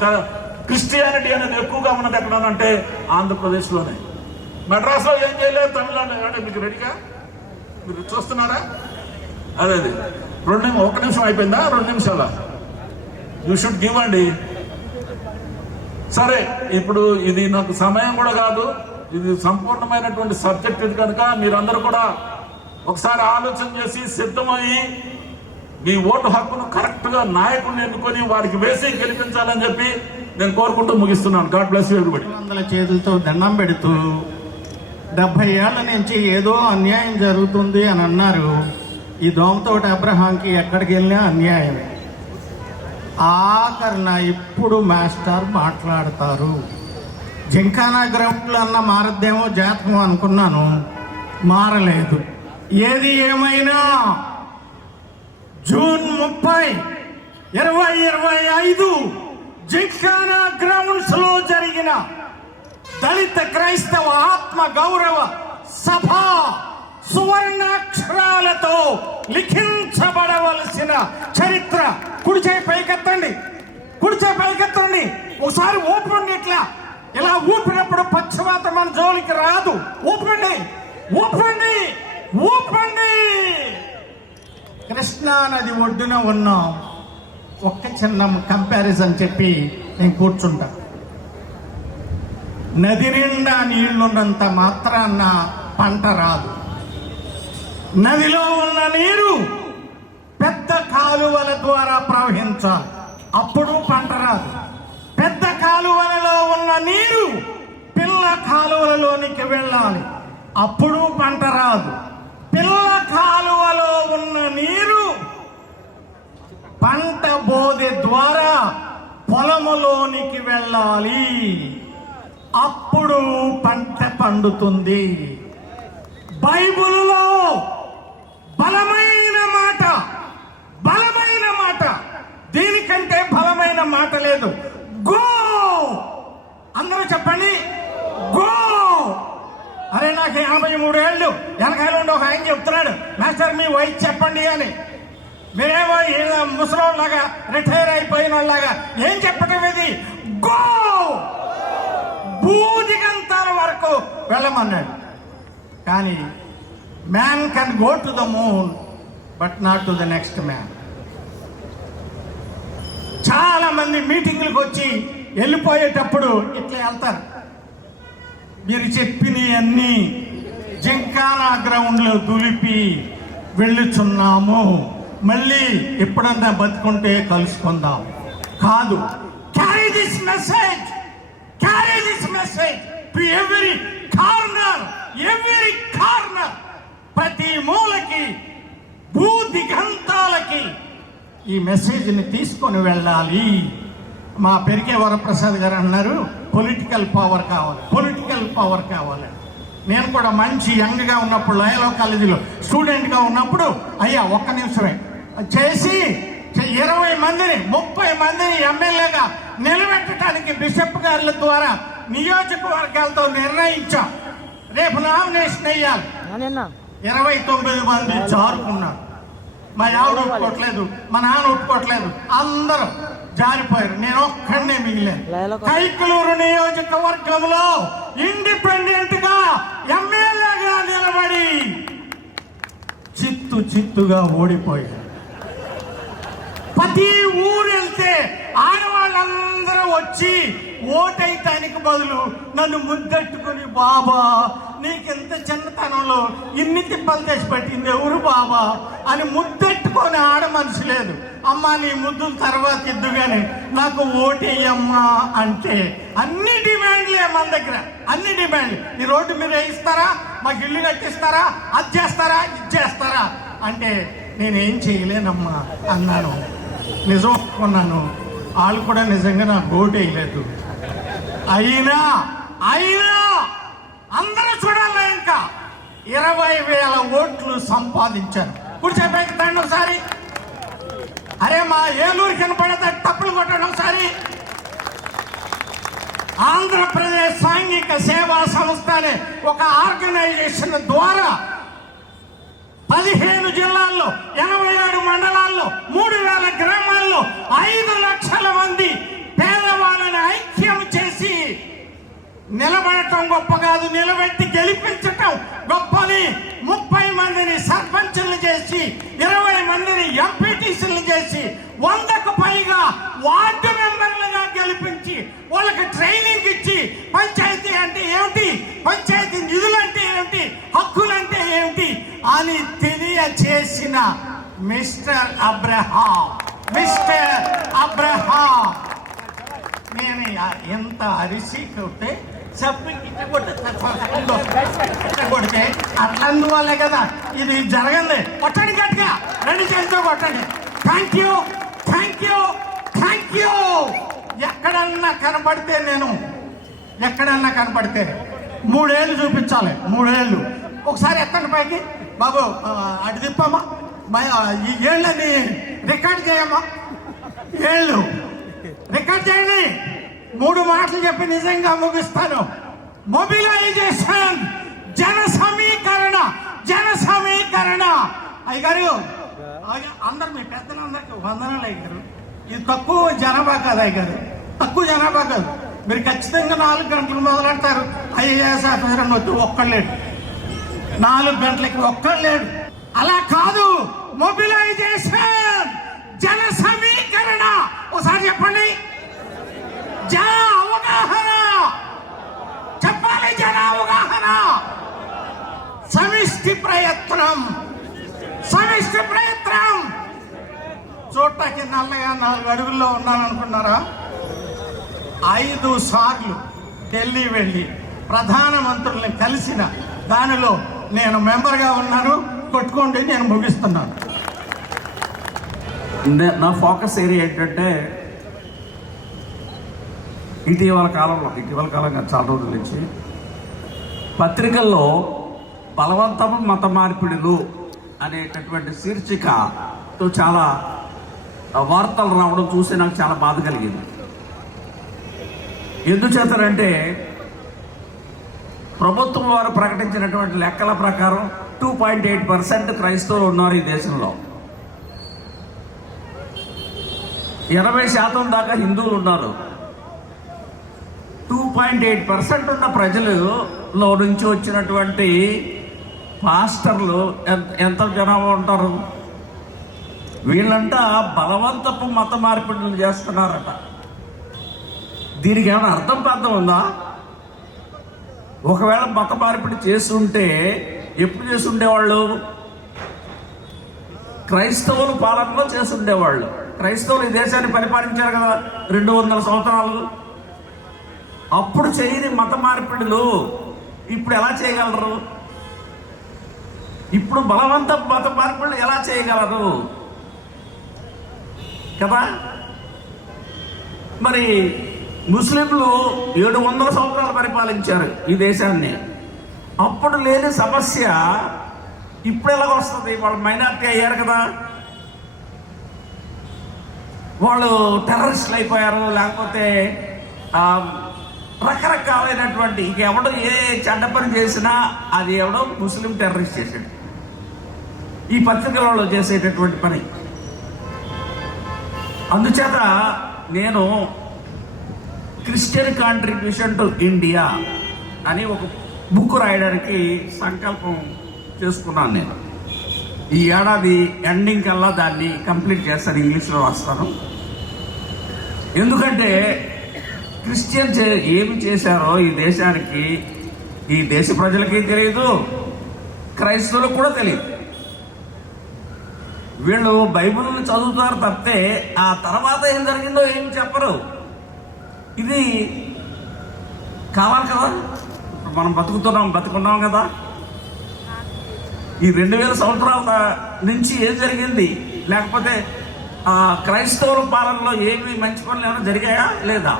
క్రిస్టియానిటీ అనేది ఎక్కువగా ఉన్నది ఎక్కడనంటే ఆంధ్రప్రదేశ్ లోనే. మెడ్రాస్ లో ఏం చేయలేదు, తమిళనాడు అంటే మీకు రెడీగా మీరు చూస్తున్నారా? అదే ఒక నిమిషం అయిపోయిందా? 2 నిమిషాల యూ షుడ్ గివ్ అండి. సరే, ఇప్పుడు ఇది నాకు సమయం కూడా కాదు, ఇది సంపూర్ణమైనటువంటి సబ్జెక్ట్. ఇది కనుక మీరందరూ కూడా ఒకసారి ఆలోచన చేసి సిద్ధమయ్యి మీ ఓటు హక్కును కరెక్ట్ గా నాయకుడిని ఎన్నుకొని వారికి వేసి గెలిపించాలని చెప్పి నేను కోరుకుంటూ ముగిస్తున్నాను. God bless you everybody. వందల చేతులతో దండం పెడుతూ 70 ఏళ్ల నుంచి ఏదో అన్యాయం జరుగుతుంది అని అన్నారు. ఈ దోమతోటి అబ్రహాంకి ఎక్కడికి వెళ్ళినా అన్యాయమే. ఆఖరణ ఇప్పుడు మాస్టర్ మాట్లాడతారు. జింకానా గ్రౌండ్లో అన్న మారద్దేమో జాతకం అనుకున్నాను, మారలేదు. ఏది ఏమైనా జూన్ 30, 2025 జింకానా గ్రౌండ్స్ లో జరిగిన దళిత క్రైస్తవ ఆత్మ గౌరవ సభ సువర్ణాక్షరాలతో లిఖించబడవలసిన చరిత్ర. కుడి చేయి పైకెత్తండి, కుడి చేయి పైకెత్తండి. ఒకసారి ఊపండి, ఇట్లా ఇలా ఊపినప్పుడు పక్షవాతం మన జోలికి రాదు. ఊపండి, ఊపండి, ఊపండి. కృష్ణా నది ఒడ్డున ఉన్నాం. ఒక్క చిన్న కంపారిజన్ చెప్పి నేను కూర్చుంటా. నది నిండా నీళ్లున్నంత మాత్రాన పంట రాదు. నదిలో ఉన్న నీరు పెద్ద కాలువల ద్వారా ప్రవహించాలి, అప్పుడు పంట రాదు. పెద్ద కాలువలలో ఉన్న నీరు పిల్ల కాలువలలోనికి వెళ్ళాలి, అప్పుడు పంట రాదు. పిల్ల కాలువలో ఉన్న నీరు పంట బోధె ద్వారా పొలములోనికి వెళ్ళాలి, అప్పుడు పంట పండుతుంది. బైబిలులో బలమైన మాట, బలమైన మాట, దీనికంటే బలమైన మాట లేదు. గో, అందరూ చెప్పండి, గో. అరే నాకు 53 ఏళ్ళు, వెనకాల ఉండి ఒక ఆయన చెప్తున్నాడు, మాస్టర్ మీ వయసు చెప్పండి అని. మీరేమో ముసలోళ్ళలాగా రిటైర్ అయిపోయిన వాళ్ళలాగా ఏం చెప్పటం ఇది? గో, భూదిగంతాల వరకు వెళ్ళమన్నాడు. కానీ man can go to the moon but not to the next man. చాలా మంది మీటింగ్లకు వచ్చి వెళ్ళిపోయేటప్పుడు ఇట్లా వెళ్తారు. మీరు చెప్పినవన్నీ జింకానా గ్రౌండ్లో దులిపి వెళ్ళుచున్నాము, మళ్ళీ ఎప్పుడన్నా బతుకుంటే కలుసుకుందాం. కాదు, carry this message, carry this message to every corner, every corner, ప్రతి మూలకి, భూ దిగంతాలకి ఈ మెసేజ్ని తీసుకొని వెళ్ళాలి. మా పెరికే వరప్రసాద్ గారు అన్నారు, పొలిటికల్ పవర్ కావాలి, పొలిటికల్ పవర్ కావాలి. నేను కూడా మంచి యంగ్గా ఉన్నప్పుడు లయలో కాలేజీలో స్టూడెంట్గా ఉన్నప్పుడు, అయ్యా ఒక్క నిమిషమే చేసి 20 మందిని 30 మందిని ఎమ్మెల్యేగా నిలబెట్టడానికి బిషప్ గారుల ద్వారా నియోజకవర్గాలతో నిర్ణయించాం. రేపు నామినేషన్ వేయాలి. 29 మంది జారుకున్నారు. మా ఆవిడ ఒప్పుకోవట్లేదు, మా నాన్న ఒప్పుకోవట్లేదు, అందరూ జారిపోయారు. నేను ఒక్కడనే మిగిలాను. కైకలూరు నియోజకవర్గంలో ఇండిపెండెంట్ గా ఎమ్మెల్యేగా నిలబడి చిత్తుగా ఓడిపోయారు. ప్రతి ఊరు వెళ్తే ఆడవాళ్ళందరూ వచ్చి ఓటైతానికి బదులు నన్ను ముద్దెట్టుకుని, బాబా నీకింత చిన్నతనంలో ఇన్ని తిప్పలు తెచ్చి పెట్టింది ఎవరు బాబా అని ముద్దెట్టుకొని ఆడ మనిషి లేదు. అమ్మా నీ ముద్దుల తర్వాత ఇద్దుగానే నాకు ఓటేయమ్మా అంటే అన్ని డిమాండ్లే మన దగ్గర, అన్ని డిమాండ్లు. ఈ రోడ్డు మీరు వేయిస్తారా, మాకు ఇల్లు కట్టిస్తారా, అది చేస్తారా, ఇది చేస్తారా అంటే నేనేం చేయలేనమ్మా అన్నాను. నిజం ఒప్పుకున్నాను. వాళ్ళు కూడా నిజంగా నాకు ఓటు వేయలేదు. అయినా అందరూ చూడాలి. ఇంకా 20,000 ఓట్లు సంపాదించాను. కూర్చోబెట్టి తండి ఒకసారి. అరే మా ఏలూరు కనపడేది తప్పులు కొట్టండి ఒకసారి. ఆంధ్రప్రదేశ్ సాంఘిక సేవా సంస్థ అనే ఒక ఆర్గనైజేషన్ ద్వారా 15 జిల్లాల్లో 87 మండలాల్లో 3,000 గ్రామాల్లో 5 లక్షల మంది పేదవాళ్ళని ఐక్యం చేసి నిలబడటం గొప్ప కాదు, నిలబెట్టి గెలిపించటం గొప్పని 30 మందిని సర్పంచులు చేసి 20 మందిని ఎంపీటీసీలు చేసి 100కు పైగా వార్డు మెంబర్లుగా గెలిపించి వాళ్ళకి ట్రైనింగ్ ఇచ్చి పంచాయతీ అంటే ఏమిటి, పంచాయతీ నిధులు అంటే ఏమిటి, హక్కులు అంటే ఏమిటి అని తెలియచేసిన మిస్టర్ అబ్రహాం, మిస్టర్ అబ్రహాం. నేను ఎంత అరిసి కొట్టే కొడితే అట్లందువల్లే కదా ఇది జరగండి. కొట్టండి గట్టిగా, 2 చేతితో కొట్టండి. Thank you, thank you, thank you. ఎక్కడన్నా కనపడితే నేను, ఎక్కడన్నా కనపడితే 3 ఏళ్ళు చూపించాలి. 3 ఏళ్ళు ఒకసారి ఎత్తండి పైకి బాబు, అటు తిప్పమ్మా, ఈ ఏళ్ళని రికార్డ్ చేయమ్మా, ఏళ్ళు రికార్డ్ చేయండి. 3 మాటలు చెప్పి నిజంగా ముగిస్తాను. మొబిలైజేషన్, జన సమీకరణ. అయ్యగారు అందరు మీ పెద్దలందరికీ వందనాలు అయ్యారు. ఇది తక్కువ జనాభా కాదు అయ్యగారు, తక్కువ జనాభా కాదు. మీరు ఖచ్చితంగా 4 గంటలు మొదలెడతారు. ఐఏఎస్ ఆఫీసర్ అని వచ్చి ఒక్కళ్ళేడు, 4 గంటలకి ఒక్కళ్ళేడు. అలా కాదు, మొబిలైజేషన్, జన సమీకరణ. ఒకసారి చెప్పండి, జన అవగాహన చెప్పాలి, జన అవగాహన. సమిష్టి ప్రయత్నం. చూడటానికి నల్లగా 4 అడుగుల్లో ఉన్నాను అనుకున్నారా? 5 సార్లు ఢిల్లీ వెళ్ళి ప్రధానమంత్రుల్ని కలిసిన దానిలో నేను మెంబర్గా ఉన్నాను. కొట్టుకోండి, నేను ముగిస్తున్నాను. నా ఫోకస్ ఏరియా ఏంటంటే ఇటీవల కాలంగా చాలా రోజుల నుంచి పత్రికల్లో బలవంతపు మత మార్పిడులు అనేటటువంటి శీర్షికతో చాలా వార్తలు రావడం చూసి నాకు చాలా బాధ కలిగింది. ఎందుచేతనంటే ప్రభుత్వం వారు ప్రకటించినటువంటి లెక్కల ప్రకారం 2.8% క్రైస్తవులు ఉన్నారు ఈ దేశంలో. 80% దాకా హిందువులు ఉన్నారు. 2.8% ఉన్న ప్రజలలో నుంచి వచ్చినటువంటి పాస్టర్లు ఎంత జనాభా ఉంటారు? వీళ్ళంతా బలవంతపు మత మార్పిడులు చేస్తున్నారట. దీనికి ఏమైనా అర్థం ఉందా? ఒకవేళ మత మార్పిడి చేస్తుంటే ఎప్పుడు చేసుండేవాళ్ళు? క్రైస్తవుల పాలనలో చేసుండేవాళ్ళు. క్రైస్తవులు ఈ దేశాన్ని పరిపాలించారు కదా 200 సంవత్సరాలు. అప్పుడు చేయని మత మార్పిడులు ఇప్పుడు ఎలా చేయగలరు? ఇప్పుడు బలవంత మత మార్పులు ఎలా చేయగలరు కదా? మరి ముస్లింలు 700 సంవత్సరాలు పరిపాలించారు ఈ దేశాన్ని. అప్పుడు లేని సమస్య ఇప్పుడు ఎలా వస్తుంది? వాళ్ళు మైనారిటీ అయ్యారు కదా, వాళ్ళు టెర్రరిస్టులు అయిపోయారు. లేకపోతే రకరకాలైనటువంటి ఎవడో ఏ చెడ్డ పని చేసినా అది ఎవడో ముస్లిం టెర్రరిస్ట్ చేసాడు. ఈ పత్రికలలో చేసేటటువంటి పని. అందుచేత నేను క్రిస్టియన్ కాంట్రిబ్యూషన్ టు ఇండియా అని ఒక బుక్ రాయడానికి సంకల్పం చేసుకున్నాను. నేను ఈ ఏడాది ఎండింగ్ కల్లా దాన్ని కంప్లీట్ చేస్తాను, ఇంగ్లీష్లో రాస్తాను. ఎందుకంటే క్రిస్టియన్స్ ఏమి చేశారో ఈ దేశానికి, ఈ దేశ ప్రజలకి తెలియదు, క్రైస్తవులకు కూడా తెలియదు. వీళ్ళు బైబిల్ని చదువుతారు తప్పితే ఆ తర్వాత ఏం జరిగిందో ఏం చెప్పరు. ఇది కావాలి కదా, మనం బతుకున్నాం కదా. ఈ 2000 సంవత్సరాల నుంచి ఏం జరిగింది? లేకపోతే క్రైస్తవుల పాలనలో ఏమి మంచి పనులు ఏమైనా జరిగాయా లేదా?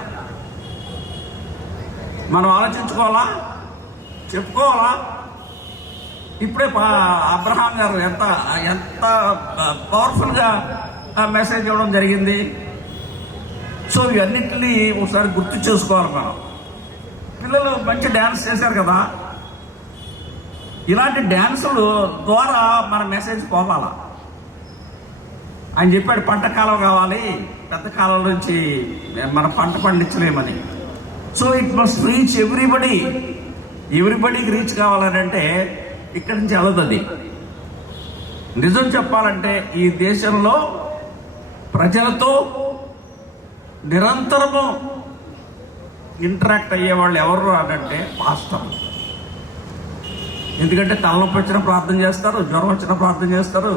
మనం ఆలోచించుకోవాలా, చెప్పుకోవాలా. ఇప్పుడే అబ్రహాం గారు ఎంత పవర్ఫుల్గా మెసేజ్ ఇవ్వడం జరిగింది. సో ఇవన్నింటినీ ఒకసారి గుర్తు చేసుకోవాలి మనం. పిల్లలు మంచి డ్యాన్స్ చేశారు కదా, ఇలాంటి డ్యాన్సులు ద్వారా మన మెసేజ్ పోవాలా. ఆయన చెప్పాడు పంట కాలం కావాలి, పెద్ద కాలం నుంచి మన పంట పండించలేమని. సో ఇట్ మస్ట్ రీచ్ ఎవ్రీబడీకి రీచ్ కావాలని అంటే ఇక్కడి నుంచి అవుతుంది. నిజం చెప్పాలంటే ఈ దేశంలో ప్రజలతో నిరంతరము ఇంటరాక్ట్ అయ్యేవాళ్ళు ఎవరు అనంటే పాస్టర్లు. ఎందుకంటే తలనొప్పి వచ్చిన ప్రార్థన చేస్తారు, జ్వరం వచ్చిన ప్రార్థన చేస్తారు,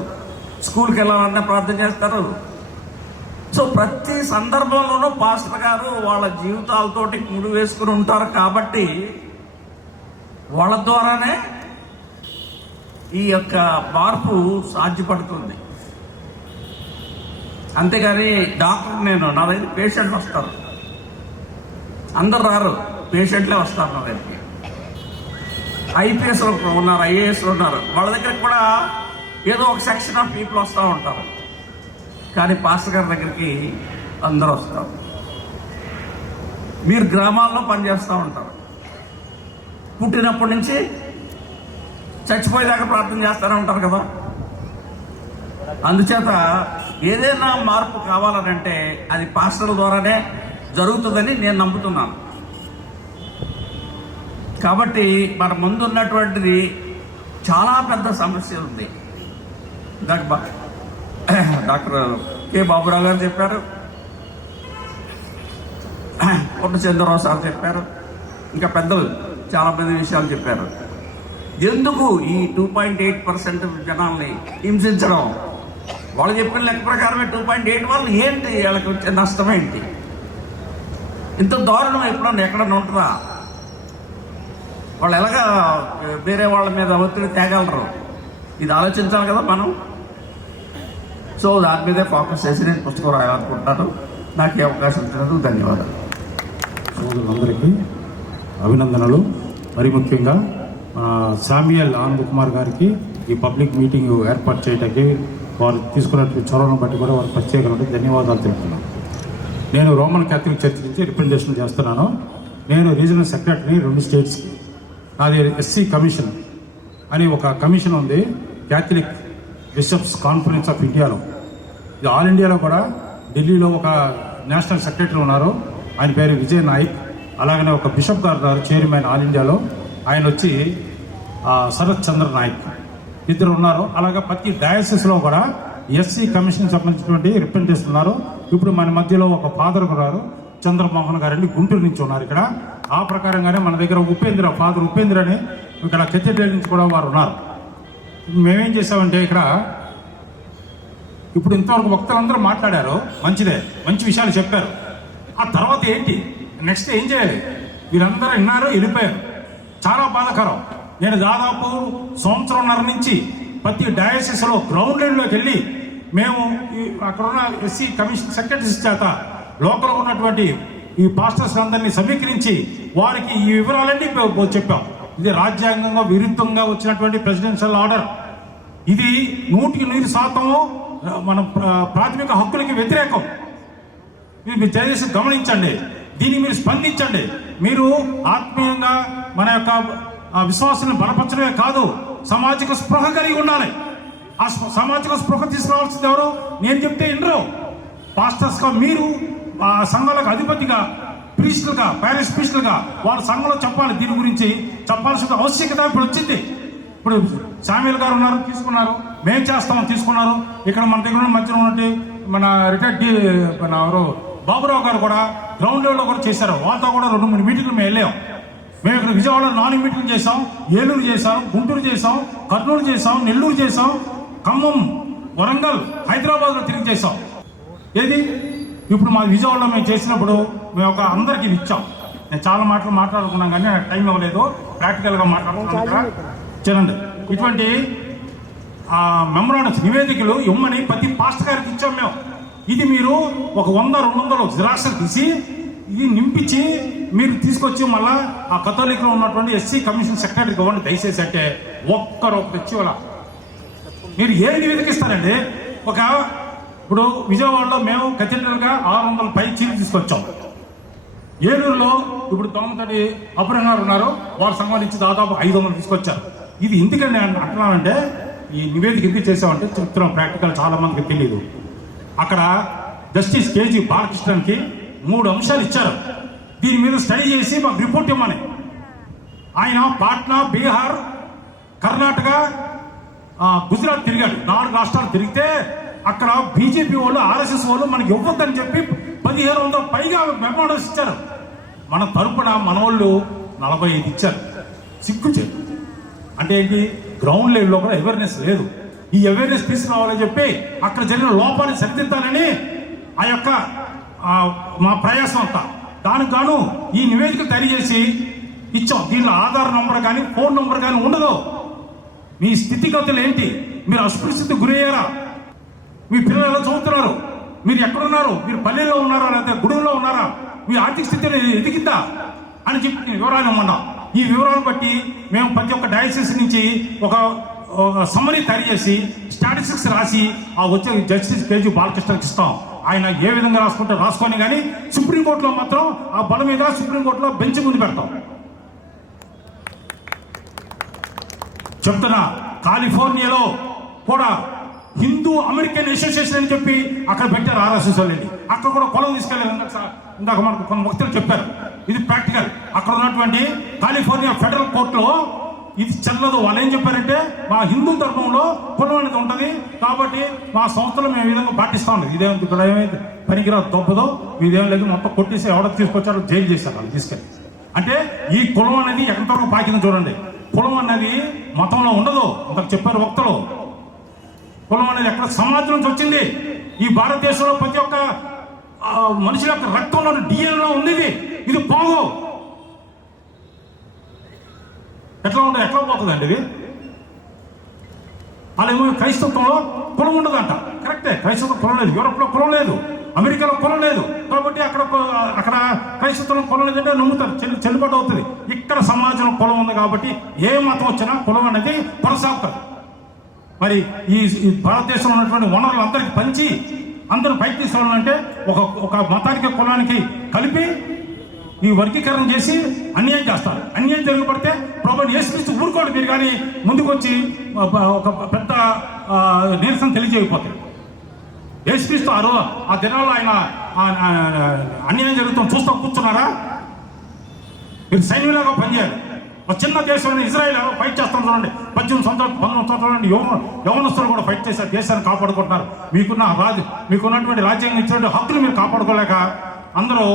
స్కూల్కి వెళ్ళాలన్నా ప్రార్థన చేస్తారు. సో ప్రతి సందర్భంలోనూ పాస్టర్ గారు వాళ్ళ జీవితాలతోటి ముడి వేసుకుని ఉంటారు. కాబట్టి వాళ్ళ ద్వారానే ఈ యొక్క మార్పు సాధ్యపడుతుంది. అంతేగాని డాక్టర్ నా దగ్గర పేషెంట్లు వస్తారు, అందరు రారు, పేషెంట్లే వస్తారు నా దగ్గరికి. ఐపీఎస్లు ఉన్నారు, ఐఏఎస్లు ఉన్నారు, వాళ్ళ దగ్గర కూడా ఏదో ఒక సెక్షన్ ఆఫ్ పీపుల్ వస్తూ ఉంటారు. కానీ పాస్టర్ గారి దగ్గరికి అందరూ వస్తారు. మీరు గ్రామాల్లో పనిచేస్తూ ఉంటారు, పుట్టినప్పటి నుంచి చచ్చిపోయేదాకా ప్రార్థన చేస్తూనే ఉంటారు కదా. అందుచేత ఏదైనా మార్పు కావాలనంటే అది పాస్టర్ల ద్వారానే జరుగుతుందని నేను నమ్ముతున్నాను. కాబట్టి మన ముందున్నటువంటిది చాలా పెద్ద సమస్య ఉంది. డాక్టర్ కె బాబురావు గారు చెప్పారు, పొట్ట చంద్రరావు సార్ చెప్పారు, ఇంకా పెద్దలు చాలా పెద్ద విషయాలు చెప్పారు. ఎందుకు ఈ 2.8% జనాల్ని హింసించడం? వాళ్ళు చెప్పిన లెక్క ప్రకారమే 2.8 వాళ్ళు ఏంటి, వాళ్ళకి వచ్చే నష్టం ఏంటి? ఇంత దారుణం ఎక్కడన్నా ఉంటుందా? వాళ్ళు ఎలాగా వేరే వాళ్ళ మీద ఒత్తిడి తేగలరు? ఇది ఆలోచించాలి కదా మనం. సో దాని మీదే ఫోకస్ చేసి నేను పుస్తకం రాయాలనుకుంటున్నాను. నాకు ఈ అవకాశం ఇచ్చినందుకు ధన్యవాదాలు. సోదరులందరికీ అభినందనలు. మరి ముఖ్యంగా శామ్యుయల్ ఆనంద్ కుమార్ గారికి ఈ పబ్లిక్ మీటింగ్ ఏర్పాటు చేయడానికి వారు తీసుకున్నటువంటి చొరవను బట్టి కూడా వారికి ప్రత్యేకమైన ధన్యవాదాలు తెలుపుతున్నాను. నేను రోమన్ క్యాథలిక్ చర్చ్ నుంచి రిప్రజెంటేషన్ చేస్తున్నాను. నేను రీజనల్ సెక్రటరీ 2 స్టేట్స్కి. నాది ఎస్సీ కమిషన్ అని ఒక కమిషన్ ఉంది, క్యాథలిక్ బిషప్స్ కాన్ఫరెన్స్ ఆఫ్ ఇండియాలో. ఇది ఆల్ ఇండియాలో కూడా. ఢిల్లీలో ఒక నేషనల్ సెక్రటరీ ఉన్నారు, ఆయన పేరు విజయ్ నాయక్. అలాగనే ఒక బిషప్ గారు ఉన్నారు, చైర్మన్ ఆల్ ఇండియాలో, ఆయన వచ్చి శరత్ చంద్ర నాయక్. ఇద్దరు ఉన్నారు. అలాగే ప్రతి డయాసిస్లో కూడా ఎస్సీ కమిషన్ సంబంధించినటువంటి రిప్రజెంటేషన్ ఉన్నారు. ఇప్పుడు మన మధ్యలో ఒక ఫాదర్ ఉన్నారు, చంద్రమోహన్ గారండి, గుంటూరు నుంచి ఉన్నారు ఇక్కడ. ఆ ప్రకారంగానే మన దగ్గర ఫాదర్ ఉపేంద్ర అని ఇక్కడ కెథడ్రల్ నుంచి కూడా వారు ఉన్నారు. మేమేం చేసామంటే ఇక్కడ ఇప్పుడు ఇంతవరకు వక్తలందరూ మాట్లాడారు, మంచిదే, మంచి విషయాలు చెప్పారు. ఆ తర్వాత ఏంటి, నెక్స్ట్ ఏం చేయాలి? వీరందరూ విన్నారు, వెళ్ళిపోయారు. చాలా బాధాకరం. నేను దాదాపు 1.5 సంవత్సరం నుంచి ప్రతి డయాసిస్లో గ్రౌండ్ లెవెల్లోకి వెళ్ళి మేము అక్కడ ఉన్న ఎస్సీ కమిషన్ సెక్రటరీస్ చేత లోకల్ ఉన్నటువంటి ఈ పాస్టర్స్ అందరినీ సమీకరించి వారికి ఈ వివరాలన్నీ చెప్పాం. ఇది రాజ్యాంగంగా విరుద్ధంగా వచ్చినటువంటి ప్రెసిడెన్షియల్ ఆర్డర్. ఇది 100% మన ప్రాథమిక హక్కులకి వ్యతిరేకం. మీరు దయచేసి గమనించండి, దీన్ని మీరు స్పందించండి. మీరు ఆత్మీయంగా మన యొక్క విశ్వాసాన్ని బలపరచడమే కాదు, సామాజిక స్పృహ కలిగి ఉండాలి. ఆ సామాజిక స్పృహ తీసుకురావాల్సింది ఎవరు? నేను చెప్తే వినరు. పాస్టర్స్గా మీరు ఆ సంఘాలకు అధిపతిగా, ప్రీస్టులుగా, ప్యారిష్ ప్రీస్టులుగా వాళ్ళ సంఘంలో చెప్పాలి. దీని గురించి చెప్పాల్సిన ఆవశ్యకత ఇప్పుడు వచ్చింది. ఇప్పుడు శామ్యుయల్ గారు ఉన్నారు, తీసుకున్నారు. మేము చేస్తాం, తీసుకున్నారు. ఇక్కడ మన దగ్గర మధ్యలో ఉన్నట్టు మన రిటైర్డ్ మన ఎవరు బాబురావు గారు కూడా గ్రౌండ్ లెవెల్లో కూడా చేశారు. వాళ్ళతో కూడా 2-3 మీటింగ్లు మేము వెళ్ళాం. మేము ఇక్కడ విజయవాడలో 4 మీటింగ్లు చేసాం, ఏలూరు చేసాం, గుంటూరు చేసాం, కర్నూలు చేసాం, నెల్లూరు చేసాం, ఖమ్మం, వరంగల్, హైదరాబాద్లో తిరిగి చేసాం. ఏది ఇప్పుడు మా విజయవాడలో మేము చేసినప్పుడు మేము ఒక అందరికీ ఇచ్చాం. నేను చాలా మాటలు మాట్లాడుకున్నాం కానీ నాకు టైం ఇవ్వలేదు, ప్రాక్టికల్గా మాట్లాడుకున్నాను. చూడండి, ఇటువంటి మెమరాండమ్స్ నివేదికలు ఇమ్మని ప్రతి పాస్టర్ గారికి ఇచ్చాం మేము. ఇది మీరు ఒక 100-200 జిరాక్స్లు తీసి ఇది నింపించి మీరు తీసుకొచ్చి మళ్ళా ఆ కథోలిక్లో ఉన్నటువంటి ఎస్సీ కమిషన్ సెక్రటరీకి ఇవ్వండి దయచేసి అంటే ఒక్కరు తెచ్చి వాళ్ళ మీరు ఏం నివేదిక ఇస్తారండి? ఇప్పుడు విజయవాడలో మేము కథీడ్రల్గా 600 పై చీలు తీసుకొచ్చాం. ఏలూరులో ఇప్పుడు దోమతడి అపురం గారు ఉన్నారు, వాళ్ళ సంఘం ఇచ్చి దాదాపు 500 తీసుకొచ్చారు. ఇది ఎందుకండి అంటున్నానంటే, ఈ నివేదిక ఎందుకు చేసామంటే చెప్తున్నాం, ప్రాక్టికల్ చాలా మందికి తెలియదు. అక్కడ జస్టిస్ కేజీ బాలకృష్ణన్కి 3 అంశాలు ఇచ్చారు. దీని మీద స్టడీ చేసి మాకు రిపోర్ట్ ఇవ్వమని. ఆయన పాట్నా, బీహార్, కర్ణాటక, గుజరాత్ తిరిగాడు. 4 రాష్ట్రాలు తిరిగితే అక్కడ బీజేపీ వాళ్ళు, ఆర్ఎస్ఎస్ వాళ్ళు మనకి ఇవ్వద్దని చెప్పి 1500 పైగా మెమోరాండమ్స్ ఇచ్చారు. మన తరపున మన వాళ్ళు 45 ఇచ్చారు. సిగ్గుచేరు. అంటే ఏంటి? గ్రౌండ్ లెవెల్లో కూడా అవేర్నెస్ లేదు. ఈ అవేర్నెస్ తీసుకురావాలని చెప్పి అక్కడ జరిగిన లోపాన్ని సరిదిద్దాలని ఆ యొక్క మా ప్రయాసం అంతా. దానికి గాను ఈ నివేదిక తయారు చేసి ఇచ్చాం. దీనిలో ఆధార్ నంబర్ కానీ ఫోన్ నంబర్ కానీ ఉండదు. మీ స్థితిగతులు ఏంటి? మీరు అస్పృశ్యతకు గురయ్యారా? మీ పిల్లలు ఎలా చదువుతున్నారు? మీరు ఎక్కడున్నారు? మీరు పల్లెల్లో ఉన్నారా లేకపోతే గుడుల్లో ఉన్నారా? మీ ఆర్థిక స్థితి ఎదిగిందా అని చెప్పి వివరాలు ఇవ్వమన్నా. ఈ వివరాలను బట్టి మేము ప్రతి ఒక్క డయాసిస్ నుంచి ఒక సమ్మరీ తయారు చేసి స్టాటిస్టిక్స్ రాసి ఆ వచ్చే జస్టిస్ కేజీ బాలకృష్ణకి ఇస్తాం. ఆయన ఏ విధంగా రాసుకుంటే రాసుకొని, కానీ సుప్రీంకోర్టులో మాత్రం ఆ బల మీద సుప్రీంకోర్టులో బెంచ్ ముందు పెడతాం. చెప్తున్నా, కాలిఫోర్నియాలో కూడా హిందూ అమెరికన్ అసోసియేషన్ అని చెప్పి అక్కడ పెట్టారు ఆర్ఎస్ఎస్ వాళ్ళని. అక్కడ కూడా కులం తీసుకెళ్ళారు. ఇందాక మనకు కొన్ని వ్యక్తులు చెప్పారు, ఇది ప్రాక్టికల్. అక్కడ ఉన్నటువంటి కాలిఫోర్నియా ఫెడరల్ కోర్టులో ఇది చెల్లదు. వాళ్ళు ఏం చెప్పారంటే, మా హిందూ ధర్మంలో కులం అనేది ఉంటుంది కాబట్టి మా సంస్థలు మేము ఈ విధంగా పాటిస్తా ఉన్నది. ఇదేం ఇక్కడ ఏమైతే పనికిరాదు దొబ్బదో ఇదేం లేదు, మొత్తం కొట్టేసి ఎవడో తీసుకొచ్చారో జైలు చేశారు వాళ్ళు తీసుకెళ్ళి. అంటే ఈ కులం అనేది ఎంతవరకు పాకిందో చూడండి. కులం అనేది మతంలో ఉండదు. అంతకు చెప్పారు వక్తలు. కులం అనేది ఎక్కడ సమాజం నుంచి వచ్చింది. ఈ భారతదేశంలో ప్రతి ఒక్క మనుషుల యొక్క రక్తంలో డిఎన్ఏలో ఉంది. ఇది పోదు. ఎట్లా ఉంటుంది, ఎట్లా పోతుందండి ఇది? అలాగేమో క్రైస్తవంలో కులం ఉండదంట. కరెక్టే, క్రైస్తవం కులం లేదు. యూరోప్లో కులం లేదు, అమెరికాలో కులం లేదు. కాబట్టి అక్కడ క్రైస్తవంలో కులం లేదంటే నమ్ముతారు, చెల్లుబాటు అవుతుంది. ఇక్కడ సమాజంలో కులం ఉంది కాబట్టి ఏ మతం వచ్చినా కులం అనేది కొనసాగుతుంది. మరి ఈ భారతదేశంలో ఉన్నటువంటి వనరులు అందరికి పంచి అందరూ పైకి తీసుకోవాలంటే ఒక మతానికి కులానికి కలిపి ఈ వర్గీకరణ చేసి అన్యాయం చేస్తారు. అన్యాయం జరగబడితే ప్రభుత్వం యేసుక్రీస్తు ఊరుకోండి మీరు కానీ ముందుకు వచ్చి ఒక పెద్ద నిరసన తెలియజేయకపోతాయి. యేసుక్రీస్తు ఆ దినాల్లో ఆయన అన్యాయం జరుగుతాం చూస్తూ కూర్చున్నారా? మీరు సైన్యంలాగా పనిచేయాలి. ఒక చిన్న దేశం ఇజ్రాయెల్ ఫైట్ చేస్తాం చూడండి. 18 సంవత్సరాలు యవనస్తులు కూడా ఫైట్ చేశారు, దేశాన్ని కాపాడుకుంటున్నారు. మీకున్నటువంటి రాజ్యాంగం ఇచ్చినటువంటి హక్కులు మీరు కాపాడుకోలేక అందరూ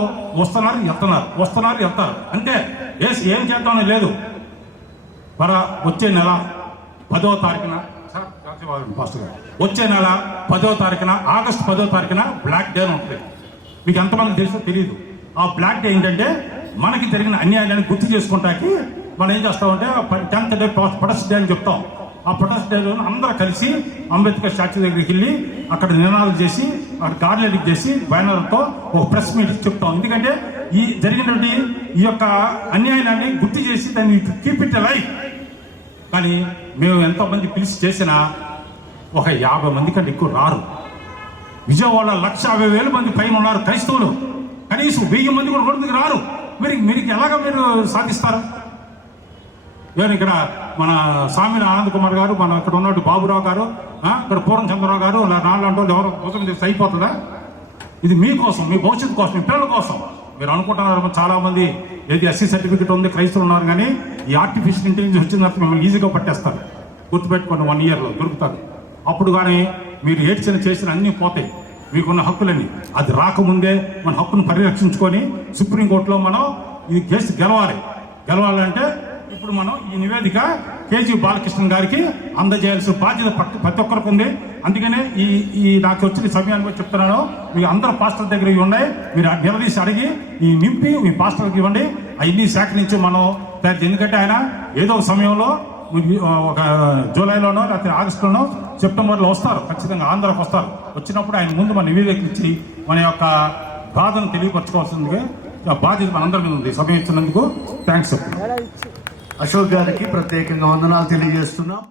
వస్తున్నారు వెళ్తారు. అంటే ఏం చేద్దామని లేదు. వచ్చే నెల 10వ తారీఖున ఆగస్టు 10వ తారీఖున బ్లాక్ డే ఉంటుంది. మీకు ఎంతమంది తెలుసో తెలియదు. ఆ బ్లాక్ డే ఏంటంటే మనకి జరిగిన అన్యాయాన్ని గుర్తు చేసుకుంటానికి మనం ఏం చేస్తామంటే 10th డే ప్రొటెస్ట్ డే అని చెప్తాం. ఆ ప్రొటెస్ట్ డేలో అందరూ కలిసి అంబేద్కర్ స్టాచ్యూ దగ్గరికి వెళ్ళి అక్కడ నినాదాలు చేసి అక్కడ గార్లెట్ చేసి బ్యానర్తో ఒక ప్రెస్ మీట్ చెప్తాం. ఎందుకంటే ఈ జరిగినటువంటి ఈ యొక్క అన్యాయాన్ని గుర్తు చేసి దాన్ని కీప్ ఇట్ లైఫ్. కానీ మేము ఎంతోమంది పిలిచి చేసినా ఒక 50 మంది కంటే ఎక్కువ రారు. విజయవాడ 150,000 మంది పైన ఉన్నారు క్రైస్తవులు. కనీసం 1000 మంది కూడా రోడ్డుకి రారు. మీరు ఎలాగ మీరు సాధిస్తారు? నేను ఇక్కడ మన స్వామి ఆనంద్ కుమార్ గారు, మన ఇక్కడ ఉన్నట్టు బాబురావు గారు, ఇక్కడ పూర్ణ చంద్రరావు గారు, నాలుగు వాళ్ళు ఎవరో కోసం అయిపోతుందా? ఇది మీకోసం, మీ భవిష్యత్తు కోసం, మీ పిల్లల కోసం. మీరు అనుకుంటున్నారు చాలా మంది ఏది ఎస్సీ సర్టిఫికేట్ ఉంది క్రైస్తవులు ఉన్నారు, కానీ ఈ ఆర్టిఫిషియల్ ఇంటెలిజెన్స్ వచ్చిన తర్వాత మిమ్మల్ని ఈజీగా పట్టేస్తారు. గుర్తుపెట్టుకోండి, 1 ఇయర్లో దొరుకుతారు. అప్పుడు కానీ మీరు చేసిన అన్నీ పోతాయి, మీకున్న హక్కులన్నీ. అది రాకముందే మన హక్కును పరిరక్షించుకొని సుప్రీంకోర్టులో మనం ఈ కేసు గెలవాలంటే ఇప్పుడు మనం ఈ నివేదిక కేజీ బాలకృష్ణ గారికి అందజేయాల్సిన బాధ్యత ప్రతి ఒక్కరికి ఉంది. అందుకనే ఈ నాకు వచ్చిన సమయాన్ని చెప్తున్నాను. మీ అందరు పాస్టర్ దగ్గర ఇవి ఉన్నాయి, మీరు నిలదీసి అడిగి ఈ నింపి మీ పాస్టర్కి ఇవ్వండి. అవన్నీ సేకరించి మనం ఎందుకంటే ఆయన ఏదో ఒక సమయంలో ఒక జూలైలోనో లేకపోతే ఆగస్టులోనో సెప్టెంబర్లో వస్తారు, ఖచ్చితంగా ఆంధ్రాకి వస్తారు. వచ్చినప్పుడు ఆయన ముందు మన నివేదిక ఇచ్చి మన యొక్క బాధను తెలియపరచుకోవాల్సిందిగా బాధ్యత మనందరి మీద ఉంది. సమయం ఇచ్చినందుకు థ్యాంక్స్. అశోక్ గారికి ప్రత్యేకంగా వందనాలు తెలియజేస్తున్నాం.